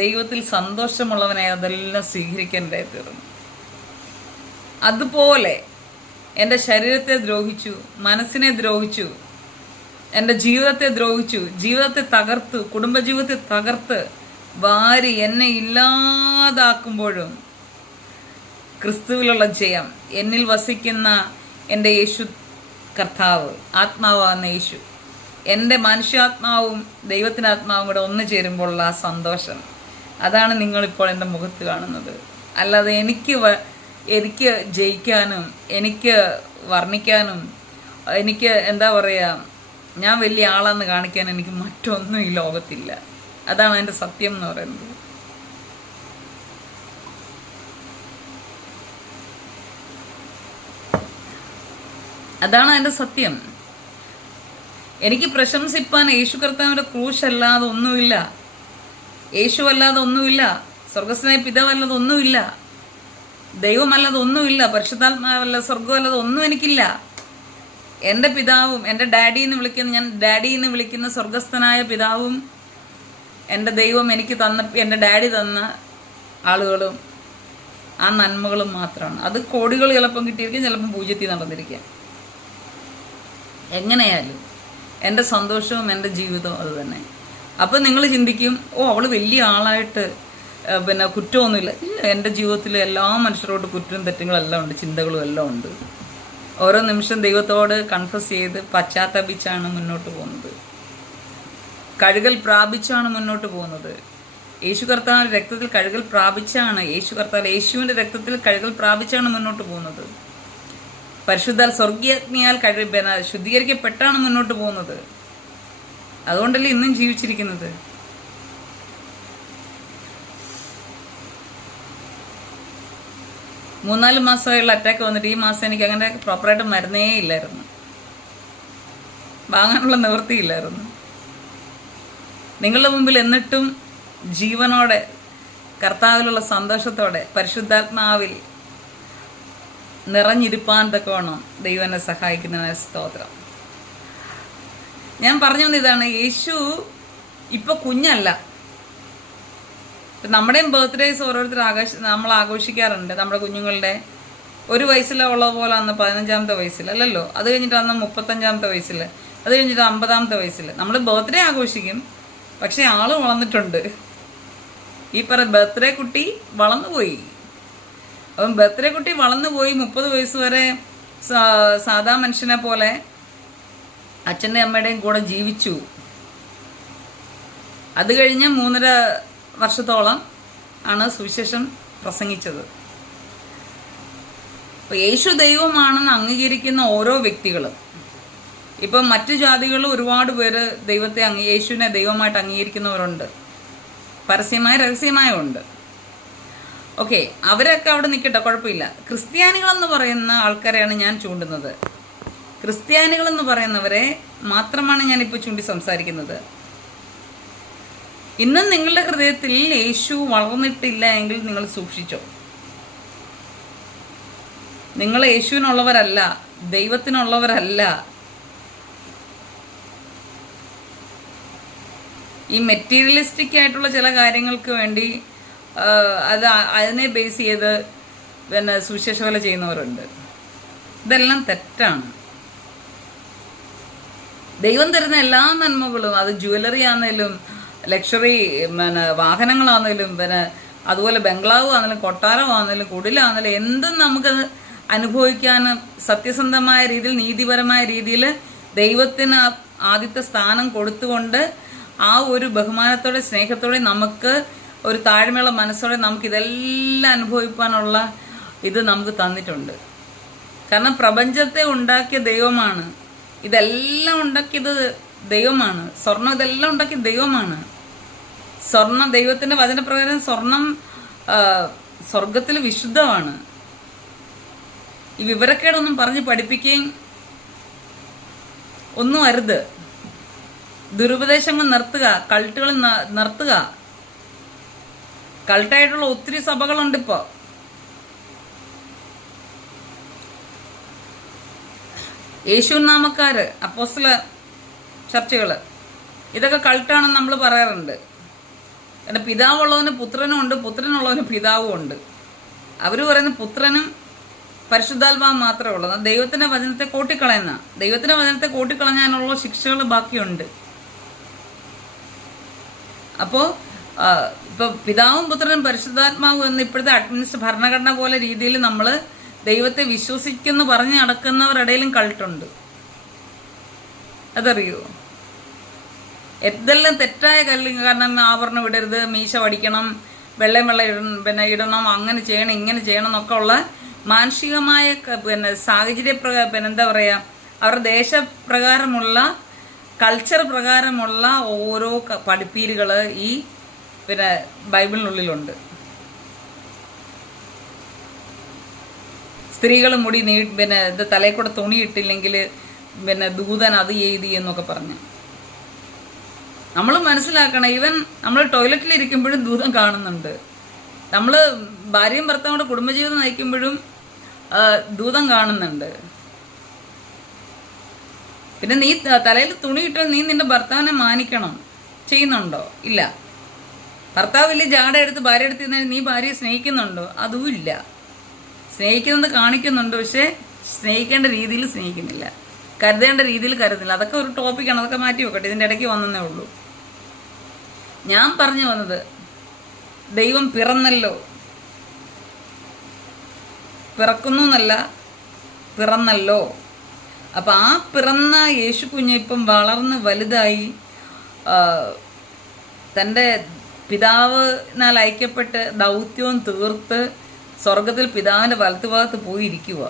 ദൈവത്തിൽ സന്തോഷമുള്ളവനായി അതെല്ലാം സ്വീകരിക്കേണ്ടതായി തീർന്നു. അതുപോലെ എൻ്റെ ശരീരത്തെ ദ്രോഹിച്ചു, മനസ്സിനെ ദ്രോഹിച്ചു, എൻ്റെ ജീവിതത്തെ ദ്രോഹിച്ചു, ജീവിതത്തെ തകർത്തു, കുടുംബജീവിതത്തെ തകർത്ത് വാരി എന്നെ ഇല്ലാതാക്കുമ്പോഴും ക്രിസ്തുവിലുള്ള ജയം, എന്നിൽ വസിക്കുന്ന എൻ്റെ യേശു കർത്താവ്, ആത്മാവാകുന്ന യേശു, എൻ്റെ മനുഷ്യാത്മാവും ദൈവത്തിൻ്റെ ആത്മാവും കൂടെ ഒന്നു ചേരുമ്പോഴുള്ള ആ സന്തോഷം, അതാണ് നിങ്ങളിപ്പോൾ എൻ്റെ മുഖത്ത് കാണുന്നത്. അല്ലാതെ എനിക്ക് ജയിക്കാനും എനിക്ക് വർണ്ണിക്കാനും എനിക്ക് എന്താ പറയുക, ഞാൻ വലിയ ആളാന്ന് കാണിക്കാൻ എനിക്ക് മറ്റൊന്നും ഈ ലോകത്തില്ല. അതാണ് എൻ്റെ സത്യം എന്ന് പറയുന്നത്. അതാണ് എൻ്റെ സത്യം. എനിക്ക് പ്രശംസിപ്പാൻ യേശു കർത്താവിൻ്റെ ക്രൂശ് അല്ലാതെ ഒന്നുമില്ല, യേശു അല്ലാതെ ഒന്നുമില്ല, സ്വർഗസ്നായ പിതാവല്ലാതെ ഒന്നുമില്ല, ദൈവമല്ലാതെ ഒന്നുമില്ല, പരിശുദ്ധാത്മാവല്ല സ്വർഗമല്ലാതെ ഒന്നും എനിക്കില്ല. എൻ്റെ പിതാവും എൻ്റെ ഡാഡി എന്ന് വിളിക്കുന്ന, ഞാൻ ഡാഡി എന്ന് വിളിക്കുന്ന സ്വർഗസ്ഥനായ പിതാവും എൻ്റെ ദൈവം എനിക്ക് തന്ന, എൻ്റെ ഡാഡി തന്ന ആളുകളും ആ നന്മകളും മാത്രമാണ്. അത് കോടികൾ ചിലപ്പം കിട്ടിയിരിക്കും, ചിലപ്പം പൂജ്യത്തിൽ നടന്നിരിക്കാം. എങ്ങനെയായാലും എൻ്റെ സന്തോഷവും എൻ്റെ ജീവിതവും അത് തന്നെ. അപ്പം നിങ്ങൾ ചിന്തിക്കും, ഓ അവൾ വലിയ ആളായിട്ട് പിന്നെ കുറ്റമൊന്നുമില്ല. ഇല്ല, എൻ്റെ ജീവിതത്തിൽ എല്ലാ മനുഷ്യരോട് കുറ്റവും തെറ്റുകളെല്ലാം ഉണ്ട്, ചിന്തകളും എല്ലാം ഉണ്ട്. ഓരോ നിമിഷം ദൈവത്തോട് കൺഫസ് ചെയ്ത് പശ്ചാത്തപിച്ചാണ് മുന്നോട്ട് പോകുന്നത്, കഴുകൽ പ്രാപിച്ചാണ് മുന്നോട്ട് പോകുന്നത്. യേശു കർത്താവിൻ്റെ രക്തത്തിൽ കഴുകൽ പ്രാപിച്ചാണ്, യേശുവിൻ്റെ രക്തത്തിൽ കഴുകൽ പ്രാപിച്ചാണ് മുന്നോട്ട് പോകുന്നത്. പരിശുദ്ധാൽ സ്വർഗീയജ്ഞയാൽ ശുദ്ധീകരിക്കപ്പെട്ടാണ് മുന്നോട്ട് പോകുന്നത്. അതുകൊണ്ടല്ലേ ഇന്നും ജീവിച്ചിരിക്കുന്നത്. മൂന്നാല് മാസമായുള്ള അറ്റാക്ക് വന്നിട്ട് ഈ മാസം എനിക്ക് അങ്ങനെ പ്രോപ്പറായിട്ട് മരുന്നേ ഇല്ലായിരുന്നു, വാങ്ങാനുള്ള നിവൃത്തിയില്ലായിരുന്നു. നിങ്ങളുടെ മുമ്പിൽ എന്നിട്ടും ജീവനോടെ കർത്താവിലുള്ള സന്തോഷത്തോടെ പരിശുദ്ധാത്മാവിൽ നിറഞ്ഞിരിപ്പാൻ തക്കവണ്ണം ദൈവം എന്നെ സഹായിക്കുന്നതിന് സ്തോത്രം. ഞാൻ പറഞ്ഞു വന്ന ഇതാണ്, യേശു ഇപ്പൊ കുഞ്ഞല്ല. നമ്മുടെയും ബർത്ത്ഡേസ് ഓരോരുത്തർ നമ്മൾ ആഘോഷിക്കാറുണ്ട്. നമ്മുടെ കുഞ്ഞുങ്ങളുടെ 1 വയസ്സിലുള്ള പോലെ അന്ന് 15ാമത്തെ വയസ്സിൽ അല്ലല്ലോ, അത് കഴിഞ്ഞിട്ട് അന്ന് 35ാമത്തെ വയസ്സിൽ, അത് കഴിഞ്ഞിട്ട് 50ാമത്തെ വയസ്സിൽ നമ്മൾ ബർത്ത്ഡേ ആഘോഷിക്കും. പക്ഷെ ആള് വളർന്നിട്ടുണ്ട്. ഈ ബർത്ത്ഡേ കുട്ടി വളർന്നുപോയി. അപ്പം ബർത്ത്ഡേ കുട്ടി വളർന്നുപോയി 30 വയസ്സ് വരെ സാധാ മനുഷ്യനെ പോലെ അച്ഛൻ്റെ അമ്മയുടെയും കൂടെ ജീവിച്ചു. അത് കഴിഞ്ഞ് 3.5 വർഷത്തോളം ആണ് സുവിശേഷം പ്രസംഗിച്ചത്. അപ്പോൾ യേശു ദൈവമാണെന്ന് അംഗീകരിക്കുന്ന ഓരോ വ്യക്തികളും, ഇപ്പം മറ്റു ജാതികളിൽ ഒരുപാട് പേര് യേശുവിനെ ദൈവമായിട്ട് അംഗീകരിക്കുന്നവരുണ്ട്, പരസ്യമായ രഹസ്യമായ ഉണ്ട്. ഓക്കെ, അവരൊക്കെ അവിടെ നിൽക്കട്ടെ, കുഴപ്പമില്ല. ക്രിസ്ത്യാനികളെന്ന് പറയുന്ന ആൾക്കാരെയാണ് ഞാൻ ചൂണ്ടുന്നത്. ക്രിസ്ത്യാനികളെന്ന് പറയുന്നവരെ മാത്രമാണ് ഞാനിപ്പോൾ ചൂണ്ടി സംസാരിക്കുന്നത്. ഇന്നും നിങ്ങളുടെ ഹൃദയത്തിൽ യേശു വളർന്നിട്ടില്ല എങ്കിൽ നിങ്ങൾ സൂക്ഷിച്ചോ. നിങ്ങൾ യേശുവിനുള്ളവരല്ല, ദൈവത്തിനുള്ളവരല്ല. ഈ മെറ്റീരിയലിസ്റ്റിക് ആയിട്ടുള്ള ചില കാര്യങ്ങൾക്ക് വേണ്ടി അതിനെ ബേസ് ചെയ്ത് പിന്നെ സുവിശേഷവേല ചെയ്യുന്നവരുണ്ട്. ഇതെല്ലാം തെറ്റാണ്. ദൈവം തരുന്ന എല്ലാ നന്മകളും, അത് ജ്വല്ലറി ആണെങ്കിലും ലക്ഷറി വാഹനങ്ങളാണെങ്കിലും അതുപോലെ ബംഗ്ലാവ് ആണെങ്കിലും കൊട്ടാരമാണെങ്കിലും കുടിലാണെങ്കിലും എന്തും നമുക്ക് അനുഭവിക്കാൻ സത്യസന്ധമായ രീതിയിൽ, നീതിപരമായ രീതിയിൽ ദൈവത്തിന് ആദ്യത്തെ സ്ഥാനം കൊടുത്തുകൊണ്ട് ആ ഒരു ബഹുമാനത്തോടെ സ്നേഹത്തോടെ നമുക്ക് ഒരു താഴ്മയുള്ള മനസ്സോടെ നമുക്ക് ഇതെല്ലാം അനുഭവിക്കാനുള്ള ഇത് നമുക്ക് തന്നിട്ടുണ്ട്. കാരണം പ്രപഞ്ചത്തെ ഉണ്ടാക്കിയ ദൈവമാണ്, ഇതെല്ലാം ഉണ്ടാക്കിയത് ദൈവമാണ്. സ്വർണം ഇതെല്ലാം ഉണ്ടാക്കിയത് ദൈവമാണ്. സ്വർണം ദൈവത്തിന്റെ വചനപ്രകാരം സ്വർണം സ്വർഗത്തിൽ വിശുദ്ധമാണ്. ഈ വിവരക്കേടൊന്നും പറഞ്ഞ് പഠിപ്പിക്കുകയും ഒന്നും അരുത്. ദുരുപദേശങ്ങൾ നിർത്തുക, കൾട്ടുകൾ നിർത്തുക. കൾട്ടായിട്ടുള്ള ഒത്തിരി സഭകളുണ്ട് ഇപ്പോൾ. യേശുവിൻ നാമക്കാര്, അപ്പോസ്തല ചർച്ചകൾ, ഇതൊക്കെ കൾട്ടാണെന്ന് നമ്മൾ പറയാറുണ്ട്. കാരണം പിതാവുള്ളവന് പുത്രനും ഉണ്ട്, പുത്രനുള്ളവന് പിതാവും ഉണ്ട്. അവർ പറയുന്ന പുത്രനും പരിശുദ്ധാത്മാവ് മാത്രമേ ഉള്ളൂ. ദൈവത്തിന്റെ വചനത്തെ കൂട്ടിക്കളയുന്ന, ദൈവത്തിന്റെ വചനത്തെ കൂട്ടിക്കളഞ്ഞാനുള്ള ശിക്ഷകൾ ബാക്കിയുണ്ട്. അപ്പോൾ ഇപ്പൊ പിതാവും പുത്രനും പരിശുദ്ധാത്മാവും എന്ന് ഇപ്പോഴത്തെ ഭരണഘടന പോലെ രീതിയിൽ നമ്മൾ ദൈവത്തെ വിശ്വസിക്കുന്നു പറഞ്ഞ് നടക്കുന്നവരുടെയിലും കൾട്ടുണ്ട്. അതറിയോ? എന്തെല്ലാം തെറ്റായ കാരണം ആഭരണം ഇടരുത്, മീശ വടിക്കണം, വെള്ളം ഇടണം, അങ്ങനെ ചെയ്യണം, ഇങ്ങനെ ചെയ്യണം എന്നൊക്കെ ഉള്ള മാനുഷികമായ സാഹചര്യ എന്താ പറയാ, അവരുടെ ദേശപ്രകാരമുള്ള കൾച്ചർ പ്രകാരമുള്ള ഓരോ പഠിപ്പീരുകൾ ഈ ബൈബിളിനുള്ളിലുണ്ട്. സ്ത്രീകൾ മുടി ഇത് തലയിൽ കൂടെ തുണി ഇട്ടില്ലെങ്കിൽ ദൂതൻ അത് ചെയ്ത് എന്നൊക്കെ പറഞ്ഞ് നമ്മൾ മനസ്സിലാക്കണം. ഈവൻ നമ്മൾ ടോയ്ലറ്റിലിരിക്കുമ്പോഴും ദൂതം കാണുന്നുണ്ട്. നമ്മൾ ഭാര്യയും ഭർത്താവും കൂടെ കുടുംബജീവിതം നയിക്കുമ്പോഴും ദൂതം കാണുന്നുണ്ട്. പിന്നെ നീ തലയിൽ തുണി ഇട്ടാൽ നീ നിന്റെ ഭർത്താവിനെ മാനിക്കണം. ചെയ്യുന്നുണ്ടോ? ഇല്ല. ഭർത്താവ് വലിയ ജാട എടുത്ത് ഭാര്യ എടുത്ത് കഴിഞ്ഞാൽ നീ ഭാര്യയെ സ്നേഹിക്കുന്നുണ്ടോ? അതും ഇല്ല. സ്നേഹിക്കുന്നത് കാണിക്കുന്നുണ്ട്, പക്ഷെ സ്നേഹിക്കേണ്ട രീതിയിൽ സ്നേഹിക്കുന്നില്ല, കരുതേണ്ട രീതിയിൽ കരുതുന്നില്ല. അതൊക്കെ ഒരു ടോപ്പിക്കാണ്, അതൊക്കെ മാറ്റി വെക്കട്ടെ. ഇതിൻ്റെ ഇടയ്ക്ക് വന്നേ ഉള്ളൂ. ഞാൻ പറഞ്ഞു വന്നത്, ദൈവം പിറന്നല്ലോ, പിറക്കുന്നു എന്നല്ല, പിറന്നല്ലോ. അപ്പം ആ പിറന്ന യേശു കുഞ്ഞ് ഇപ്പം വളർന്ന് വലുതായി തൻ്റെ പിതാവിനാൽ ഐക്യപ്പെട്ട് ദൗത്യവും തീർത്ത് സ്വർഗത്തിൽ പിതാവിൻ്റെ വലത്തുഭാഗത്ത് പോയിരിക്കുക.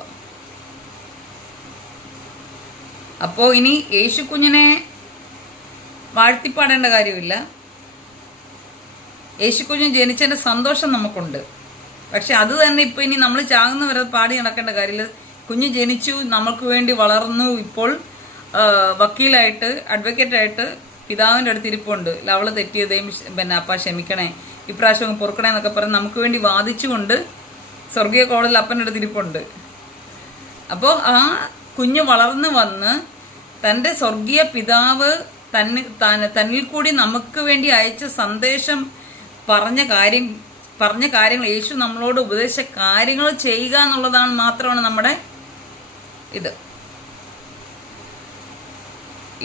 അപ്പോൾ ഇനി യേശു കുഞ്ഞിനെ വാഴ്ത്തിപ്പാടേണ്ട കാര്യമില്ല. യേശു കുഞ്ഞ് ജനിച്ചതിൻ്റെ സന്തോഷം നമുക്കുണ്ട്. പക്ഷെ അത് തന്നെ ഇപ്പം ഇനി നമ്മൾ ചാകുന്നവരെ പാടി നടക്കേണ്ട കാര്യമില്ല. കുഞ്ഞ് ജനിച്ചു, നമ്മൾക്ക് വേണ്ടി വളർന്നു, ഇപ്പോൾ വക്കീലായിട്ട് അഡ്വക്കേറ്റായിട്ട് പിതാവിൻ്റെ അടുത്ത് ഇരിപ്പുണ്ട്. അവള് തെറ്റിയതേയും അപ്പ ക്ഷമിക്കണേ, ഇപ്രാവശ്യം പൊറുക്കണേ എന്നൊക്കെ പറഞ്ഞ് നമുക്ക് വേണ്ടി വാദിച്ചുകൊണ്ട് സ്വർഗീയ കോടതിയിൽ അപ്പൻ്റെ അടുത്ത് ഇരിപ്പുണ്ട്. അപ്പോൾ ആ കുഞ്ഞ് വളർന്നു വന്ന് തൻ്റെ സ്വർഗീയ പിതാവ് തന്നിൽ കൂടി നമുക്ക് വേണ്ടി അയച്ച സന്ദേശം പറഞ്ഞ കാര്യങ്ങൾ യേശു നമ്മളോട് ഉപദേശിച്ച കാര്യങ്ങൾ ചെയ്യുക എന്നുള്ളതാണ് മാത്രമാണ് നമ്മുടെ ഇത്.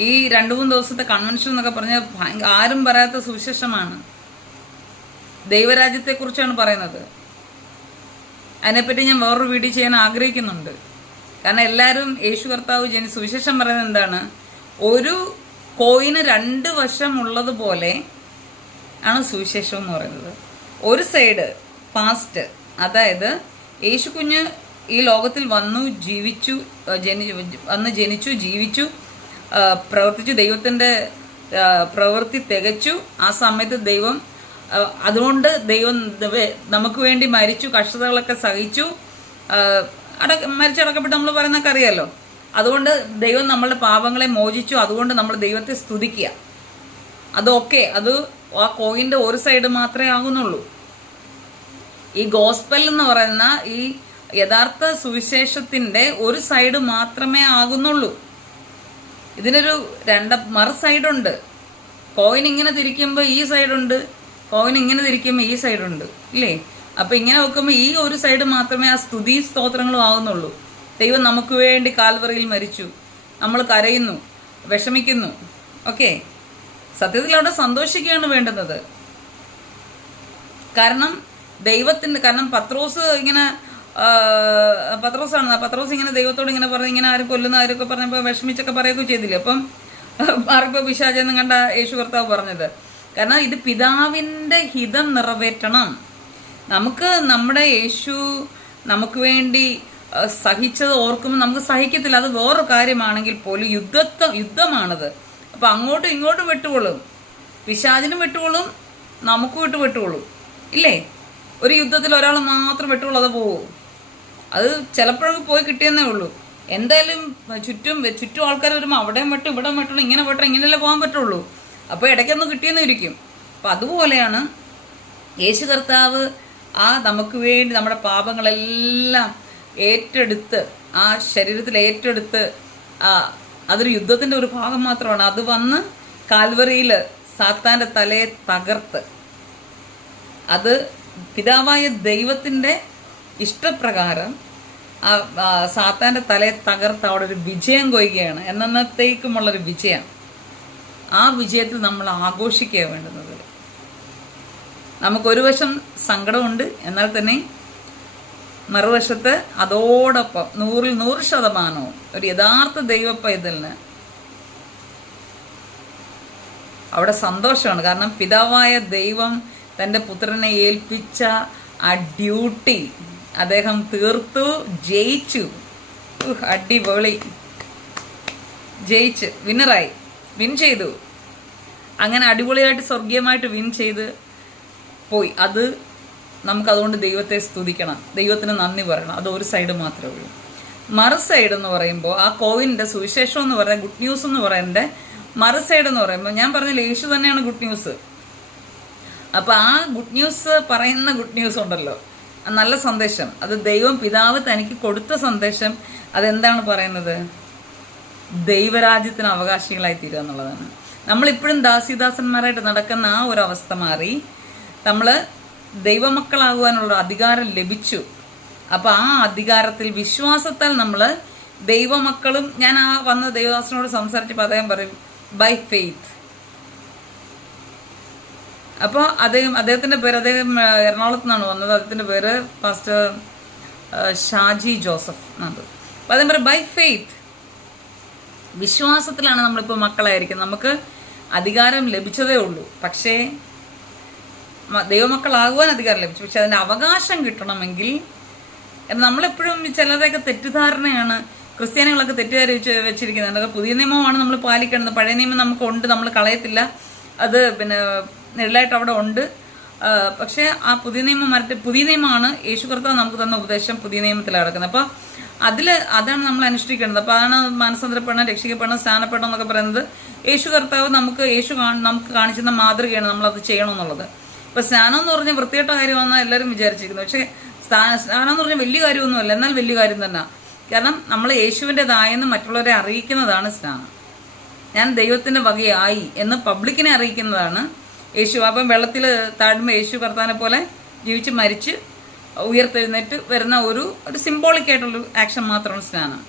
ഈ 2-3 ദിവസത്തെ കൺവെൻഷൻ എന്നൊക്കെ പറഞ്ഞാൽ ആരും പറയാത്ത സുവിശേഷമാണ്. ദൈവരാജ്യത്തെക്കുറിച്ചാണ് പറയുന്നത്. അതിനെപ്പറ്റി ഞാൻ വേറൊരു വീഡിയോ ചെയ്യാൻ ആഗ്രഹിക്കുന്നുണ്ട്. കാരണം എല്ലാവരും യേശു കർത്താവ് സുവിശേഷം പറയുന്നത് എന്താണ്? ഒരു കോയിന് 2 വശം ഉള്ളതുപോലെ ആണ് സുവിശേഷം എന്ന് പറയുന്നത്. ഒരു സൈഡ് പാസ്റ്റ്, അതായത് യേശു കുഞ്ഞ് ഈ ലോകത്തിൽ ജനിച്ചു ജീവിച്ചു, പ്രവർത്തിച്ചു, ദൈവത്തിൻ്റെ പ്രവൃത്തി തികച്ചു. ആ സമയത്ത് ദൈവം അതുകൊണ്ട് ദൈവം നമുക്ക് വേണ്ടി മരിച്ചു, കഷ്ടതകളൊക്കെ സഹിച്ചു, മരിച്ചടക്കപ്പെട്ട് നമ്മൾ പറയുന്നൊക്കെ അറിയാലോ. അതുകൊണ്ട് ദൈവം നമ്മളുടെ പാപങ്ങളെ മോചിച്ചു. അതുകൊണ്ട് നമ്മൾ ദൈവത്തെ സ്തുതിക്കുക. അതൊക്കെ അത് ആ കോയിൻ്റെ ഒരു സൈഡ് മാത്രമേ ആകുന്നുള്ളൂ. ഈ ഗോസ്പൽ എന്ന് പറയുന്ന ഈ യഥാർത്ഥ സുവിശേഷത്തിൻ്റെ ഒരു സൈഡ് മാത്രമേ ആകുന്നുള്ളൂ. ഇതിനൊരു മറു സൈഡുണ്ട്. കോയിൻ ഇങ്ങനെ തിരിക്കുമ്പോൾ ഈ സൈഡുണ്ട്, കോയിൻ ഇങ്ങനെ തിരിക്കുമ്പോൾ ഈ സൈഡുണ്ട്, ഇല്ലേ? അപ്പം ഇങ്ങനെ നോക്കുമ്പോൾ ഈ ഒരു സൈഡ് മാത്രമേ ആ സ്തുതി സ്തോത്രങ്ങളും ആകുന്നുള്ളൂ. ദൈവം നമുക്ക് വേണ്ടി കാൽവറിയിൽ മരിച്ചു, നമ്മൾ കരയുന്നു, വിഷമിക്കുന്നു. ഓക്കെ, സത്യത്തിൽ അവിടെ സന്തോഷിക്കുകയാണ് വേണ്ടുന്നത്. കാരണം പത്രോസ് ഇങ്ങനെ ദൈവത്തോട് ഇങ്ങനെ പറഞ്ഞു, ഇങ്ങനെ ആരും കൊല്ലുന്ന ആരൊക്കെ പറഞ്ഞപ്പോൾ വിഷമിച്ചൊക്കെ പറയുകയൊക്കെ ചെയ്തില്ലേ? അപ്പം ആർക്കിപ്പോൾ പിശാചെന്ന് കണ്ട യേശു കർത്താവ് പറഞ്ഞത്. കാരണം ഇത് പിതാവിൻ്റെ ഹിതം നിറവേറ്റണം. നമുക്ക് നമ്മുടെ യേശു നമുക്ക് വേണ്ടി സഹിച്ചത് ഓർക്കുമ്പോൾ നമുക്ക് സഹിക്കത്തില്ല. അത് വേറൊരു കാര്യമാണെങ്കിൽ പോലും യുദ്ധമാണത്. അപ്പം അങ്ങോട്ടും ഇങ്ങോട്ടും വിട്ടുകൊള്ളും, പിശാചിനും വിട്ടുകൊള്ളും, നമുക്കും വിട്ടുകൊള്ളും, ഇല്ലേ? ഒരു യുദ്ധത്തിൽ ഒരാൾ മാത്രം വിട്ടുകൊള്ളു, അത് പോവും. അത് ചിലപ്പോഴൊക്കെ പോയി കിട്ടിയെന്നേ ഉള്ളൂ. എന്തായാലും ചുറ്റും ആൾക്കാർ വരുമ്പോൾ അവിടെയും വെട്ടും ഇവിടെയും വെട്ടണം, ഇങ്ങനെ വെട്ടണം, ഇങ്ങനെയല്ലേ പോകാൻ പറ്റുള്ളൂ. അപ്പോൾ ഇടയ്ക്കൊന്ന് കിട്ടിയെന്ന് ഇരിക്കും. അപ്പം അതുപോലെയാണ് യേശു കർത്താവ് നമുക്ക് വേണ്ടി നമ്മുടെ പാപങ്ങളെല്ലാം ഏറ്റെടുത്ത് ആ ശരീരത്തിൽ ഏറ്റെടുത്ത് അതൊരു യുദ്ധത്തിൻ്റെ ഒരു ഭാഗം മാത്രമാണ്. അത് വന്ന് കാൽവറിയിൽ സാത്താൻ്റെ തലയെ തകർത്ത്, അത് പിതാവായ ദൈവത്തിൻ്റെ ഇഷ്ടപ്രകാരം സാത്താൻ്റെ തലയെ തകർത്ത് അവിടെ ഒരു വിജയം കൊയ്യുകയാണ്. എന്നത്തേക്കുമുള്ളൊരു വിജയം. ആ വിജയത്തിൽ നമ്മൾ ആഘോഷിക്കുക വേണ്ടുന്നത്. നമുക്കൊരു വശം സങ്കടമുണ്ട്, എന്നാൽ തന്നെ മറുവശത്ത് അതോടൊപ്പം 100% ഒരു യഥാർത്ഥ ദൈവ പൈതലിന് അവിടെ സന്തോഷമാണ്. കാരണം പിതാവായ ദൈവം തൻ്റെ പുത്രനെ ഏൽപ്പിച്ച ആ ഡ്യൂട്ടി അദ്ദേഹം തീർത്തു, ജയിച്ചു. അടിപൊളി, ജയിച്ച് വിന്നറായി, വിൻ ചെയ്തു. അങ്ങനെ അടിപൊളിയായിട്ട് സ്വർഗീയമായിട്ട് വിൻ ചെയ്ത് പോയി. അത് നമുക്കതുകൊണ്ട് ദൈവത്തെ സ്തുതിക്കണം, ദൈവത്തിന് നന്ദി പറയണം. അത് ഒരു സൈഡ് മാത്രമേ ഉള്ളൂ. മറു സൈഡ് എന്ന് പറയുമ്പോൾ ആ കോവിൻ്റെ സുവിശേഷം എന്ന് പറയുന്നത്, ഗുഡ് ന്യൂസ് എന്ന് പറയുന്നത്, മറു സൈഡ് എന്ന് പറയുമ്പോൾ ഞാൻ പറഞ്ഞില്ല, യേശു തന്നെയാണ് ഗുഡ് ന്യൂസ്. അപ്പോൾ ആ ഗുഡ് ന്യൂസ് പറയുന്ന ഗുഡ് ന്യൂസ് ഉണ്ടല്ലോ, നല്ല സന്ദേശം, അത് ദൈവം പിതാവ് തനിക്ക് കൊടുത്ത സന്ദേശം. അതെന്താണ് പറയുന്നത്? ദൈവരാജ്യത്തിന് അവകാശികളായി തീരുക എന്നുള്ളതാണ്. നമ്മളിപ്പോഴും ദാസിദാസന്മാരായിട്ട് നടക്കുന്ന ആ ഒരു അവസ്ഥ മാറി നമ്മൾ ദൈവമക്കളാകുവാനുള്ള അധികാരം ലഭിച്ചു. അപ്പോൾ ആ അധികാരത്തിൽ വിശ്വാസത്താൽ നമ്മൾ ദൈവമക്കളും, ഞാൻ ആ വന്ന ദൈവദാസനോട് സംസാരിച്ചപ്പോൾ അദ്ദേഹം പറയും ബൈ ഫെയ്ത്ത്. അപ്പോൾ അദ്ദേഹത്തിൻ്റെ പേര്, അദ്ദേഹം എറണാകുളത്ത് നിന്നാണ് വന്നത്, അദ്ദേഹത്തിൻ്റെ പേര് പാസ്റ്റർ ഷാജി ജോസഫ് എന്നാണ്. അപ്പോൾ അദ്ദേഹം പറയും ബൈ ഫെയ്ത്ത്, വിശ്വാസത്തിലാണ് നമ്മളിപ്പോൾ മക്കളായിരിക്കുന്നത്. നമുക്ക് അധികാരം ലഭിച്ചതേ ഉള്ളൂ, പക്ഷേ ദൈവമക്കളാകുവാൻ അധികാരം ലഭിച്ചു. പക്ഷെ അതിൻ്റെ അവകാശം കിട്ടണമെങ്കിൽ നമ്മളെപ്പോഴും ചിലരെയൊക്കെ തെറ്റിദ്ധാരണയാണ്, ക്രിസ്ത്യാനികളൊക്കെ തെറ്റിദ്ധാരിച്ച് വെച്ചിരിക്കുന്നത്. അതൊക്കെ പുതിയ നിയമമാണ് നമ്മൾ പാലിക്കേണ്ടത്. പഴയ നിയമം നമുക്കുണ്ട്, നമ്മൾ കളയത്തില്ല, അത് പിന്നെ നെല്ലായിട്ട് അവിടെ ഉണ്ട്. പക്ഷേ ആ പുതിയ നിയമം പുതിയ നിയമമാണ് യേശു കർത്താവ് നമുക്ക് തന്ന ഉപദേശം പുതിയ നിയമത്തിലാണ് കിടക്കുന്നത്. അപ്പോൾ അതാണ് നമ്മൾ അനുഷ്ഠിക്കേണ്ടത്. അപ്പോൾ അതാണ് മാനസാന്തരപ്പെടണം, രക്ഷിക്കപ്പെടണം, സ്നാനപ്പെടണം എന്നൊക്കെ പറയുന്നത്. യേശു കർത്താവ് നമുക്ക് കാണിച്ചിരുന്ന മാതൃകയാണ്, നമ്മളത് ചെയ്യണമെന്നുള്ളത്. ഇപ്പൊ സ്നാനം എന്ന് പറഞ്ഞാൽ വൃത്തികെട്ട കാര്യമാണെന്നാണ് എല്ലാവരും വിചാരിച്ചിരിക്കുന്നത്. പക്ഷെ സ്നാനം എന്ന് പറഞ്ഞാൽ വലിയ കാര്യമൊന്നുമല്ല, എന്നാൽ വലിയ കാര്യം തന്നെ. കാരണം നമ്മൾ യേശുവിൻ്റെതായെന്ന് മറ്റുള്ളവരെ അറിയിക്കുന്നതാണ് സ്നാനം. ഞാൻ ദൈവത്തിന്റെ വകയായി എന്ന് പബ്ലിക്കിനെ അറിയിക്കുന്നതാണ് യേശു. അപ്പം വെള്ളത്തിൽ താഴുമ്പോൾ യേശു കർത്താവിനെ പോലെ ജീവിച്ച് മരിച്ച് ഉയർത്തെഴുന്നേറ്റ് വരുന്ന ഒരു സിംബോളിക് ആയിട്ടുള്ള ആക്ഷൻ മാത്രമാണ് സ്നാനം.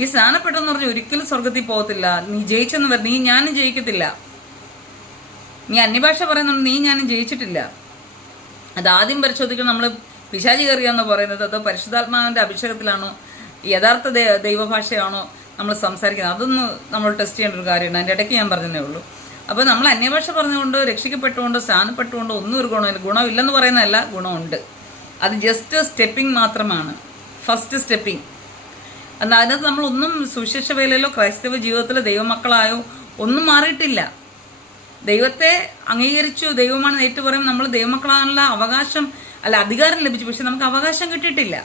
ഈ സ്നാനപ്പെട്ടെന്ന് പറഞ്ഞാൽ ഒരിക്കലും സ്വർഗത്തിൽ പോകത്തില്ല. നീ ജയിച്ചെന്ന് വരും, നീ ഞാനും ജയിക്കത്തില്ല. നീ അന്യഭാഷ പറയുന്നുണ്ട്, നീ ഞാനും ജയിച്ചിട്ടില്ല. അതാദ്യം പരിശോധിക്കണം. നമ്മൾ പിശാചി കയറിയാന്ന് പറയുന്നത്, അതോ പരിശുദ്ധാത്മാവിന്റെ അഭിഷേകത്തിലാണോ, യഥാർത്ഥ ദൈവഭാഷയാണോ നമ്മൾ സംസാരിക്കുന്നത്? അതൊന്ന് നമ്മൾ ടെസ്റ്റ് ചെയ്യേണ്ട ഒരു കാര്യമാണ്. അതിൻ്റെ ഇടയ്ക്ക് ഞാൻ പറഞ്ഞതേ ഉള്ളൂ. അപ്പോൾ നമ്മൾ അന്യഭാഷ പറഞ്ഞുകൊണ്ട്, രക്ഷിക്കപ്പെട്ടുകൊണ്ട്, സ്നാനപ്പെട്ടുകൊണ്ട് ഒന്നും ഒരു ഗുണമില്ലെന്ന് പറയുന്നതല്ല, ഗുണമുണ്ട്. അത് ജസ്റ്റ് സ്റ്റെപ്പിംഗ് മാത്രമാണ്, ഫസ്റ്റ് സ്റ്റെപ്പിംഗ്. എന്നാൽ അതിനകത്ത് നമ്മളൊന്നും സുവിശേഷ വേലയിലോ ക്രൈസ്തവ ജീവിതത്തിലോ ദൈവമക്കളായോ ഒന്നും മാറിയിട്ടില്ല. ദൈവത്തെ അംഗീകരിച്ചു, ദൈവമാണ് ഏറ്റു പറയും, നമ്മൾ ദൈവമക്കളാണുള്ള അവകാശം അധികാരം ലഭിച്ചു. പക്ഷെ നമുക്ക് അവകാശം കിട്ടിയിട്ടില്ല.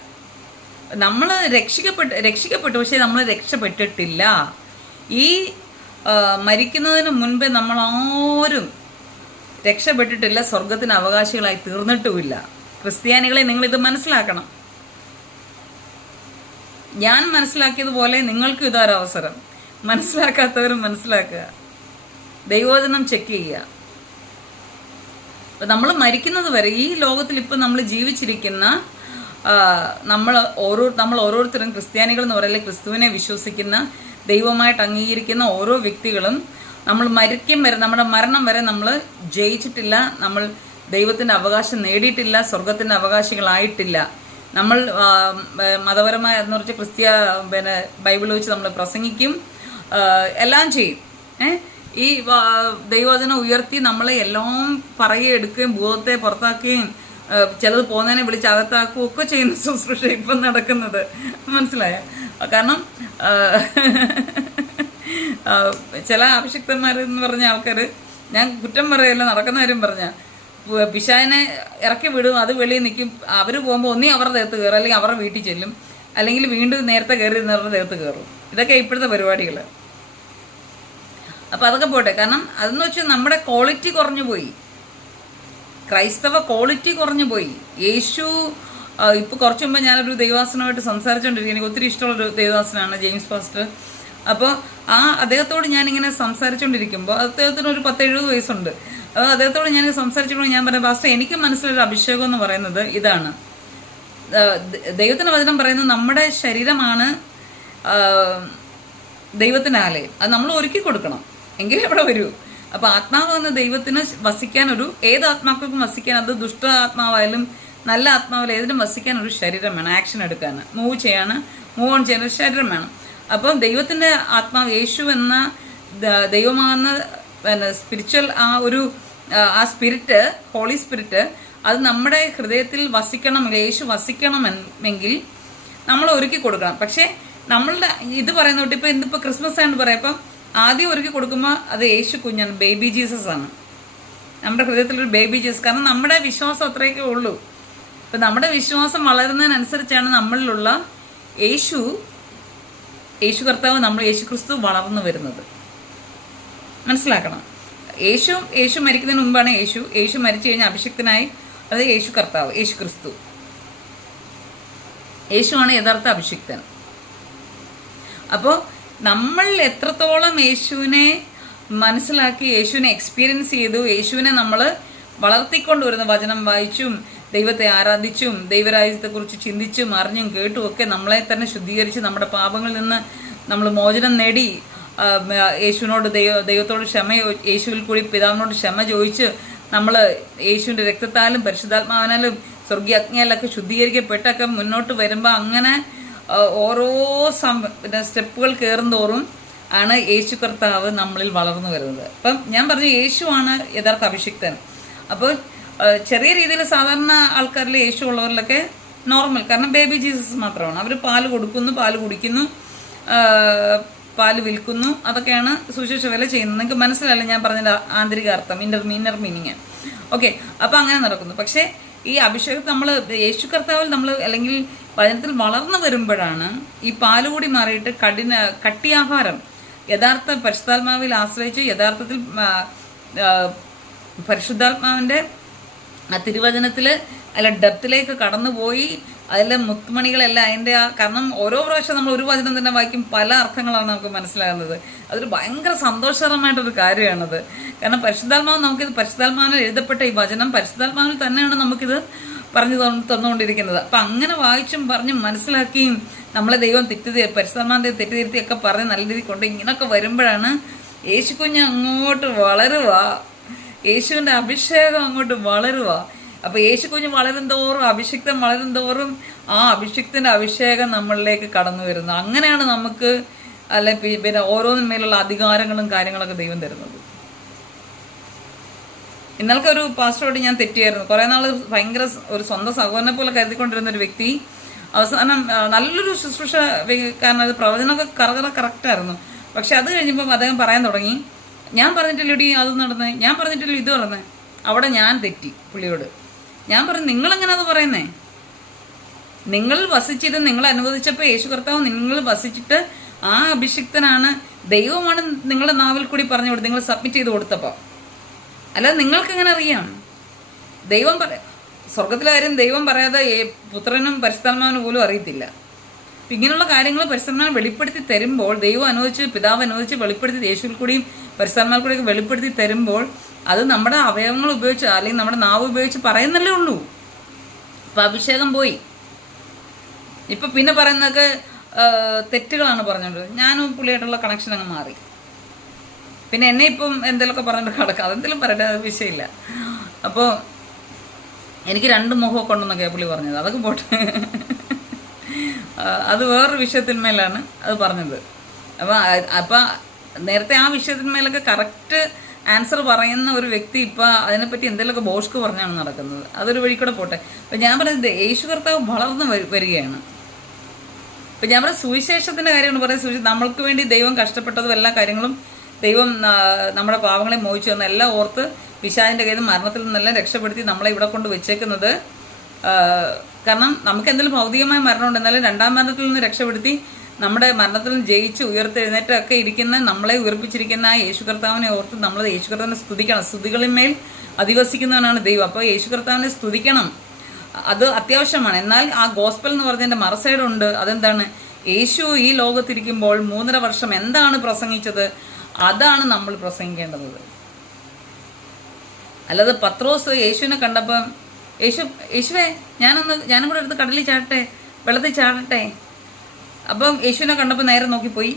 നമ്മൾ രക്ഷിക്കപ്പെട്ടു, പക്ഷെ നമ്മൾ രക്ഷപ്പെട്ടിട്ടില്ല. ഈ മരിക്കുന്നതിന് മുൻപേ നമ്മൾ ആരും രക്ഷപ്പെട്ടിട്ടില്ല, സ്വർഗത്തിന് അവകാശികളായി തീർന്നിട്ടുമില്ല. ക്രിസ്ത്യാനികളെ നിങ്ങളിത് മനസ്സിലാക്കണം. ഞാൻ മനസ്സിലാക്കിയതുപോലെ നിങ്ങൾക്കും ഇതൊരവസരം. മനസ്സിലാക്കാത്തവരും മനസ്സിലാക്കുക, ദൈവവചനം ചെക്ക് ചെയ്യുക. നമ്മൾ മരിക്കുന്നത് വരെ ഈ ലോകത്തിൽ ഇപ്പം നമ്മൾ ജീവിച്ചിരിക്കുന്ന നമ്മൾ ഓരോരുത്തരും ക്രിസ്ത്യാനികൾ എന്ന് പറയല്ലേ, ക്രിസ്തുവിനെ വിശ്വസിക്കുന്ന, ദൈവമായിട്ട് അംഗീകരിക്കുന്ന ഓരോ വ്യക്തികളും നമ്മൾ മരിക്കും വരെ, നമ്മുടെ മരണം വരെ നമ്മൾ ജയിച്ചിട്ടില്ല, നമ്മൾ ദൈവത്തിൻ്റെ അവകാശം നേടിയിട്ടില്ല, സ്വർഗത്തിൻ്റെ അവകാശികളായിട്ടില്ല. നമ്മൾ മതപരമായ എന്ന് പറഞ്ഞാൽ ബൈബിൾ വെച്ച് നമ്മൾ പ്രസംഗിക്കും, എല്ലാം ചെയ്യും. ഈ ദൈവവചനം ഉയർത്തി നമ്മളെ എല്ലാം എടുക്കുകയും ഭൂതത്തെ പുറത്താക്കുകയും ചിലത് പോകുന്നതിനെ വിളിച്ച് അകത്താക്കുകയും ഒക്കെ ചെയ്യുന്ന ശുശ്രൂഷ ഇപ്പം നടക്കുന്നത്. മനസ്സിലായോ? കാരണം ചില അഭിഷിക്തന്മാരെന്ന് പറഞ്ഞ ആൾക്കാർ, ഞാൻ കുറ്റം പറയല്ല, നടക്കുന്ന കാര്യം പറഞ്ഞാൽ പിശാചിനെ ഇറക്കി വിടും, അത് വെളിയിൽ നിൽക്കും. അവർ പോകുമ്പോൾ ഒന്നീ അവരുടെ ദേഹത്ത് കയറും, അല്ലെങ്കിൽ അവരുടെ വീട്ടിൽ ചെല്ലും, അല്ലെങ്കിൽ വീണ്ടും നേരത്തെ കയറി അവരുടെ ദേഹത്ത് കയറും. ഇതൊക്കെ ഇപ്പോഴത്തെ പരിപാടികൾ. അപ്പം അതൊക്കെ പോട്ടെ. കാരണം അതെന്ന് വെച്ചാൽ നമ്മുടെ ക്വാളിറ്റി കുറഞ്ഞു പോയി, ക്രൈസ്തവ ക്വാളിറ്റി കുറഞ്ഞു പോയി. യേശു ഇപ്പോൾ കുറച്ച് മുമ്പ് ഞാനൊരു ദൈവദാസനുമായിട്ട് സംസാരിച്ചുകൊണ്ടിരിക്കും. എനിക്ക് ഒത്തിരി ഇഷ്ടമുള്ളൊരു ദൈവദാസനാണ് ജെയിംസ് പാസ്റ്റർ. അപ്പോൾ അദ്ദേഹത്തോട് ഞാനിങ്ങനെ സംസാരിച്ചുകൊണ്ടിരിക്കുമ്പോൾ അദ്ദേഹത്തിന് ഒരു 70 വയസ്സുണ്ട്. അപ്പോൾ അദ്ദേഹത്തോട് ഞാൻ സംസാരിച്ചുകൊണ്ട് ഞാൻ പറയാം, പാസ്റ്റർ എനിക്ക് മനസ്സിലൊരു അഭിഷേകം എന്ന് പറയുന്നത് ഇതാണ്. ദൈവത്തിന്റെ വചനം പറയുന്നത് നമ്മുടെ ശരീരമാണ് ദൈവത്തിന്റെ ആലയം, അത് നമ്മൾ ഒരുക്കി കൊടുക്കണം എങ്കിലേ അവിടെ വരൂ. അപ്പൊ ആത്മാവ് എന്ന ദൈവത്തിന് വസിക്കാൻ ഏത് ആത്മാക്കൾക്കും വസിക്കാൻ, അത് ദുഷ്ട ആത്മാവായാലും നല്ല ആത്മാവിൽ ഏതിനും വസിക്കാൻ ഒരു ശരീരം വേണം, ആക്ഷൻ എടുക്കാൻ, മൂവ് ഓൺ ചെയ്യാൻ ഒരു ശരീരം വേണം. അപ്പം ദൈവത്തിന്റെ ആത്മാവ്, യേശു എന്ന ദൈവമാകുന്ന സ്പിരിച്വൽ ആ സ്പിരിറ്റ്, ഹോളി സ്പിരിറ്റ്, അത് നമ്മുടെ ഹൃദയത്തിൽ വസിക്കണമെങ്കിൽ, യേശു വസിക്കണമെങ്കിൽ നമ്മൾ ഒരുക്കി കൊടുക്കണം. പക്ഷെ നമ്മളുടെ ഇത് പറയുന്നോട്ട് ഇന്നിപ്പോ ക്രിസ്മസ് ആയിട്ട് പറയാം, ഇപ്പം ആദ്യം ഒരുക്കി കൊടുക്കുമ്പോൾ അത് യേശു കുഞ്ഞാണ്, ബേബി ജീസസ് ആണ് നമ്മുടെ ഹൃദയത്തിലൊരു ബേബി ജീസസ്. കാരണം നമ്മുടെ വിശ്വാസം അത്രയൊക്കെ ഉള്ളൂ. ഇപ്പം നമ്മുടെ വിശ്വാസം വളരുന്നതിനനുസരിച്ചാണ് നമ്മളിലുള്ള യേശു കർത്താവ്, യേശു ക്രിസ്തു വളർന്നു വരുന്നത്. മനസ്സിലാക്കണം. യേശു മരിക്കുന്നതിന് മുമ്പാണ് യേശു മരിച്ചു കഴിഞ്ഞാൽ അഭിഷിക്തനായി, അത് യേശു കർത്താവ്, യേശു ക്രിസ്തു, യേശുവാണ് യഥാർത്ഥ അഭിഷിക്തൻ. അപ്പോൾ നമ്മൾ എത്രത്തോളം യേശുവിനെ മനസ്സിലാക്കി, യേശുവിനെ എക്സ്പീരിയൻസ് ചെയ്തു, യേശുവിനെ നമ്മൾ വളർത്തിക്കൊണ്ടുവരുന്ന, വചനം വായിച്ചും ദൈവത്തെ ആരാധിച്ചും ദൈവരാജ്യത്തെക്കുറിച്ച് ചിന്തിച്ചും അറിഞ്ഞും കേട്ടും ഒക്കെ നമ്മളെ തന്നെ ശുദ്ധീകരിച്ച് നമ്മുടെ പാപങ്ങളിൽ നിന്ന് നമ്മൾ മോചനം നേടി യേശുവിനോട് ദൈവത്തോട് യേശുവിൽ കൂടി പിതാവിനോട് ക്ഷമ ചോദിച്ച് നമ്മൾ യേശുവിൻ്റെ രക്തത്താലും പരിശുദ്ധാത്മാവിനാലും സ്വർഗീയ അഗ്നിയാലൊക്കെ ശുദ്ധീകരിക്കപ്പെട്ടൊക്കെ മുന്നോട്ട് വരുമ്പോൾ അങ്ങനെ ഓരോ സ്റ്റെപ്പുകൾ കയറുന്തോറും ആണ് യേശു കർത്താവ് നമ്മളിൽ വളർന്നു വരുന്നത്. അപ്പം ഞാൻ പറഞ്ഞു, യേശുവാണ് യഥാർത്ഥ അഭിഷിക്തൻ. അപ്പോൾ ചെറിയ രീതിയിൽ സാധാരണ ആൾക്കാരിൽ യേശു ഉള്ളവരിലൊക്കെ നോർമൽ, കാരണം ബേബി ജീസസ് മാത്രമാണ്. അവർ പാല് കൊടുക്കുന്നു, പാല് കുടിക്കുന്നു, പാല് വിൽക്കുന്നു, അതൊക്കെയാണ് സുവിശേഷ വില ചെയ്യുന്നത്. നിങ്ങൾക്ക് മനസ്സിലല്ല ഞാൻ പറഞ്ഞ ആന്തരിക അർത്ഥം, ഇന്നർ മീനിങ്. ഓക്കെ, അപ്പം അങ്ങനെ നടക്കുന്നു. പക്ഷേ ഈ അഭിഷേകത്തിൽ നമ്മൾ യേശു കർത്താവിൽ നമ്മൾ അല്ലെങ്കിൽ വചനത്തിൽ വളർന്നു വരുമ്പോഴാണ് ഈ പാലുകൂടി മാറിയിട്ട് കട്ടിയാഹാരം, യഥാർത്ഥ പരിശുദ്ധാത്മാവിൽ ആശ്രയിച്ച് യഥാർത്ഥത്തിൽ പരിശുദ്ധാത്മാവിൻ്റെ ആ തിരുവചനത്തിൽ ഡെപ്തിലേക്ക് കടന്നുപോയി അതിലെ മുത്തുമണികളെല്ലാം അതിൻ്റെ കാരണം ഓരോ പ്രാവശ്യം നമ്മൾ ഒരു വചനം തന്നെ വായിക്കും, പല അർത്ഥങ്ങളാണ് നമുക്ക് മനസ്സിലാകുന്നത്. അതൊരു ഭയങ്കര സന്തോഷകരമായിട്ടൊരു കാര്യമാണത്. കാരണം പരിശുദ്ധാത്മാവിൽ എഴുതപ്പെട്ട ഈ വചനം പരിശുദ്ധാത്മാവിൽ തന്നെയാണ് നമുക്കിത് പറഞ്ഞു തന്നുകൊണ്ടിരിക്കുന്നത്. അപ്പം അങ്ങനെ വായിച്ചും പറഞ്ഞും മനസ്സിലാക്കിയും നമ്മളെ ദൈവം പരിശുദ്ധാത്മാവിനെ തെറ്റിദ്ധരുത്തിയൊക്കെ പറഞ്ഞ് നല്ല രീതിയിൽ കൊണ്ട് ഇങ്ങനെയൊക്കെ വരുമ്പോഴാണ് യേശു കുഞ്ഞ് അങ്ങോട്ട് വളരുക, യേശുവിൻ്റെ അഭിഷേകം അങ്ങോട്ട് വളരുക. അപ്പൊ യേശു കുഞ്ഞ് വളരുന്തോറും, അഭിഷിക്തൻ വളരുന്തോറും ആ അഭിഷിക്തന്റെ അഭിഷേകം നമ്മളിലേക്ക് കടന്നു വരുന്നു. അങ്ങനെയാണ് നമുക്ക് പിന്നെ ഓരോന്നിന്മേലുള്ള അധികാരങ്ങളും കാര്യങ്ങളൊക്കെ ദൈവം തരുന്നത്. ഇന്നലത്തെ ഒരു പാസ്റ്ററോട് ഞാൻ തെറ്റിയായിരുന്നു. കുറെ നാള് ഭയങ്കര ഒരു സ്വന്തം സഹോദരനെ പോലെ കരുതിക്കൊണ്ടിരുന്ന ഒരു വ്യക്തി അവസാനം നല്ലൊരു ശുശ്രൂഷ, കാരണം അത് പ്രവചനമൊക്കെ കറക്റ്റായിരുന്നു. പക്ഷെ അത് കഴിഞ്ഞപ്പം അദ്ദേഹം പറയാൻ തുടങ്ങി, ഞാൻ പറഞ്ഞിട്ടില്ലടി അത് നടന്നേ, ഞാൻ പറഞ്ഞിട്ടില്ല ഇത് പറഞ്ഞേ. അവിടെ ഞാൻ തെറ്റി പുള്ളിയോട്. ഞാൻ പറഞ്ഞു, നിങ്ങളെങ്ങനെ അത് പറയുന്നേ? നിങ്ങൾ വസിച്ചിട്ട്, നിങ്ങൾ അനുവദിച്ചപ്പോൾ യേശു കർത്താവ് നിങ്ങൾ വസിച്ചിട്ട് ആ അഭിഷിക്തനാണ്, ദൈവമാണ് നിങ്ങളുടെ നാവിൽ കൂടി പറഞ്ഞു കൊടുത്ത്, നിങ്ങൾ സബ്മിറ്റ് ചെയ്ത് കൊടുത്തപ്പോൾ. അല്ലാതെ നിങ്ങൾക്ക് എങ്ങനെ അറിയാം? ദൈവം സ്വർഗത്തിലെ കാര്യം ദൈവം പറയാതെ പുത്രനും പരിശുദ്ധാത്മാവിനും പോലും അറിയത്തില്ല. ഇങ്ങനെയുള്ള കാര്യങ്ങൾ പരിശുദ്ധാത്മാവിനെ വെളിപ്പെടുത്തി തരുമ്പോൾ, ദൈവം അനുവദിച്ച്, പിതാവ് അനുവദിച്ച് വെളിപ്പെടുത്തി യേശുവിൽ കൂടിയും പരിശുദ്ധാത്മാവിൽ കൂടിയൊക്കെ വെളിപ്പെടുത്തി തരുമ്പോൾ അത് നമ്മുടെ അവയവങ്ങൾ ഉപയോഗിച്ച് അല്ലെങ്കിൽ നമ്മുടെ നാവ് ഉപയോഗിച്ച് പറയുന്നല്ലേ ഉള്ളൂ. ഇപ്പം അഭിഷേകം പോയി. ഇപ്പം പിന്നെ പറയുന്നതൊക്കെ തെറ്റുകളാണ് പറഞ്ഞുകൊണ്ടിരുന്നത്. ഞാനും പുള്ളിയായിട്ടുള്ള കണക്ഷൻ അങ്ങ് മാറി. പിന്നെ എന്നെ ഇപ്പം എന്തെങ്കിലുമൊക്കെ പറഞ്ഞിട്ട് കിടക്കാം, അതെന്തെങ്കിലും പറയട്ടെ, അത് വിഷയമില്ല. അപ്പോൾ എനിക്ക് 2 മുഖമൊക്കെ ഉണ്ടെന്നൊക്കെയാണ് പുള്ളി പറഞ്ഞത്. അതൊക്കെ പോട്ടെ, അത് വേറൊരു വിഷയത്തിന്മേലാണ് അത് പറഞ്ഞത്. അപ്പം നേരത്തെ ആ വിഷയത്തിന്മേലൊക്കെ കറക്റ്റ് ആൻസർ പറയുന്ന ഒരു വ്യക്തി ഇപ്പം അതിനെപ്പറ്റി എന്തെങ്കിലുമൊക്കെ ബോഷ്ക്ക് പറഞ്ഞാണ് നടക്കുന്നത്. അതൊരു വഴി കൂടെ പോട്ടെ. അപ്പം ഞാൻ പറഞ്ഞത് യേശു കർത്താവ് വളർന്നു വരികയാണ്. ഇപ്പം ഞാൻ പറഞ്ഞ സുവിശേഷത്തിൻ്റെ കാര്യമാണ് പറയുന്നത്. നമ്മൾക്ക് വേണ്ടി ദൈവം കഷ്ടപ്പെട്ടതും എല്ലാ കാര്യങ്ങളും ദൈവം നമ്മുടെ പാവങ്ങളെ മോഹിച്ചു വന്ന എല്ലാം ഓർത്ത് പിശാചിൻ്റെ കയ്യിൽ നിന്ന് മരണത്തിൽ നിന്നെല്ലാം രക്ഷപ്പെടുത്തി നമ്മളെ ഇവിടെ കൊണ്ട് വെച്ചേക്കുന്നത്. കാരണം നമുക്ക് എന്തെങ്കിലും ഭൗതികമായ മരണം ഉണ്ടെന്നാലും 2ാം മരണത്തിൽ നിന്ന് രക്ഷപ്പെടുത്തി നമ്മുടെ മരണത്തിൽ നിന്ന് ജയിച്ച് ഉയർത്തെഴുന്നേറ്റൊക്കെ ഇരിക്കുന്ന, നമ്മളെ ഉയർപ്പിച്ചിരിക്കുന്ന ആ യേശു കർത്താവിനെ ഓർത്ത് നമ്മൾ യേശു കർത്താവിനെ സ്തുതിക്കണം. സ്തുതികളിന്മേൽ അധിവസിക്കുന്നവനാണ് ദൈവം. അപ്പോൾ യേശു കർത്താവിനെ സ്തുതിക്കണം, അത് അത്യാവശ്യമാണ്. എന്നാൽ ആ ഗോസ്പൽ എന്ന് പറഞ്ഞതിൻ്റെ മറുസൈഡുണ്ട്. അതെന്താണ്? യേശു ഈ ലോകത്തിരിക്കുമ്പോൾ 3.5 വർഷം എന്താണ് പ്രസംഗിച്ചത്, അതാണ് നമ്മൾ പ്രസംഗിക്കേണ്ടത്. അല്ലാതെ പത്രോസ് യേശുവിനെ കണ്ടപ്പം യേശുവേ ഞാനും കൂടെ എടുത്ത് കടലിൽ ചാടട്ടെ, വെള്ളത്തിൽ ചാടട്ടെ. അപ്പം യേശുവിനെ കണ്ടപ്പോൾ നേരെ നോക്കിപ്പോയി,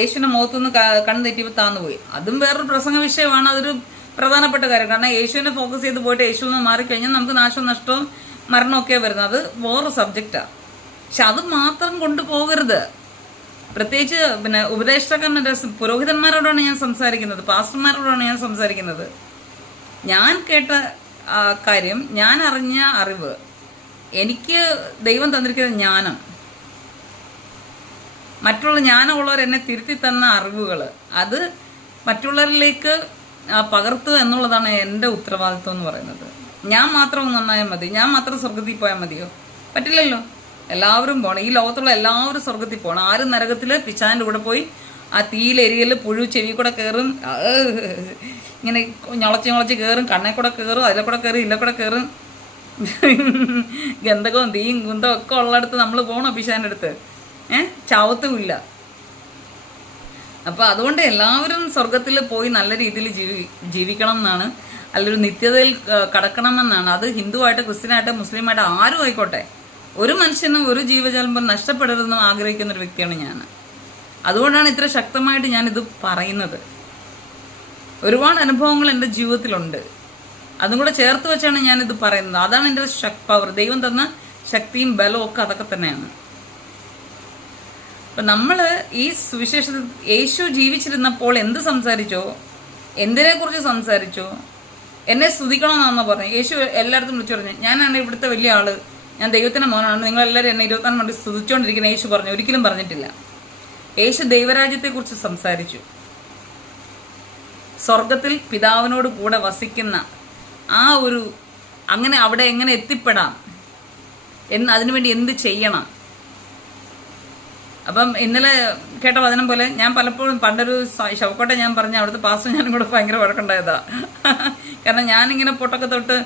യേശുവിൻ്റെ മുഖത്തുനിന്ന് കണ്ണ് തെറ്റിയപ്പോൾ താന്നുപോയി. അതും വേറൊരു പ്രസംഗ വിഷയമാണ്, അതൊരു പ്രധാനപ്പെട്ട കാര്യം. കാരണം യേശുവിനെ ഫോക്കസ് ചെയ്ത് പോയിട്ട് യേശുവിൽ നിന്ന് മാറിക്കഴിഞ്ഞാൽ നമുക്ക് നാശവും നഷ്ടവും മരണമൊക്കെ വരുന്നത്. അത് വേറൊരു സബ്ജക്റ്റാണ്. പക്ഷെ അത് മാത്രം കൊണ്ടുപോകരുത്. പ്രത്യേകിച്ച് ഉപദേഷ്ടാക്കന്മാരുടെ പുരോഹിതന്മാരോടാണ് ഞാൻ സംസാരിക്കുന്നത്, പാസ്റ്റർമാരോടാണ് ഞാൻ സംസാരിക്കുന്നത്. ഞാൻ കേട്ട കാര്യം, ഞാൻ അറിഞ്ഞ അറിവ്, എനിക്ക് ദൈവം തന്നിരിക്കുന്ന ജ്ഞാനം, മറ്റുള്ള ജ്ഞാനമുള്ളവർ എന്നെ തിരുത്തി തന്ന അറിവുകൾ, അത് മറ്റുള്ളവരിലേക്ക് പകർത്തുക എന്നുള്ളതാണ് എൻ്റെ ഉത്തരവാദിത്വം എന്ന് പറയുന്നത്. ഞാൻ മാത്രം നന്നായാൽ മതി, ഞാൻ മാത്രം സ്വർഗത്തിൽ പോയാൽ മതിയോ? പറ്റില്ലല്ലോ. എല്ലാവരും പോകണം, ഈ ലോകത്തുള്ള എല്ലാവരും സ്വർഗത്തിൽ പോകണം. ആരും നരകത്തിൽ പിശാചിൻ്റെ കൂടെ പോയി ആ തീയിലെരിയൽ പുഴു ചെവി കൂടെ കയറും, ഇങ്ങനെ ഞൊളച്ച് കയറും, കണ്ണേ കൂടെ കയറും, അതിലെ കൂടെ കയറും, ഇല്ല കൂടെ കയറും, ഗന്ധകവും തീയും കുന്തവും ഒക്കെ ഉള്ളിടത്ത് നമ്മൾ പോകണം പിശാചിൻ്റെ അടുത്ത്. ചാവത്തുമില്ല. അപ്പം അതുകൊണ്ട് എല്ലാവരും സ്വർഗത്തിൽ പോയി നല്ല രീതിയിൽ ജീവിക്കണം എന്നാണ്, അല്ലൊരു നിത്യതയിൽ കടക്കണമെന്നാണ്. അത് ഹിന്ദുവായിട്ട്, ക്രിസ്ത്യനായിട്ട്, മുസ്ലിമായിട്ട് ആരും ആയിക്കോട്ടെ, ഒരു മനുഷ്യനും ഒരു ജീവജാലം നഷ്ടപ്പെടരുതെന്ന് ആഗ്രഹിക്കുന്ന ഒരു വ്യക്തിയാണ് ഞാൻ. അതുകൊണ്ടാണ് ഇത്ര ശക്തമായിട്ട് ഞാനിത് പറയുന്നത്. ഒരുപാട് അനുഭവങ്ങൾ എൻ്റെ ജീവിതത്തിലുണ്ട്, അതും കൂടെ ചേർത്ത് വെച്ചാണ് ഞാനിത് പറയുന്നത്. അതാണ് എൻ്റെ പവർ. ദൈവം തന്ന ശക്തിയും ബലവും ഒക്കെ അതൊക്കെ തന്നെയാണ്. അപ്പം നമ്മൾ ഈ സുവിശേഷത്തിൽ യേശു ജീവിച്ചിരുന്നപ്പോൾ എന്ത് സംസാരിച്ചോ, എന്തിനെക്കുറിച്ച് സംസാരിച്ചോ, എന്നെ സ്തുതിക്കണമെന്നാണെന്ന് പറഞ്ഞു. യേശു എല്ലായിടത്തും വിളിച്ചു പറഞ്ഞു, ഞാനാണ് ഇവിടുത്തെ വലിയ ആള്, ഞാൻ ദൈവത്തിൻ്റെ മോനാണ്, നിങ്ങളെല്ലാവരും എന്നെ 24 മണി സ്തുതിച്ചുകൊണ്ടിരിക്കുന്ന യേശു പറഞ്ഞു. ഒരിക്കലും പറഞ്ഞിട്ടില്ല. യേശു ദൈവരാജ്യത്തെക്കുറിച്ച് സംസാരിച്ചു. സ്വർഗത്തിൽ പിതാവിനോട് കൂടെ വസിക്കുന്ന ആ ഒരു, അങ്ങനെ അവിടെ എങ്ങനെ എത്തിപ്പെടാം, അതിനുവേണ്ടി എന്ത് ചെയ്യണം. അപ്പം ഇന്നലെ കേട്ട വചനം പോലെ ഞാൻ പലപ്പോഴും പണ്ടൊരു ശവക്കോട്ടെ ഞാൻ പറഞ്ഞ അവിടുത്തെ പാസ്റ്റർ ഞാനും കൂടെ ഭയങ്കര വഴക്കുണ്ടായതാ. കാരണം ഞാനിങ്ങനെ പൊട്ടൊക്കെ തൊട്ട്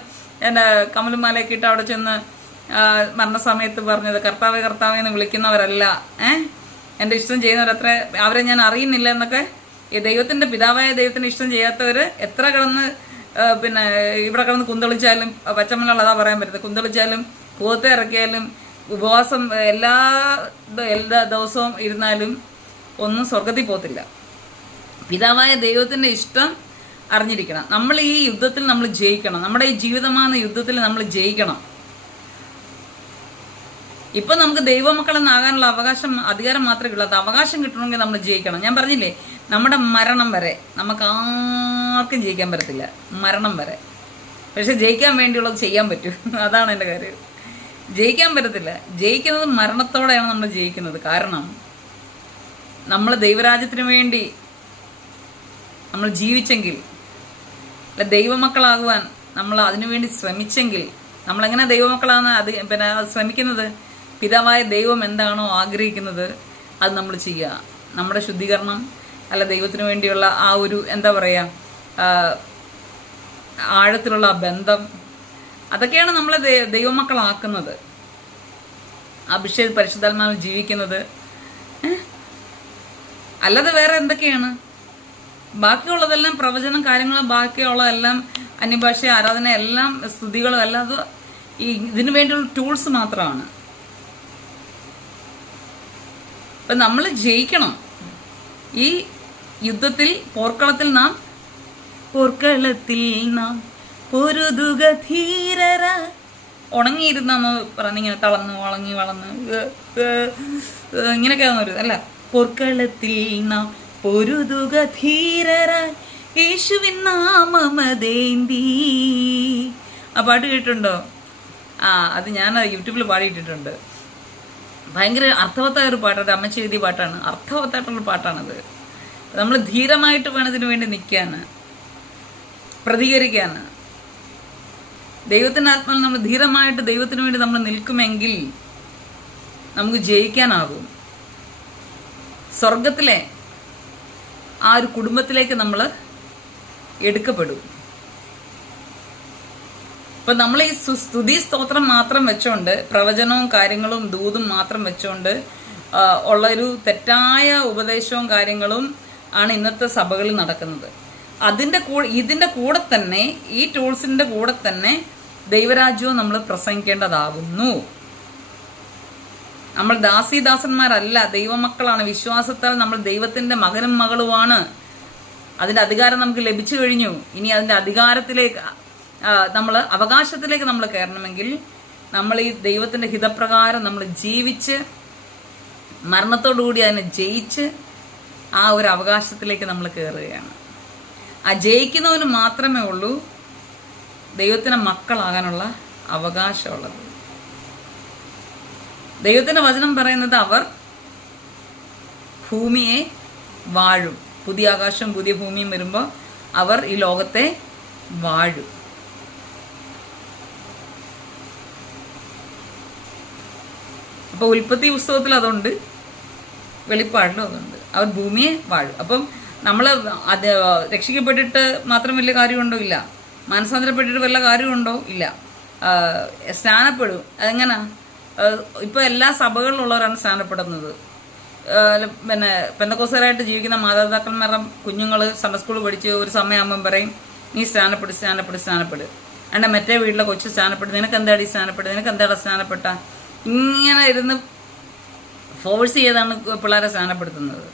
എൻ്റെ കമലുമാലയൊക്കെ ഇട്ട് അവിടെ ചെന്ന് മരണസമയത്ത് പറഞ്ഞത്, കർത്താവെ കർത്താവെ എന്ന് വിളിക്കുന്നവരല്ല, എൻ്റെ ഇഷ്ടം ചെയ്യുന്നവരത്ര, അവരെ ഞാൻ അറിയുന്നില്ല എന്നൊക്കെ. ഈ ദൈവത്തിൻ്റെ പിതാവായ ദൈവത്തിൻ്റെ ഇഷ്ടം ചെയ്യാത്തവർ എത്ര കിടന്ന് ഇവിടെ കിടന്ന് കുന്തളിച്ചാലും, പച്ചമലുള്ള അതാ പറയാൻ പറ്റുന്നത്, കുന്തളിച്ചാലും പൂവത്തെ ഇറക്കിയാലും ഉപവാസം എല്ലാ ദിവസവും ഇരുന്നാലും ഒന്നും സ്വർഗത്തിൽ പോകത്തില്ല. പിതാവായ ദൈവത്തിൻ്റെ ഇഷ്ടം അറിഞ്ഞിരിക്കണം. നമ്മൾ ഈ യുദ്ധത്തിൽ നമ്മൾ ജയിക്കണം. നമ്മുടെ ഈ ജീവിതமான യുദ്ധത്തിൽ നമ്മൾ ജയിക്കണം. ഇപ്പം നമുക്ക് ദൈവമക്കളെന്നാകാനുള്ള അവകാശം, അധികാരം മാത്രമേ ഉള്ളൂ. അത് അവകാശം കിട്ടണമെങ്കിൽ നമ്മൾ ജയിക്കണം. ഞാൻ പറഞ്ഞില്ലേ, നമ്മുടെ മരണം വരെ നമുക്ക് ആർക്കും ജയിക്കാൻ പറ്റത്തില്ല, മരണം വരെ. പക്ഷെ ജയിക്കാൻ വേണ്ടിയുള്ളത് ചെയ്യാൻ പറ്റും. അതാണ് എൻ്റെ കാര്യം. ജയിക്കാൻ പറ്റത്തില്ല. ജയിക്കുന്നത് മരണത്തോടെയാണ് നമ്മൾ ജയിക്കുന്നത്. കാരണം നമ്മൾ ദൈവരാജ്യത്തിന് വേണ്ടി നമ്മൾ ജീവിച്ചെങ്കിൽ, അല്ല ദൈവമക്കളാകുവാൻ നമ്മൾ അതിനുവേണ്ടി ശ്രമിച്ചെങ്കിൽ, നമ്മളെങ്ങനെ ദൈവമക്കളാണ് അത് ശ്രമിക്കുന്നത്? പിതാവായ ദൈവം എന്താണോ ആഗ്രഹിക്കുന്നത് അത് നമ്മൾ ചെയ്യുക. നമ്മുടെ ശുദ്ധീകരണം, അല്ല ദൈവത്തിന് വേണ്ടിയുള്ള ആ ഒരു എന്താ പറയുക, ആഴത്തിലുള്ള ബന്ധം, അതൊക്കെയാണ് നമ്മളെ ദൈവമക്കളാക്കുന്നത്. അഭിഷേക് പരിശുദ്ധാത്മാവിൽ ജീവിക്കുന്നത്. അല്ലാതെ വേറെ എന്തൊക്കെയാണ്? ബാക്കിയുള്ളതെല്ലാം പ്രവചനം, കാര്യങ്ങളും, ബാക്കിയുള്ളതെല്ലാം അന്യഭാഷ ആരാധന, എല്ലാം സ്തുതികളും എല്ലാം അത് ഇതിനു വേണ്ടിയുള്ള ടൂൾസ് മാത്രമാണ്. അപ്പം നമ്മൾ ജയിക്കണം ഈ യുദ്ധത്തിൽ, പോർക്കളത്തിൽ നാം പൊരുതുക ധീരര. ഉണങ്ങിയിരുന്നെന്ന് പറഞ്ഞിങ്ങനെ തളർന്ന് വളർന്ന് ഇങ്ങനെയൊക്കെ ആവുന്നൊരു അല്ല. പോർക്കളത്തിൽ നാം പൊരുതുക ധീരരായി യേശുവിൻ നാമമതേന്തി. ആ പാട്ട് കേട്ടിട്ടുണ്ടോ? അത് ഞാൻ യൂട്യൂബിൽ പാടിയിട്ടിട്ടുണ്ട്. ഭയങ്കര അർത്ഥവത്തായ ഒരു പാട്ടാണ്, അമ്മച്ചി എഴുതിയ പാട്ടാണ്, അർത്ഥവത്തായിട്ടുള്ള പാട്ടാണത്. നമ്മൾ ധീരമായിട്ട് വേണം ഇതിനു വേണ്ടി നിൽക്കാൻ, പ്രതികരിക്കാൻ. ദൈവത്തിൻ്റെ ആത്മാവിൽ നമ്മൾ ധീരമായിട്ട് ദൈവത്തിന് വേണ്ടി നമ്മൾ നിൽക്കുമെങ്കിൽ നമുക്ക് ജയിക്കാനാകും. സ്വർഗത്തിലെ ആ ഒരു കുടുംബത്തിലേക്ക് നമ്മൾ എടുക്കപ്പെടും. അപ്പൊ നമ്മൾ ഈ സ്തുതി സ്തോത്രം മാത്രം വെച്ചോണ്ട്, പ്രവചനവും കാര്യങ്ങളും ദൂതും മാത്രം വെച്ചോണ്ട് ഉള്ളൊരു തെറ്റായ ഉപദേശവും കാര്യങ്ങളും ആണ് ഇന്നത്തെ സഭകളിൽ നടക്കുന്നത്. ഇതിന്റെ കൂടെ തന്നെ, ഈ ടൂൾസിന്റെ കൂടെ തന്നെ ദൈവരാജ്യവും നമ്മൾ പ്രസംഗിക്കേണ്ടതാകുന്നു. നമ്മൾ ദാസീദാസന്മാരല്ല, ദൈവമക്കളാണ്. വിശ്വാസത്താൽ നമ്മൾ ദൈവത്തിന്റെ മകനും മകളുമാണ്. അതിന്റെ അധികാരം നമുക്ക് ലഭിച്ചു കഴിഞ്ഞു. ഇനി അതിന്റെ അധികാരത്തിലേക്ക്, നമ്മൾ അവകാശത്തിലേക്ക് നമ്മൾ കയറണമെങ്കിൽ നമ്മൾ ഈ ദൈവത്തിന്റെ ഹിതപ്രകാരം നമ്മൾ ജീവിച്ച് മരണത്തോടുകൂടി അതിനെ ജയിച്ച് ആ ഒരു അവകാശത്തിലേക്ക് നമ്മൾ കയറുകയാണ്. ആ ജയിക്കുന്നവന് മാത്രമേ ഉള്ളൂ ദൈവത്തിന്റെ മക്കളാകാനുള്ള അവകാശമുള്ളത്. ദൈവത്തിന്റെ വചനം പറയുന്നത് അവർ ഭൂമിയെ വാഴും. പുതിയ ആകാശവും പുതിയ ഭൂമിയും വരുമ്പോൾ അവർ ഈ ലോകത്തെ വാഴും. അപ്പൊ ഉൽപ്പത്തി പുസ്തകത്തിൽ അതുണ്ട്, വെളിപ്പാടിലും അതുണ്ട്. അവർ ഭൂമിയെ വാഴും. അപ്പം നമ്മൾ അത് രക്ഷിക്കപ്പെട്ടിട്ട് മാത്രം വലിയ കാര്യമുണ്ടോ? ഇല്ല. മനസ്സാന്തരപ്പെട്ടിട്ട് വല്ല കാര്യമുണ്ടോ? ഇല്ല. സ്നാനപ്പെടും. അതെങ്ങനാ? ഇപ്പൊ എല്ലാ സഭകളിലുള്ളവരാണ് സ്നാനപ്പെടുന്നത്. പിന്നെ പെന്തക്കോസ്തരായിട്ട് ജീവിക്കുന്ന മാതാപിതാക്കന്മാരുടെ കുഞ്ഞുങ്ങൾ സൺഡേ സ്കൂൾ പഠിച്ച് ഒരു സമയമാകുമ്പം പറയും, നീ സ്നാനപ്പെട്. എൻ്റെ മറ്റേ വീട്ടിലെ കൊച്ചു സ്നാനപ്പെട്ട്, നിനക്ക് എന്താടി സ്നാനപ്പെട്ട്, നിനക്ക് എന്താടാ സ്നാനപ്പെട്ട? ഇങ്ങനെ ഇരുന്ന് ഫോഴ്സ് ചെയ്താണ് പിള്ളേരെ സ്നാനപ്പെടുത്തുന്നത്.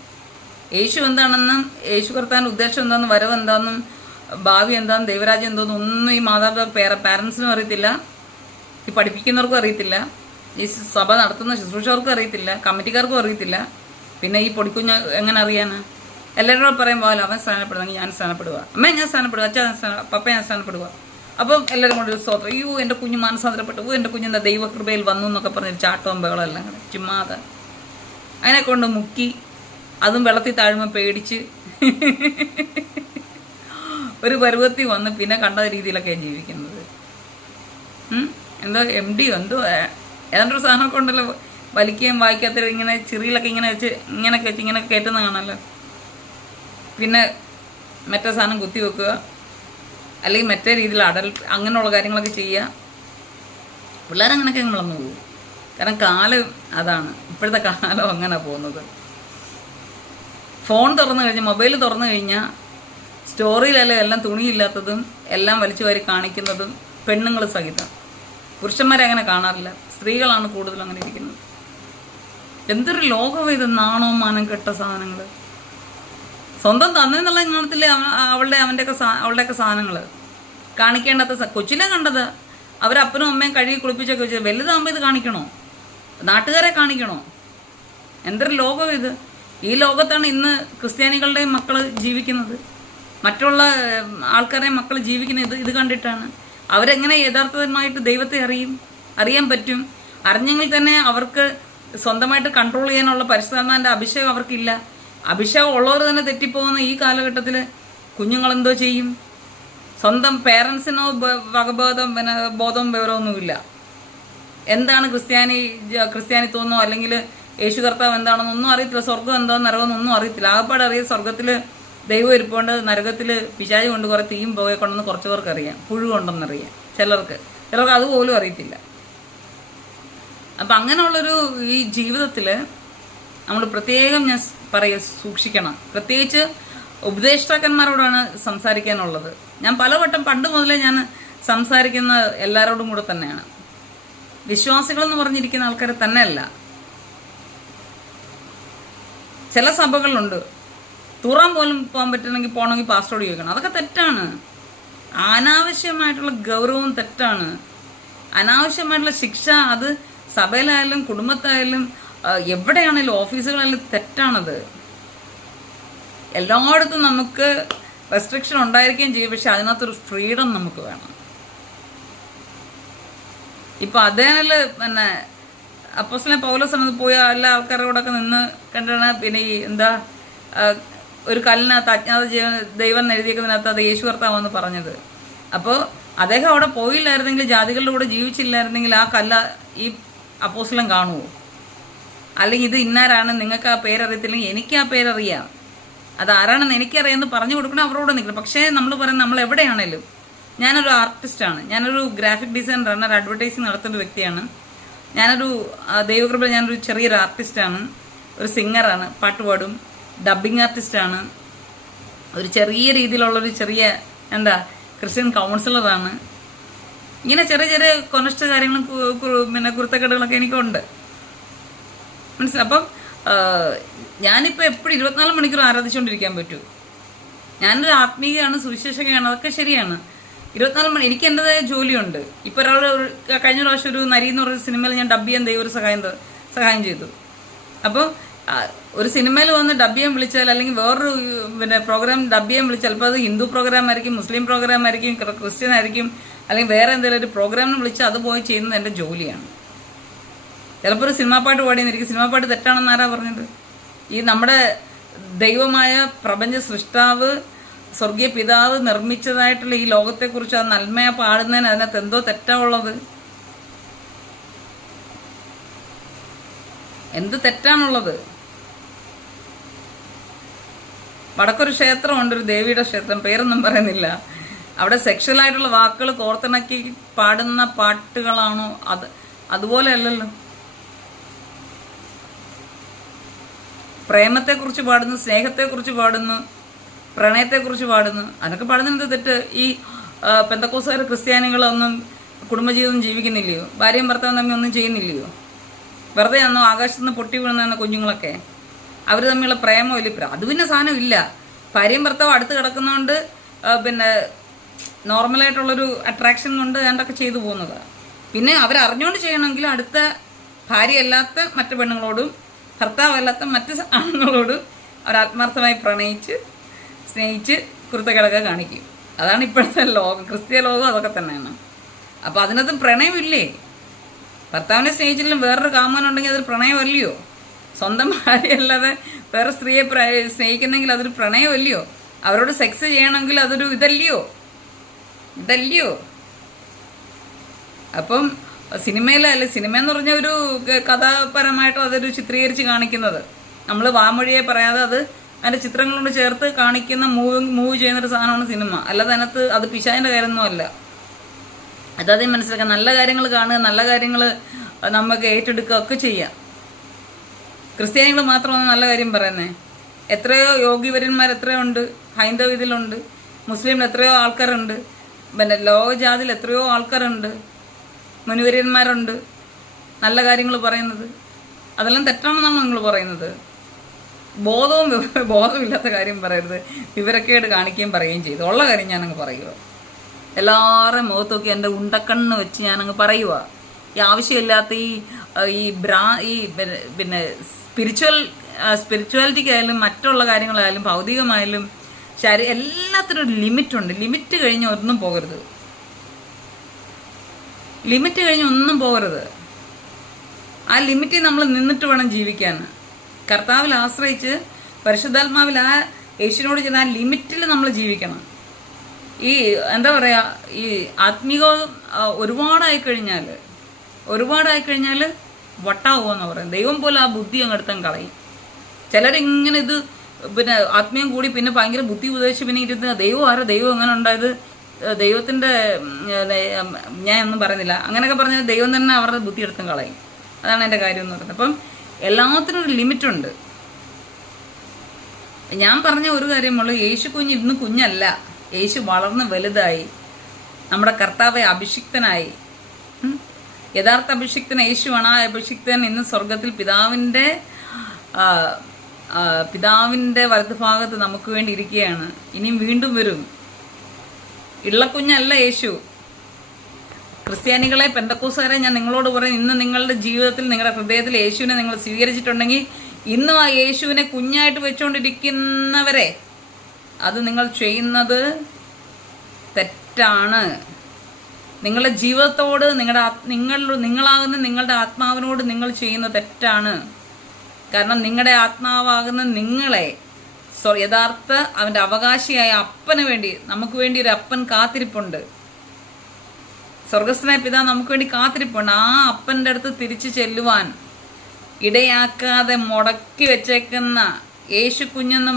യേശു എന്താണെന്നും, യേശു കർത്താവിൻ്റെ ഉദ്ദേശം എന്താണെന്നും, വരവ് എന്താണെന്നും, ഭാവി എന്താണെന്നും, ദൈവരാജ്യം എന്തോന്നും ഒന്നും ഈ മാതാപിതാക്കൾ പാരൻസിനും അറിയത്തില്ല, ഈ പഠിപ്പിക്കുന്നവർക്കും അറിയത്തില്ല, ഈ സഭ നടത്തുന്ന ശുശ്രൂഷകർക്കും അറിയത്തില്ല, കമ്മിറ്റിക്കാർക്കും അറിയത്തില്ല. പിന്നെ ഈ പൊടിക്കുഞ്ഞ് എങ്ങനെ അറിയാനാ? എല്ലാവരും കൂടെ പറയുമ്പോൾ അവൻ സ്ഥാനപ്പെടുന്നെങ്കിൽ ഞാൻ സ്ഥാനപ്പെടുക, അമ്മ ഞാൻ സ്ഥാനപ്പെടുക, അച്ഛൻ പപ്പ ഞാൻ സ്ഥാനപ്പെടുക. അപ്പം എല്ലാവരും കൊണ്ട് ഒരു സ്തോത്രം, അയ്യോ എൻ്റെ കുഞ്ഞ് മാനസാന്തരപ്പെട്ടു, എൻ്റെ കുഞ്ഞെന്താ ദൈവകൃപയിൽ വന്നു എന്നൊക്കെ പറഞ്ഞൊരു ചാട്ടവും ബഹളം എല്ലാം കൂടെ ചുമ്മാതെ അതിനെ കൊണ്ട് മുക്കി, അതും വെള്ളത്തിൽ താഴുമ്പോൾ പേടിച്ച് ഒരു പരുവത്തിൽ വന്ന് പിന്നെ കണ്ട രീതിയിലൊക്കെയാണ് ജീവിക്കുന്നത്. എന്തോ MD എന്തോ ഏതാണ്ടൊരു സാധനമൊക്കെ ഉണ്ടല്ലോ, വലിക്കുകയും വായിക്കാത്ത ഇങ്ങനെ ചെറിയിലൊക്കെ ഇങ്ങനെ വെച്ച് ഇങ്ങനെയൊക്കെ വെച്ച് ഇങ്ങനെ കയറ്റുന്ന കാണാമല്ലോ. പിന്നെ മറ്റേ സാധനം കുത്തി വെക്കുക, അല്ലെങ്കിൽ മറ്റേ രീതിയിൽ അങ്ങനെയുള്ള കാര്യങ്ങളൊക്കെ ചെയ്യുക. പിള്ളേരങ്ങനെയൊക്കെ വളർന്നു പോകും. കാരണം കാലം അതാണ്, ഇപ്പോഴത്തെ കാലം അങ്ങനെ പോകുന്നത്. ഫോൺ തുറന്നു കഴിഞ്ഞാൽ, മൊബൈൽ തുറന്നു കഴിഞ്ഞാൽ സ്റ്റോറിയിലല്ല എല്ലാം തുണിയില്ലാത്തതും എല്ലാം വലിച്ചു വാരി കാണിക്കുന്നതും പെണ്ണുങ്ങൾ സഹിതം. പുരുഷന്മാരെ അങ്ങനെ കാണാറില്ല, സ്ത്രീകളാണ് കൂടുതലും അങ്ങനെ ഇരിക്കുന്നത്. എന്തൊരു ലോകം ഇത്! നാണോ മാനം കെട്ട സാധനങ്ങൾ. സ്വന്തം തന്നെന്നുള്ള കാണത്തില്ലേ അവളുടെയൊക്കെ സാധനങ്ങൾ കാണിക്കേണ്ടാത്ത. കൊച്ചിലെ കണ്ടത് അവരപ്പനും അമ്മയും കഴുകി കുളിപ്പിച്ചൊക്കെ വെച്ചത്, വലുതാകുമ്പോൾ ഇത് കാണിക്കണോ? നാട്ടുകാരെ കാണിക്കണോ? എന്തൊരു ലോകം ഇത്! ഈ ലോകത്താണ് ഇന്ന് ക്രിസ്ത്യാനികളുടെയും മക്കൾ ജീവിക്കുന്നത്. മറ്റുള്ള ആൾക്കാരെയും മക്കൾ ജീവിക്കുന്നത് ഇത് കണ്ടിട്ടാണ്. അവരെങ്ങനെ യഥാർത്ഥമായിട്ട് ദൈവത്തെ അറിയാൻ പറ്റും? അറിഞ്ഞെങ്കിൽ തന്നെ അവർക്ക് സ്വന്തമായിട്ട് കൺട്രോൾ ചെയ്യാനുള്ള പരിശുദ്ധാത്മാവിന്റെ അഭിഷേകം അവർക്കില്ല. അഭിഷേകം ഉള്ളവർ തന്നെ തെറ്റിപ്പോകുന്ന ഈ കാലഘട്ടത്തിൽ കുഞ്ഞുങ്ങളെന്തോ ചെയ്യും? സ്വന്തം പേരൻസിനോ ബോധവും വിവരമൊന്നുമില്ല. എന്താണ് ക്രിസ്ത്യാനിത്വമെന്നോ അല്ലെങ്കിൽ യേശു കർത്താവ് എന്താണെന്നൊന്നും അറിയത്തില്ല. സ്വർഗം എന്തോ നരകമെന്നൊന്നും അറിയത്തില്ല. ആകപ്പാട് അറിയാം സ്വർഗത്തിൽ ദൈവം ഇരിപ്പുണ്ട്, നരകത്തിൽ പിശാച് കൊണ്ട് കുറേ തീയും പുകയെ കൊണ്ടെന്ന് കുറച്ച് പേർക്ക് അറിയാം, പുഴു കൊണ്ടെന്നറിയാം. ചിലർക്ക് അതുപോലും അറിയത്തില്ല. അപ്പം അങ്ങനെയുള്ളൊരു ഈ ജീവിതത്തിൽ നമ്മൾ പ്രത്യേകം ഞാൻ സൂക്ഷിക്കണം. പ്രത്യേകിച്ച് ഉപദേഷ്ടാക്കന്മാരോടാണ് സംസാരിക്കാനുള്ളത്. ഞാൻ പലവട്ടം പണ്ട് മുതലേ ഞാൻ സംസാരിക്കുന്ന എല്ലാവരോടും കൂടെ തന്നെയാണ്. വിശ്വാസികളെന്ന് പറഞ്ഞിരിക്കുന്ന ആൾക്കാരെ തന്നെയല്ല. ചില സഭകളിലുണ്ട് തുറാൻ പോലും പോകാൻ പോകണമെങ്കിൽ പാസ്റ്ററോട് ചോദിക്കണം. അതൊക്കെ തെറ്റാണ്. അനാവശ്യമായിട്ടുള്ള ഗൗരവവും തെറ്റാണ്. അനാവശ്യമായിട്ടുള്ള ശിക്ഷ അത് സഭയിലായാലും കുടുംബത്തായാലും എവിടെയാണെങ്കിലും ഓഫീസുകളായാലും തെറ്റാണത്. എല്ലായിടത്തും നമുക്ക് റെസ്ട്രിക്ഷൻ ഉണ്ടായിരിക്കുകയും ചെയ്യും, പക്ഷെ അതിനകത്തൊരു ഫ്രീഡം നമുക്ക് വേണം. ഇപ്പം അതേനല്ല പിന്നെ അപ്പോസ്തലൻ പൗലോസ് പോയ എല്ലാ ആൾക്കാരോടൊക്കെ നിന്ന് കണ്ടാണ് പിന്നെ ഈ ഒരു കല്ലിനകത്ത് അജ്ഞാത ദൈവം എഴുതിയേക്കുന്നതിനകത്ത് അത് യേശു കർത്താവെന്ന് പറഞ്ഞത്. അപ്പോൾ അദ്ദേഹം അവിടെ പോയില്ലായിരുന്നെങ്കിൽ, ജാതികളുടെ കൂടെ ജീവിച്ചില്ലായിരുന്നെങ്കിൽ ആ കല്ല ഈ അപ്പോസ്തലൻ കാണുമോ? അല്ലെങ്കിൽ ഇത് ഇന്നാരാണ്, നിങ്ങൾക്ക് ആ പേരറിയത്തില്ലെങ്കിൽ എനിക്ക് ആ പേരറിയാം, അത് ആരാണെന്ന് എനിക്കറിയാമെന്ന് പറഞ്ഞു കൊടുക്കണം, അവരോട് നിൽക്കണം. പക്ഷേ നമ്മൾ പറയുന്നത് നമ്മൾ എവിടെയാണേലും ഞാനൊരു ആർട്ടിസ്റ്റാണ്, ഞാനൊരു ഗ്രാഫിക് ഡിസൈനറാണ്, ഒരു അഡ്വർടൈസിങ് നടത്തുന്ന ഒരു വ്യക്തിയാണ്. ഞാനൊരു ദൈവകൃപ ഞാനൊരു ചെറിയൊരു ആർട്ടിസ്റ്റാണ്, ഒരു സിംഗറാണ്, പാട്ട് പാടും, ഡബ്ബിങ് ആർട്ടിസ്റ്റാണ്, ഒരു ചെറിയ രീതിയിലുള്ളൊരു ചെറിയ ക്രിസ്ത്യൻ കൗൺസിലറാണ്. ഇങ്ങനെ ചെറിയ ചെറിയ കൊനഷ്ട കാര്യങ്ങളും പിന്നെ കുരുത്തക്കേടുകളൊക്കെ എനിക്കുണ്ട്, മനസ്സിലായി. അപ്പം ഞാനിപ്പോൾ എപ്പോഴും 24 മണിക്കൂർ ആരാധിച്ചുകൊണ്ടിരിക്കാൻ പറ്റൂ. ഞാനൊരു ആത്മീയയാണ്, സുവിശേഷകയാണ്, അതൊക്കെ ശരിയാണ്. 24 മണി എനിക്ക് എൻ്റെതായ ജോലിയുണ്ട്. ഇപ്പോൾ ഒരാൾ കഴിഞ്ഞ പ്രാവശ്യം ഒരു നരി എന്ന് പറയുന്ന സിനിമയിൽ ഞാൻ ഡബ് ചെയ്യാൻ ദൈവം ഒരു സഹായം ചെയ്തു. അപ്പോൾ ഒരു സിനിമയിൽ വന്ന് ഡബ് ചെയ്യാൻ വിളിച്ചാൽ, അല്ലെങ്കിൽ വേറൊരു പിന്നെ പ്രോഗ്രാം ഡബ് ചെയ്യാൻ വിളിച്ചാൽ, ചിലപ്പോൾ അത് ഹിന്ദു പ്രോഗ്രാം ആയിരിക്കും, മുസ്ലിം പ്രോഗ്രാം ആയിരിക്കും, ക്രിസ്ത്യൻ ആയിരിക്കും, അല്ലെങ്കിൽ വേറെ എന്തെങ്കിലും ഒരു പ്രോഗ്രാമിന് വിളിച്ചാൽ അത് പോയി ചെയ്യുന്നത് എൻ്റെ ജോലിയാണ്. ചിലപ്പോൾ ഒരു സിനിമാ പാട്ട് പാടിയെന്നിരിക്കും. സിനിമാ പാട്ട് തെറ്റാണെന്ന് ആരാ പറഞ്ഞത്? ഈ നമ്മുടെ ദൈവമായ പ്രപഞ്ച സൃഷ്ടാവ്, സ്വർഗീയ പിതാവ് നിർമ്മിച്ചതായിട്ടുള്ള ഈ ലോകത്തെക്കുറിച്ച് ആ നന്മയെ പാടുന്നതിന് അതിനകത്ത് എന്തോ തെറ്റാ ഉള്ളത്? എന്ത് തെറ്റാണുള്ളത്? വടക്കൊരു ക്ഷേത്രമുണ്ട്, ഒരു ദേവിയുടെ ക്ഷേത്രം, പേരൊന്നും പറയുന്നില്ല. അവിടെ സെക്ഷലായിട്ടുള്ള വാക്കുകൾ കോർത്തിണക്കി പാടുന്ന പാട്ടുകളാണോ? അതുപോലെ അല്ലല്ലോ. പ്രേമത്തെക്കുറിച്ച് പാടുന്നു, സ്നേഹത്തെക്കുറിച്ച് പാടുന്നു, പ്രണയത്തെക്കുറിച്ച് പാടുന്നു. അതൊക്കെ പാടുന്നത് തെറ്റ്. ഈ പെന്തക്കോസ്തുകാർ ക്രിസ്ത്യാനികളൊന്നും കുടുംബജീവിതം ജീവിക്കുന്നില്ലയോ? ഭാര്യയും ഭർത്താവും തമ്മിൽ ഒന്നും ചെയ്യുന്നില്ലയോ? വെറുതെ ആണോ ആകാശത്ത് നിന്ന് പൊട്ടി വീഴുന്ന കുഞ്ഞുങ്ങളൊക്കെ? അവർ തമ്മിലുള്ള പ്രേമോ ഇല്ല? അത് പിന്നെ സാധനം ഇല്ല. ഭാര്യയും ഭർത്താവും അടുത്ത് കിടക്കുന്നതുകൊണ്ട് പിന്നെ നോർമലായിട്ടുള്ളൊരു അട്രാക്ഷൻ കൊണ്ട് ഏണ്ടൊക്കെ ചെയ്തു പോകുന്നത്. പിന്നെ അവരറിഞ്ഞുകൊണ്ട് ചെയ്യണമെങ്കിൽ അടുത്ത ഭാര്യയല്ലാത്ത മറ്റു പെണ്ണുങ്ങളോടും ഭർത്താവല്ലാത്ത മറ്റ് ആണുങ്ങളോടും അവരാത്മാർത്ഥമായി പ്രണയിച്ച് സ്നേഹിച്ച് കുരുത്തക്കേടൊക്കെ കാണിക്കും. അതാണ് ഇപ്പോഴത്തെ ലോകം, ക്രിസ്തീയ ലോകം അതൊക്കെ തന്നെയാണ്. അപ്പോൾ അതിനകത്തും പ്രണയമില്ലേ? ഭർത്താവിനെ സ്നേഹിച്ചില്ലെങ്കിലും വേറൊരു കാമനുണ്ടെങ്കിൽ അതൊരു പ്രണയമല്ലയോ? സ്വന്തം ഭാര്യയല്ലാതെ വേറെ സ്ത്രീയെ സ്നേഹിക്കുന്നെങ്കിൽ അതൊരു പ്രണയമല്ലയോ? അവരോട് സെക്സ് ചെയ്യണമെങ്കിൽ അതൊരു ഇതല്ലയോ? അപ്പം സിനിമയിലല്ല, സിനിമ എന്ന് പറഞ്ഞ ഒരു കഥാപരമായിട്ട് അതൊരു ചിത്രീകരിച്ച് കാണിക്കുന്നത്, നമ്മൾ വാമൊഴിയെ പറയാതെ അത് അതിൻ്റെ ചിത്രങ്ങളോട് ചേർത്ത് കാണിക്കുന്ന മൂവ് ചെയ്യുന്നൊരു സാധനമാണ് സിനിമ. അല്ലാതെ അതിനകത്ത് അത് പിശാചിൻ്റെ കാര്യമൊന്നും അല്ല. അതാദ്യം മനസ്സിലാക്കാം. നല്ല കാര്യങ്ങൾ കാണുക, നല്ല കാര്യങ്ങൾ നമുക്ക് ഏറ്റെടുക്കുക ഒക്കെ ചെയ്യാം. ക്രിസ്ത്യാനികൾ മാത്രമാണ് നല്ല കാര്യം പറയുന്നത്. എത്രയോ യോഗിവര്യന്മാർ എത്രയോ ഉണ്ട്, ഹൈന്ദവ ഇതിലുണ്ട്, മുസ്ലിമിൽ എത്രയോ ആൾക്കാരുണ്ട്, പിന്നെ ലോകജാതിയിൽ എത്രയോ ആൾക്കാരുണ്ട്, മുനിവര്യന്മാരുണ്ട് നല്ല കാര്യങ്ങൾ പറയുന്നത്. അതെല്ലാം തെറ്റാണെന്നാണ് നിങ്ങൾ പറയുന്നത്. ബോധമില്ലാത്ത കാര്യം പറയരുത്, വിവരക്കേട് കാണിക്കുകയും പറയുകയും ചെയ്തു. ഉള്ള കാര്യം ഞാനങ്ങ് പറയുക. എല്ലാവരുടെയും മുഖത്ത് നോക്കി എൻ്റെ ഉണ്ടക്കണ്ണ് വെച്ച് ഞാനങ്ങ് പറയുക. ഈ ആവശ്യമില്ലാത്ത ഈ പിന്നെ സ്പിരിച്വാലിറ്റിക്കായാലും മറ്റുള്ള കാര്യങ്ങളായാലും ഭൗതികമായാലും എല്ലാത്തിനും ഒരു ലിമിറ്റുണ്ട്. ലിമിറ്റ് കഴിഞ്ഞ് ഒന്നും പോകരുത്. ആ ലിമിറ്റിൽ നമ്മൾ നിന്നിട്ട് വേണം ജീവിക്കാൻ. കർത്താവിൽ ആശ്രയിച്ച് പരിശുദ്ധാത്മാവിൽ ആ യേശുവിനോട് ചെന്ന് ആ ലിമിറ്റിൽ നമ്മൾ ജീവിക്കണം. ഈ എന്താ പറയുക, ഈ ആത്മീകം ഒരുപാടായി കഴിഞ്ഞാൽ വട്ടാവുമെന്ന് പറയും. ദൈവം പോലെ ആ ബുദ്ധി അങ്ങെടുത്താൻ കളയും. ചിലരിങ്ങനെ ഇത് പിന്നെ ആത്മീയം കൂടി പിന്നെ ഭയങ്കര ബുദ്ധി ഉപദേശിച്ച് പിന്നെ ഇരുന്ന് ദൈവം എങ്ങനെ ഉണ്ടായത്, ദൈവത്തിൻ്റെ ഞാൻ ഒന്നും പറയുന്നില്ല, അങ്ങനെയൊക്കെ പറഞ്ഞാൽ ദൈവം തന്നെ അവരുടെ ബുദ്ധി എടുത്തും കളയും. അതാണ് എൻ്റെ കാര്യം എന്ന് പറയുന്നത്. അപ്പം എല്ലാത്തിനും ഒരു ലിമിറ്റുണ്ട്. ഞാൻ പറഞ്ഞ ഒരു കാര്യമുള്ളൂ, യേശു കുഞ്ഞ് ഇന്ന് കുഞ്ഞല്ല. യേശു വളർന്ന് വലുതായി, നമ്മുടെ കർത്താവെ അഭിഷിക്തനായി. യഥാർത്ഥ അഭിഷിക്തൻ യേശുവാണ്. ആ അഭിഷിക്തൻ ഇന്ന് സ്വർഗത്തിൽ പിതാവിൻ്റെ വലതുഭാഗത്ത് നമുക്ക് വേണ്ടി ഇരിക്കുകയാണ്. ഇനിയും വീണ്ടും വരും. ഇള്ളക്കുഞ്ഞല്ല യേശു. ക്രിസ്ത്യാനികളെ, പെന്തക്കോസ്തുകാരെ ഞാൻ നിങ്ങളോട് പറയും, ഇന്ന് നിങ്ങളുടെ ജീവിതത്തിൽ നിങ്ങളുടെ ഹൃദയത്തിൽ യേശുവിനെ നിങ്ങൾ സ്വീകരിച്ചിട്ടുണ്ടെങ്കിൽ, ഇന്നും ആ യേശുവിനെ കുഞ്ഞായിട്ട് വെച്ചുകൊണ്ടിരിക്കുന്നവരെ അത് നിങ്ങൾ ചെയ്യുന്നത് തെറ്റാണ്. നിങ്ങളുടെ ജീവിതത്തോട് നിങ്ങളാകുന്ന നിങ്ങളുടെ ആത്മാവിനോട് നിങ്ങൾ ചെയ്യുന്ന തെറ്റാണ്. കാരണം നിങ്ങളുടെ ആത്മാവാകുന്ന നിങ്ങളെ യഥാർത്ഥ അവൻ്റെ അവകാശിയായ അപ്പന് വേണ്ടി, നമുക്ക് വേണ്ടി ഒരു അപ്പൻ കാത്തിരിപ്പുണ്ട്. സ്വർഗസ്ഥനായ പിതാവ് നമുക്ക് വേണ്ടി കാത്തിരിപ്പുണ്ട്. ആ അപ്പൻ്റെ അടുത്ത് തിരിച്ചു ചെല്ലുവാൻ ഇടയാക്കാതെ മുടക്കി വെച്ചേക്കുന്ന യേശു കുഞ്ഞെന്ന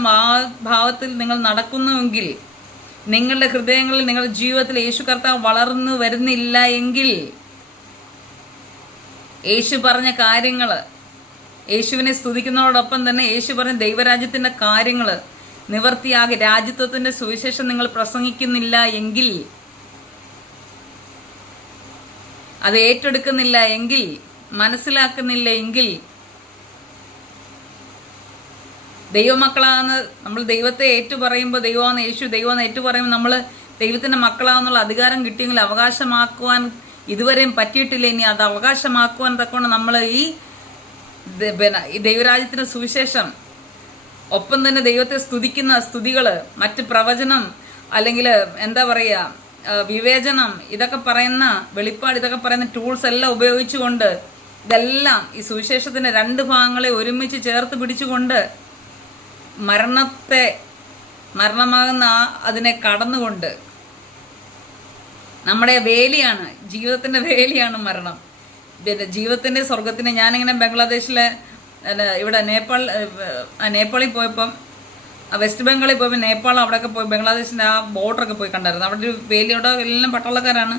ഭാവത്തിൽ നിങ്ങൾ നടക്കുന്നുവെങ്കിൽ നിങ്ങളുടെ ഹൃദയങ്ങളിൽ, നിങ്ങളുടെ ജീവിതത്തിൽ യേശു കർത്താവ് വളർന്നു വരുന്നില്ല എങ്കിൽ, യേശു പറഞ്ഞ കാര്യങ്ങൾ, യേശുവിനെ സ്തുതിക്കുന്നതോടൊപ്പം തന്നെ യേശു പറഞ്ഞ ദൈവരാജ്യത്തിന്റെ കാര്യങ്ങൾ നിവർത്തിയാകെ രാജ്യത്വത്തിന്റെ സുവിശേഷം നിങ്ങൾ പ്രസംഗിക്കുന്നില്ല എങ്കിൽ, അത് ഏറ്റെടുക്കുന്നില്ല എങ്കിൽ, മനസ്സിലാക്കുന്നില്ല എങ്കിൽ, ദൈവമക്കളാന്ന് നമ്മൾ ദൈവത്തെ ഏറ്റു പറയുമ്പോൾ, ദൈവമാണ് യേശു ദൈവമെന്ന് ഏറ്റു പറയുമ്പോൾ നമ്മൾ ദൈവത്തിന്റെ മക്കളാന്നുള്ള അധികാരം കിട്ടിയെങ്കിൽ അവകാശമാക്കുവാൻ ഇതുവരെയും പറ്റിയിട്ടില്ല. ഇനി അത് അവകാശമാക്കുവാൻ തക്കൊണ്ട് നമ്മൾ ഈ ദൈവരാജ്യത്തിന്റെ സുവിശേഷം, ഒപ്പം തന്നെ ദൈവത്തെ സ്തുതിക്കുന്ന സ്തുതികൾ, മറ്റ് പ്രവചനം, അല്ലെങ്കിൽ എന്താ പറയുക, വിവേചനം, ഇതൊക്കെ പറയുന്ന വെളിപ്പാട്, ഇതൊക്കെ പറയുന്ന ടൂൾസ് എല്ലാം ഉപയോഗിച്ചുകൊണ്ട്, ഇതെല്ലാം ഈ സുവിശേഷത്തിന്റെ രണ്ട് ഭാഗങ്ങളെ ഒരുമിച്ച് ചേർത്ത് പിടിച്ചുകൊണ്ട് മരണമാകുന്ന അതിനെ കടന്നുകൊണ്ട്, നമ്മുടെ വേലിയാണ്, ജീവിതത്തിന്റെ വേലിയാണ് മരണം. പിന്നെ ജീവിതത്തിന്റെ സ്വർഗത്തിന്, ഞാനിങ്ങനെ ബംഗ്ലാദേശിലെ ഇവിടെ നേപ്പാളിൽ പോയപ്പം, വെസ്റ്റ് ബംഗാളിൽ പോയപ്പോൾ നേപ്പാൾ അവിടെയൊക്കെ പോയി ബംഗ്ലാദേശിന്റെ ആ ബോർഡറൊക്കെ പോയി കണ്ടായിരുന്നു. അവിടെ ഒരു വേലിയോടെ എല്ലാം പട്ടാളക്കാരാണ്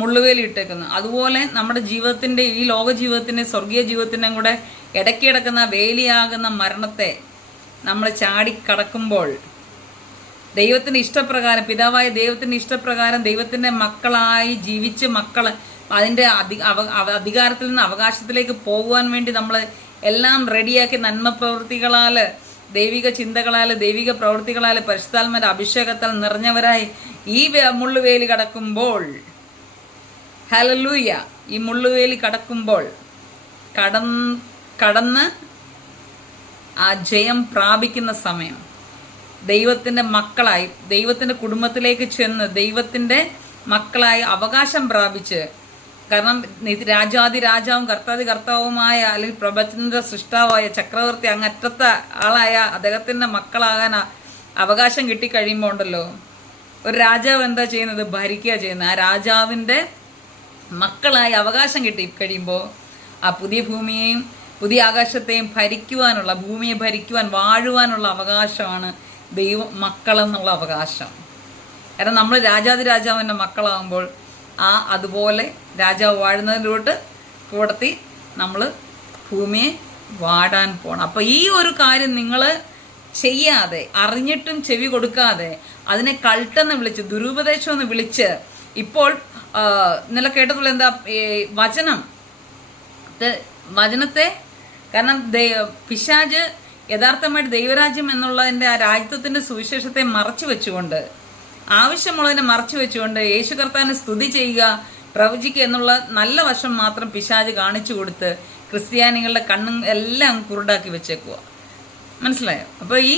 മുള്ളുവേലി ഇട്ടേക്കുന്നത്. അതുപോലെ നമ്മുടെ ജീവിതത്തിന്റെ, ഈ ലോക ജീവിതത്തിന്റെ സ്വർഗീയ ജീവിതത്തിന്റെയും കൂടെ ഇടയ്ക്ക് കിടക്കുന്ന വേലിയാകുന്ന മരണത്തെ നമ്മൾ ചാടിക്കടക്കുമ്പോൾ, ദൈവത്തിന്റെ ഇഷ്ടപ്രകാരം, പിതാവായ ദൈവത്തിന്റെ ഇഷ്ടപ്രകാരം ദൈവത്തിന്റെ മക്കളായി ജീവിച്ച് അതിന്റെ അധികാരത്തിൽ നിന്ന് അവകാശത്തിലേക്ക് പോകുവാൻ വേണ്ടി നമ്മൾ എല്ലാം റെഡിയാക്കി നന്മ പ്രവൃത്തികളാൽ, ദൈവിക ചിന്തകളാൽ, ദൈവിക പ്രവൃത്തികളാൽ, പരിശുദ്ധാത്മാവിന്റെ അഭിഷേകത്താൽ നിറഞ്ഞവരായി ഈ മുള്ളുവേലി കടക്കുമ്പോൾ, ഹല്ലേലൂയ, ഈ മുള്ളുവേലി കടക്കുമ്പോൾ കടന്ന് ആ ജയം പ്രാപിക്കുന്ന സമയം, ദൈവത്തിന്റെ മക്കളായി, ദൈവത്തിന്റെ കുടുംബത്തിലേക്ക് ചെന്ന് ദൈവത്തിന്റെ മക്കളായി അവകാശം പ്രാപിച്ച്, കാരണം രാജാതി രാജാവും കർത്താതി കർത്താവുമായ, അല്ലെങ്കിൽ പ്രപഞ്ചത്തിന്റെ സൃഷ്ടാവായ ചക്രവർത്തി അങ്ങറ്റത്തെ ആളായ അദ്ദേഹത്തിന്റെ മക്കളാകാൻ അവകാശം കിട്ടിക്കഴിയുമ്പോൾ ഉണ്ടല്ലോ, ഒരു രാജാവ് എന്താ ചെയ്യുന്നത്? ഭരിക്കുക ചെയ്യുന്നത്. ആ രാജാവിന്റെ മക്കളായി അവകാശം കിട്ടിക്കഴിയുമ്പോൾ ആ പുതിയ ഭൂമിയെയും പുതിയ ആകാശത്തെയും ഭരിക്കുവാനുള്ള, ഭൂമിയെ ഭരിക്കുവാൻ, വാഴുവാനുള്ള അവകാശമാണ് മക്കളെന്നുള്ള അവകാശം. കാരണം നമ്മൾ രാജാതി രാജാവിൻ്റെ മക്കളാകുമ്പോൾ അതുപോലെ രാജാവ് വാഴുന്നതിലോട്ട് കൂടത്തി നമ്മൾ ഭൂമിയെ വാടാൻ പോകണം. അപ്പം ഈ ഒരു കാര്യം നിങ്ങൾ ചെയ്യാതെ, അറിഞ്ഞിട്ടും ചെവി കൊടുക്കാതെ, അതിനെ കൾട്ടെന്ന് വിളിച്ച്, ദുരുപദേശം എന്ന് വിളിച്ച്, ഇപ്പോൾ ഇന്നലെ കേട്ടതുള്ള എന്താ, വചനത്തെ, കാരണം പിശാച് യഥാർത്ഥമായിട്ട് ദൈവരാജ്യം എന്നുള്ളതിൻ്റെ ആ രാജ്യത്വത്തിന്റെ സുവിശേഷത്തെ മറച്ചു വെച്ചുകൊണ്ട്, ആവശ്യമുള്ളതിനെ മറച്ചു വെച്ചുകൊണ്ട് യേശു കർത്താവിനെ സ്തുതി ചെയ്യുക, പ്രവചിക്കുക എന്നുള്ള നല്ല വശം മാത്രം പിശാച് കാണിച്ചു കൊടുത്ത് ക്രിസ്ത്യാനികളുടെ കണ്ണും എല്ലാം കുരുടാക്കി വെച്ചേക്കുക. മനസ്സിലായോ? അപ്പോൾ ഈ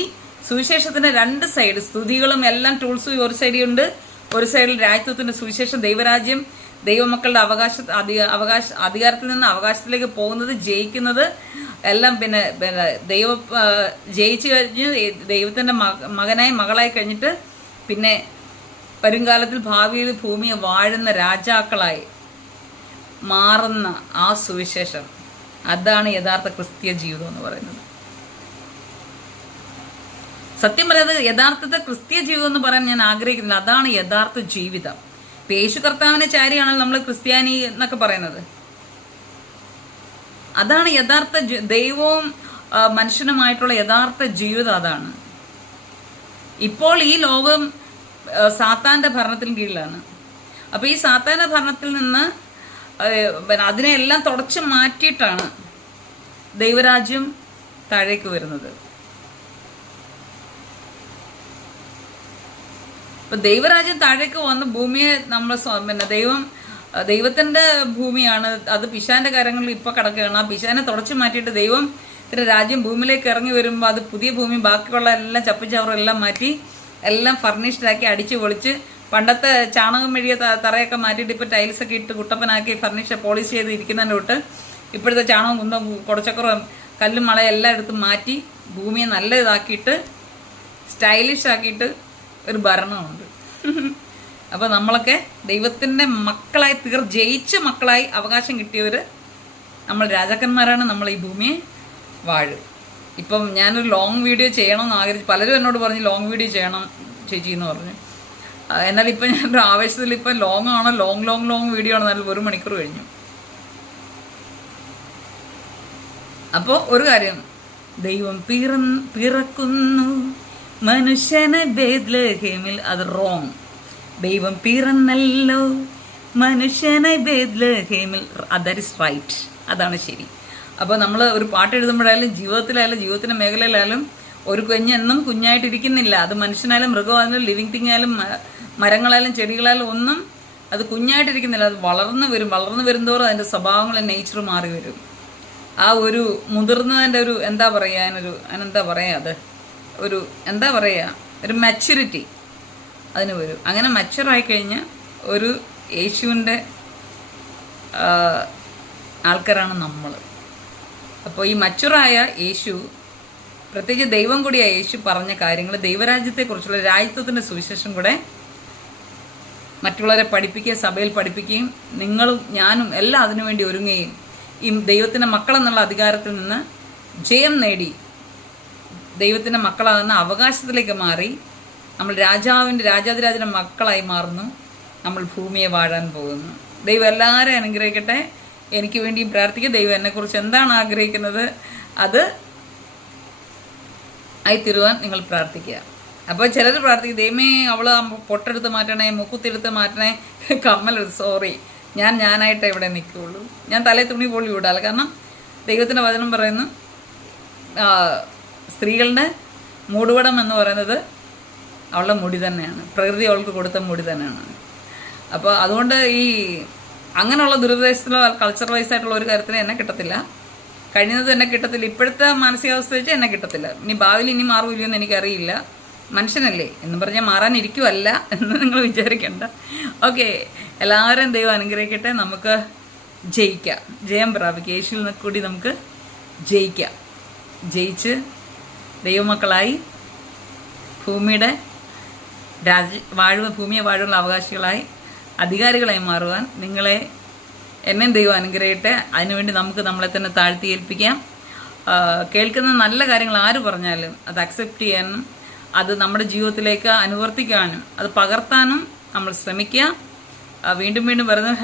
സുവിശേഷത്തിന്റെ രണ്ട് സൈഡ്, സ്തുതികളും എല്ലാം ടൂൾസും ഒരു സൈഡിലുണ്ട്, ഒരു സൈഡിൽ രാജ്യത്വത്തിന്റെ സുവിശേഷം, ദൈവരാജ്യം, ദൈവമക്കളുടെ അധികാരത്തിൽ നിന്ന് അവകാശത്തിലേക്ക് പോകുന്നത്, ജയിക്കുന്നത് എല്ലാം. പിന്നെ ജയിച്ചു കഴിഞ്ഞ് ദൈവത്തിന്റെ മകനായി മകളായി കഴിഞ്ഞിട്ട് പിന്നെ വരുംകാലത്തിൽ ഭാവിയിൽ ഭൂമിയെ വാഴുന്ന രാജാക്കളായി മാറുന്ന ആ സുവിശേഷം, അതാണ് യഥാർത്ഥ ക്രിസ്തീയ ജീവിതം എന്ന് പറയുന്നത്. സത്യം പറയുന്നത് യഥാർത്ഥത്തെ ക്രിസ്തീയ ജീവിതം എന്ന് പറയാൻ ഞാൻ ആഗ്രഹിക്കുന്നില്ല. അതാണ് യഥാർത്ഥ ജീവിതം. യേശു കർത്താവിനെ ചാരിയാണല്ലോ നമ്മൾ ക്രിസ്ത്യാനി എന്നൊക്കെ പറയുന്നത്. അതാണ് യഥാർത്ഥ ദൈവവും മനുഷ്യനുമായിട്ടുള്ള യഥാർത്ഥ ജീവിതം. അതാണ്. ഇപ്പോൾ ഈ ലോകം സാത്താന്റെ ഭരണത്തിന് കീഴിലാണ്. അപ്പൊ ഈ സാത്താന്റെ ഭരണത്തിൽ നിന്ന് അതിനെല്ലാം തുടച്ചു മാറ്റിയിട്ടാണ് ദൈവരാജ്യം താഴേക്ക് വരുന്നത്. അപ്പൊ ദൈവരാജ്യം താഴേക്ക് വന്ന് ഭൂമിയെ നമ്മൾ ദൈവത്തിന്റെ ഭൂമിയാണ്, അത് പിശാന്റെ കാര്യങ്ങളിൽ ഇപ്പൊ കിടക്കുകയാണ്. ആ പിശാനെ തുടച്ചു മാറ്റിയിട്ട് ദൈവത്തിന്റെ രാജ്യം ഭൂമിയിലേക്ക് ഇറങ്ങി വരുമ്പോൾ അത് പുതിയ ഭൂമി, ബാക്കിയുള്ള എല്ലാം ചപ്പിച്ചവറും എല്ലാം മാറ്റി എല്ലാം ഫർണിഷ്ഡാക്കി അടിച്ചു പൊളിച്ച്, പണ്ടത്തെ ചാണകം മെഴിയ തറയൊക്കെ മാറ്റിയിട്ട് ഇപ്പൊ ടൈൽസൊക്കെ ഇട്ട് കുട്ടപ്പനാക്കി ഫർണിഷ് പോളിഷ് ചെയ്ത് ഇരിക്കുന്നതിൻ്റെ തൊട്ട് ഇപ്പോഴത്തെ ചാണകം, കുന്തം, കുടച്ചക്കറും കല്ലും മളയും എല്ലാം എടുത്ത് മാറ്റി ഭൂമിയെ നല്ല ഇതാക്കിയിട്ട് സ്റ്റൈലിഷ് ആക്കിയിട്ട് ഒരു ഭരണമുണ്ട്. അപ്പൊ നമ്മളൊക്കെ ദൈവത്തിന്റെ മക്കളായി ജയിച്ച മക്കളായി അവകാശം കിട്ടിയവര് നമ്മൾ രാജാക്കന്മാരാണ്. നമ്മൾ ഈ ഭൂമിയെ വാഴും. ഇപ്പം ഞാനൊരു ലോങ് വീഡിയോ ചെയ്യണമെന്ന് ആഗ്രഹിച്ചു. പലരും എന്നോട് പറഞ്ഞു ലോങ് വീഡിയോ ചെയ്യണം ചേച്ചി എന്ന് പറഞ്ഞു. എന്നാൽ ഇപ്പം ഞാൻ ഒരു ആവേശത്തിൽ ഇപ്പം ലോങ് വീഡിയോ ആണ്, നല്ല 1 മണിക്കൂർ കഴിഞ്ഞു. അപ്പോൾ ഒരു കാര്യം, ദൈവം പിറക്കുന്നു മനുഷ്യനെ ബേത്ലഹേമിൽ, അത് റോങ്. ദൈവം പിറന്നല്ലോ മനുഷ്യനെ ബേത്ലഹേമിൽ, ദാറ്റ് ഇസ് റൈറ്റ്, അതാണ് ശരി. അപ്പോൾ നമ്മൾ ഒരു പാട്ട് എഴുതുമ്പോഴായാലും ജീവിതത്തിൻ്റെ മേഖലയിലായാലും ഒരു കുഞ്ഞ് എന്നും കുഞ്ഞായിട്ടിരിക്കുന്നില്ല. അത് മനുഷ്യനായാലും മൃഗമായാലും ലിവിങ് തിങ് ആയാലും മരങ്ങളായാലും ചെടികളായാലും ഒന്നും അത് കുഞ്ഞായിട്ടിരിക്കുന്നില്ല. അത് വളർന്നു വരുന്തോറും അതിൻ്റെ സ്വഭാവങ്ങളും നേച്ചർ മാറി വരും. ആ ഒരു മുതിർന്നതിൻ്റെ ഒരു എന്താ പറയുക ഒരു മെച്യൂരിറ്റി അതിന് വരും. അങ്ങനെ മെച്യൂറായി കഴിഞ്ഞ് ഒരു യേശുവിൻ്റെ ആൾക്കാരാണ് നമ്മൾ. അപ്പോൾ ഈ മച്ചുറായ യേശു, പ്രത്യേകിച്ച് ദൈവം കൂടിയായ യേശു പറഞ്ഞ കാര്യങ്ങൾ, ദൈവരാജ്യത്തെക്കുറിച്ചുള്ള രാജ്യത്വത്തിൻ്റെ സുവിശേഷം കൂടെ മറ്റുള്ളവരെ പഠിപ്പിക്കുകയും സഭയിൽ പഠിപ്പിക്കുകയും നിങ്ങളും ഞാനും എല്ലാം അതിനുവേണ്ടി ഒരുങ്ങുകയും ഈ ദൈവത്തിൻ്റെ മക്കളെന്നുള്ള അധികാരത്തിൽ നിന്ന് ജയം നേടി ദൈവത്തിൻ്റെ മക്കളാകുന്ന അവകാശത്തിലേക്ക് മാറി നമ്മൾ രാജാതിരാജൻ്റെ മക്കളായി മാറുന്നു. നമ്മൾ ഭൂമിയെ വാഴാൻ പോകുന്നു. ദൈവം എല്ലാവരെയും അനുഗ്രഹിക്കട്ടെ. എനിക്ക് വേണ്ടിയും പ്രാർത്ഥിക്കുക. ദൈവം എന്നെക്കുറിച്ച് എന്താണ് ആഗ്രഹിക്കുന്നത് അത് ആയിത്തീരുവാൻ നിങ്ങൾ പ്രാർത്ഥിക്കുക. അപ്പോൾ ചിലർ പ്രാർത്ഥിക്കും, ദൈവമേ അവള് പൊട്ടെടുത്ത് മാറ്റണേ, മുക്കുത്തെടുത്ത് മാറ്റണേ, കമ്മലെടുത്ത്. സോറി, ഞാനായിട്ടേ ഇവിടെ നിൽക്കുകയുള്ളൂ. ഞാൻ തലേ തുണി പോലും വിടാല്ല. കാരണം ദൈവത്തിൻ്റെ വചനം പറയുന്നു, സ്ത്രീകളുടെ മൂടുപടം എന്ന് പറയുന്നത് അവളുടെ മുടി തന്നെയാണ്. പ്രകൃതി അവൾക്ക് കൊടുത്ത മുടി തന്നെയാണ്. അപ്പോൾ അതുകൊണ്ട് ഈ അങ്ങനെയുള്ള ദുരുദ്ദേശത്തിലോ കൾച്ചർ വൈസ് ആയിട്ടുള്ള ഒരു കാര്യത്തിന് എന്നെ കിട്ടത്തില്ല. കഴിഞ്ഞത് എന്നെ കിട്ടത്തില്ല. ഇപ്പോഴത്തെ മാനസികാവസ്ഥ വെച്ച് എന്നെ കിട്ടത്തില്ല. ഇനി ഭാവിയിൽ ഇനി മാറുമില്ലയോ എന്ന് എനിക്കറിയില്ല. മനുഷ്യനല്ലേ എന്ന് പറഞ്ഞാൽ മാറാനിരിക്കുമല്ല എന്ന് നിങ്ങൾ വിചാരിക്കേണ്ട. ഓക്കെ, എല്ലാവരും ദൈവം അനുഗ്രഹിക്കട്ടെ. നമുക്ക് ജയിക്കാം, ജയം പ്രാപിക്കാം. യേശുവിൽ നിന്ന് കൂടി നമുക്ക് ജയിക്കാം. ജയിച്ച് ദൈവമക്കളായി ഭൂമിയെ വാഴുള്ള അവകാശികളായി അധികാരികളായി മാറുവാൻ എന്നെയും ദൈവം അനുഗ്രഹിക്കട്ടെ. അതിനുവേണ്ടി നമുക്ക് നമ്മളെ തന്നെ താഴ്ത്തി ഏൽപ്പിക്കാം. കേൾക്കുന്ന നല്ല കാര്യങ്ങൾ ആര് പറഞ്ഞാലും അത് അക്സെപ്റ്റ് ചെയ്യാനും അത് നമ്മുടെ ജീവിതത്തിലേക്ക് അനുവർത്തിക്കാനും അത് പകർത്താനും നമ്മൾ ശ്രമിക്കുക. വീണ്ടും പറയുന്നു,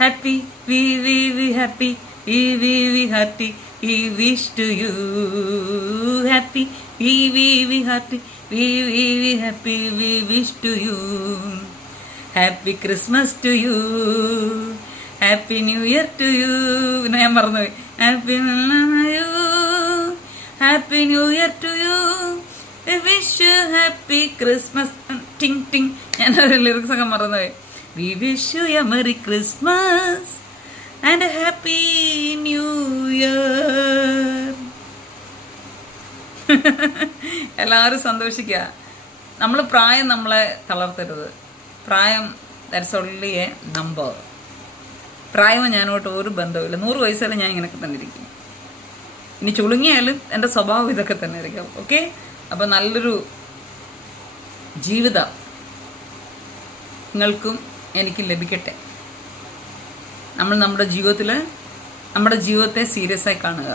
happy V happy V happy we wish to you happy we happy we happy we wish to you happy Christmas to you happy new year to you. ഞാൻ മറന്നുപോയി. happy new year to you we wish you happy Christmas ting ting. ഞാൻ lyrics ഒക്കെ മറന്നുപോയി. we wish you a merry Christmas and a happy new year. എല്ലാവരും സന്തോഷിക്കുക. പ്രായം നമ്മളെ തളർത്തരുത്. പ്രായം ദാറ്റ്സ് ഓൺലി എ നമ്പർ. പ്രായവും ഞാനോട്ട് ഒരു ബന്ധവുമില്ല. 100 വയസ്സായാലും ഞാൻ ഇങ്ങനെയൊക്കെ തന്നെ ഇരിക്കും. ഇനി ചുളുങ്ങിയാലും എൻ്റെ സ്വഭാവം ഇതൊക്കെ തന്നെ ആയിരിക്കും. ഓക്കെ, അപ്പം നല്ലൊരു ജീവിതം നിങ്ങൾക്കും എനിക്കും ലഭിക്കട്ടെ. നമ്മുടെ ജീവിതത്തെ സീരിയസ് ആയി കാണുക.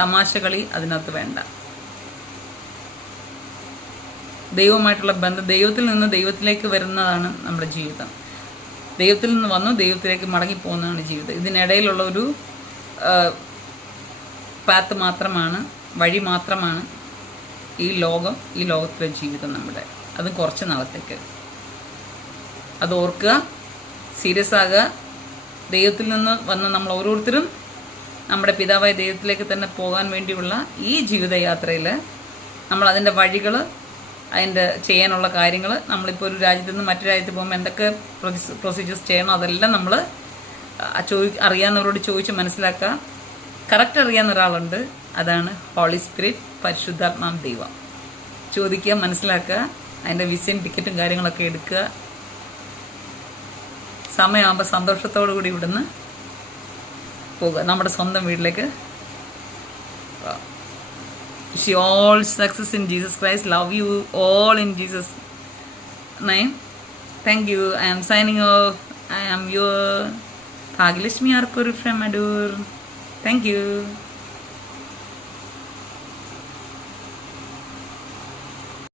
തമാശ കളി അതിനകത്ത് വേണ്ട. ദൈവമായിട്ടുള്ള ബന്ധം, ദൈവത്തിൽ നിന്ന് ദൈവത്തിലേക്ക് വരുന്നതാണ് നമ്മുടെ ജീവിതം. ദൈവത്തിൽ നിന്ന് വന്നു ദൈവത്തിലേക്ക് മടങ്ങിപ്പോകുന്നതാണ് ജീവിതം. ഇതിനിടയിലുള്ള ഒരു പാത്ത് മാത്രമാണ്, വഴി മാത്രമാണ് ഈ ലോകത്തിലെ ജീവിതം നമ്മുടെ. അതും കുറച്ച് നാളത്തേക്ക്. അത് ഓർക്കുക, സീരിയസ് ആകുക. ദൈവത്തിൽ നിന്ന് വന്ന് നമ്മൾ ഓരോരുത്തരും നമ്മുടെ പിതാവായ ദൈവത്തിലേക്ക് തന്നെ പോകാൻ വേണ്ടിയുള്ള ഈ ജീവിതയാത്രയിൽ നമ്മൾ അതിൻ്റെ വഴികൾ, അതിൻ്റെ ചെയ്യാനുള്ള കാര്യങ്ങൾ, നമ്മളിപ്പോൾ ഒരു രാജ്യത്ത് നിന്ന് മറ്റു രാജ്യത്ത് പോകുമ്പോൾ എന്തൊക്കെ പ്രൊസീജിയേഴ്സ് ചെയ്യണം അതെല്ലാം നമ്മൾ അറിയാവുന്നവരോട് ചോദിച്ച് മനസ്സിലാക്കുക. കറക്റ്റ് അറിയാവുന്ന ഒരാളുണ്ട്, അതാണ് ഹോളി സ്പിരിറ്റ്, പരിശുദ്ധാത്മാ ദൈവം. ചോദിക്കുക, മനസ്സിലാക്കുക, അതിൻ്റെ വിസയും ടിക്കറ്റും കാര്യങ്ങളൊക്കെ എടുക്കുക. സമയമാകുമ്പോൾ സന്തോഷത്തോടു കൂടി ഇവിടുന്ന് പോകുക നമ്മുടെ സ്വന്തം വീട്ടിലേക്ക്. Wish you all success in Jesus Christ. Love you all in Jesus' name. Thank you. I am signing off. I am your Bhagyalakshmi Arpur from Adur. Thank you.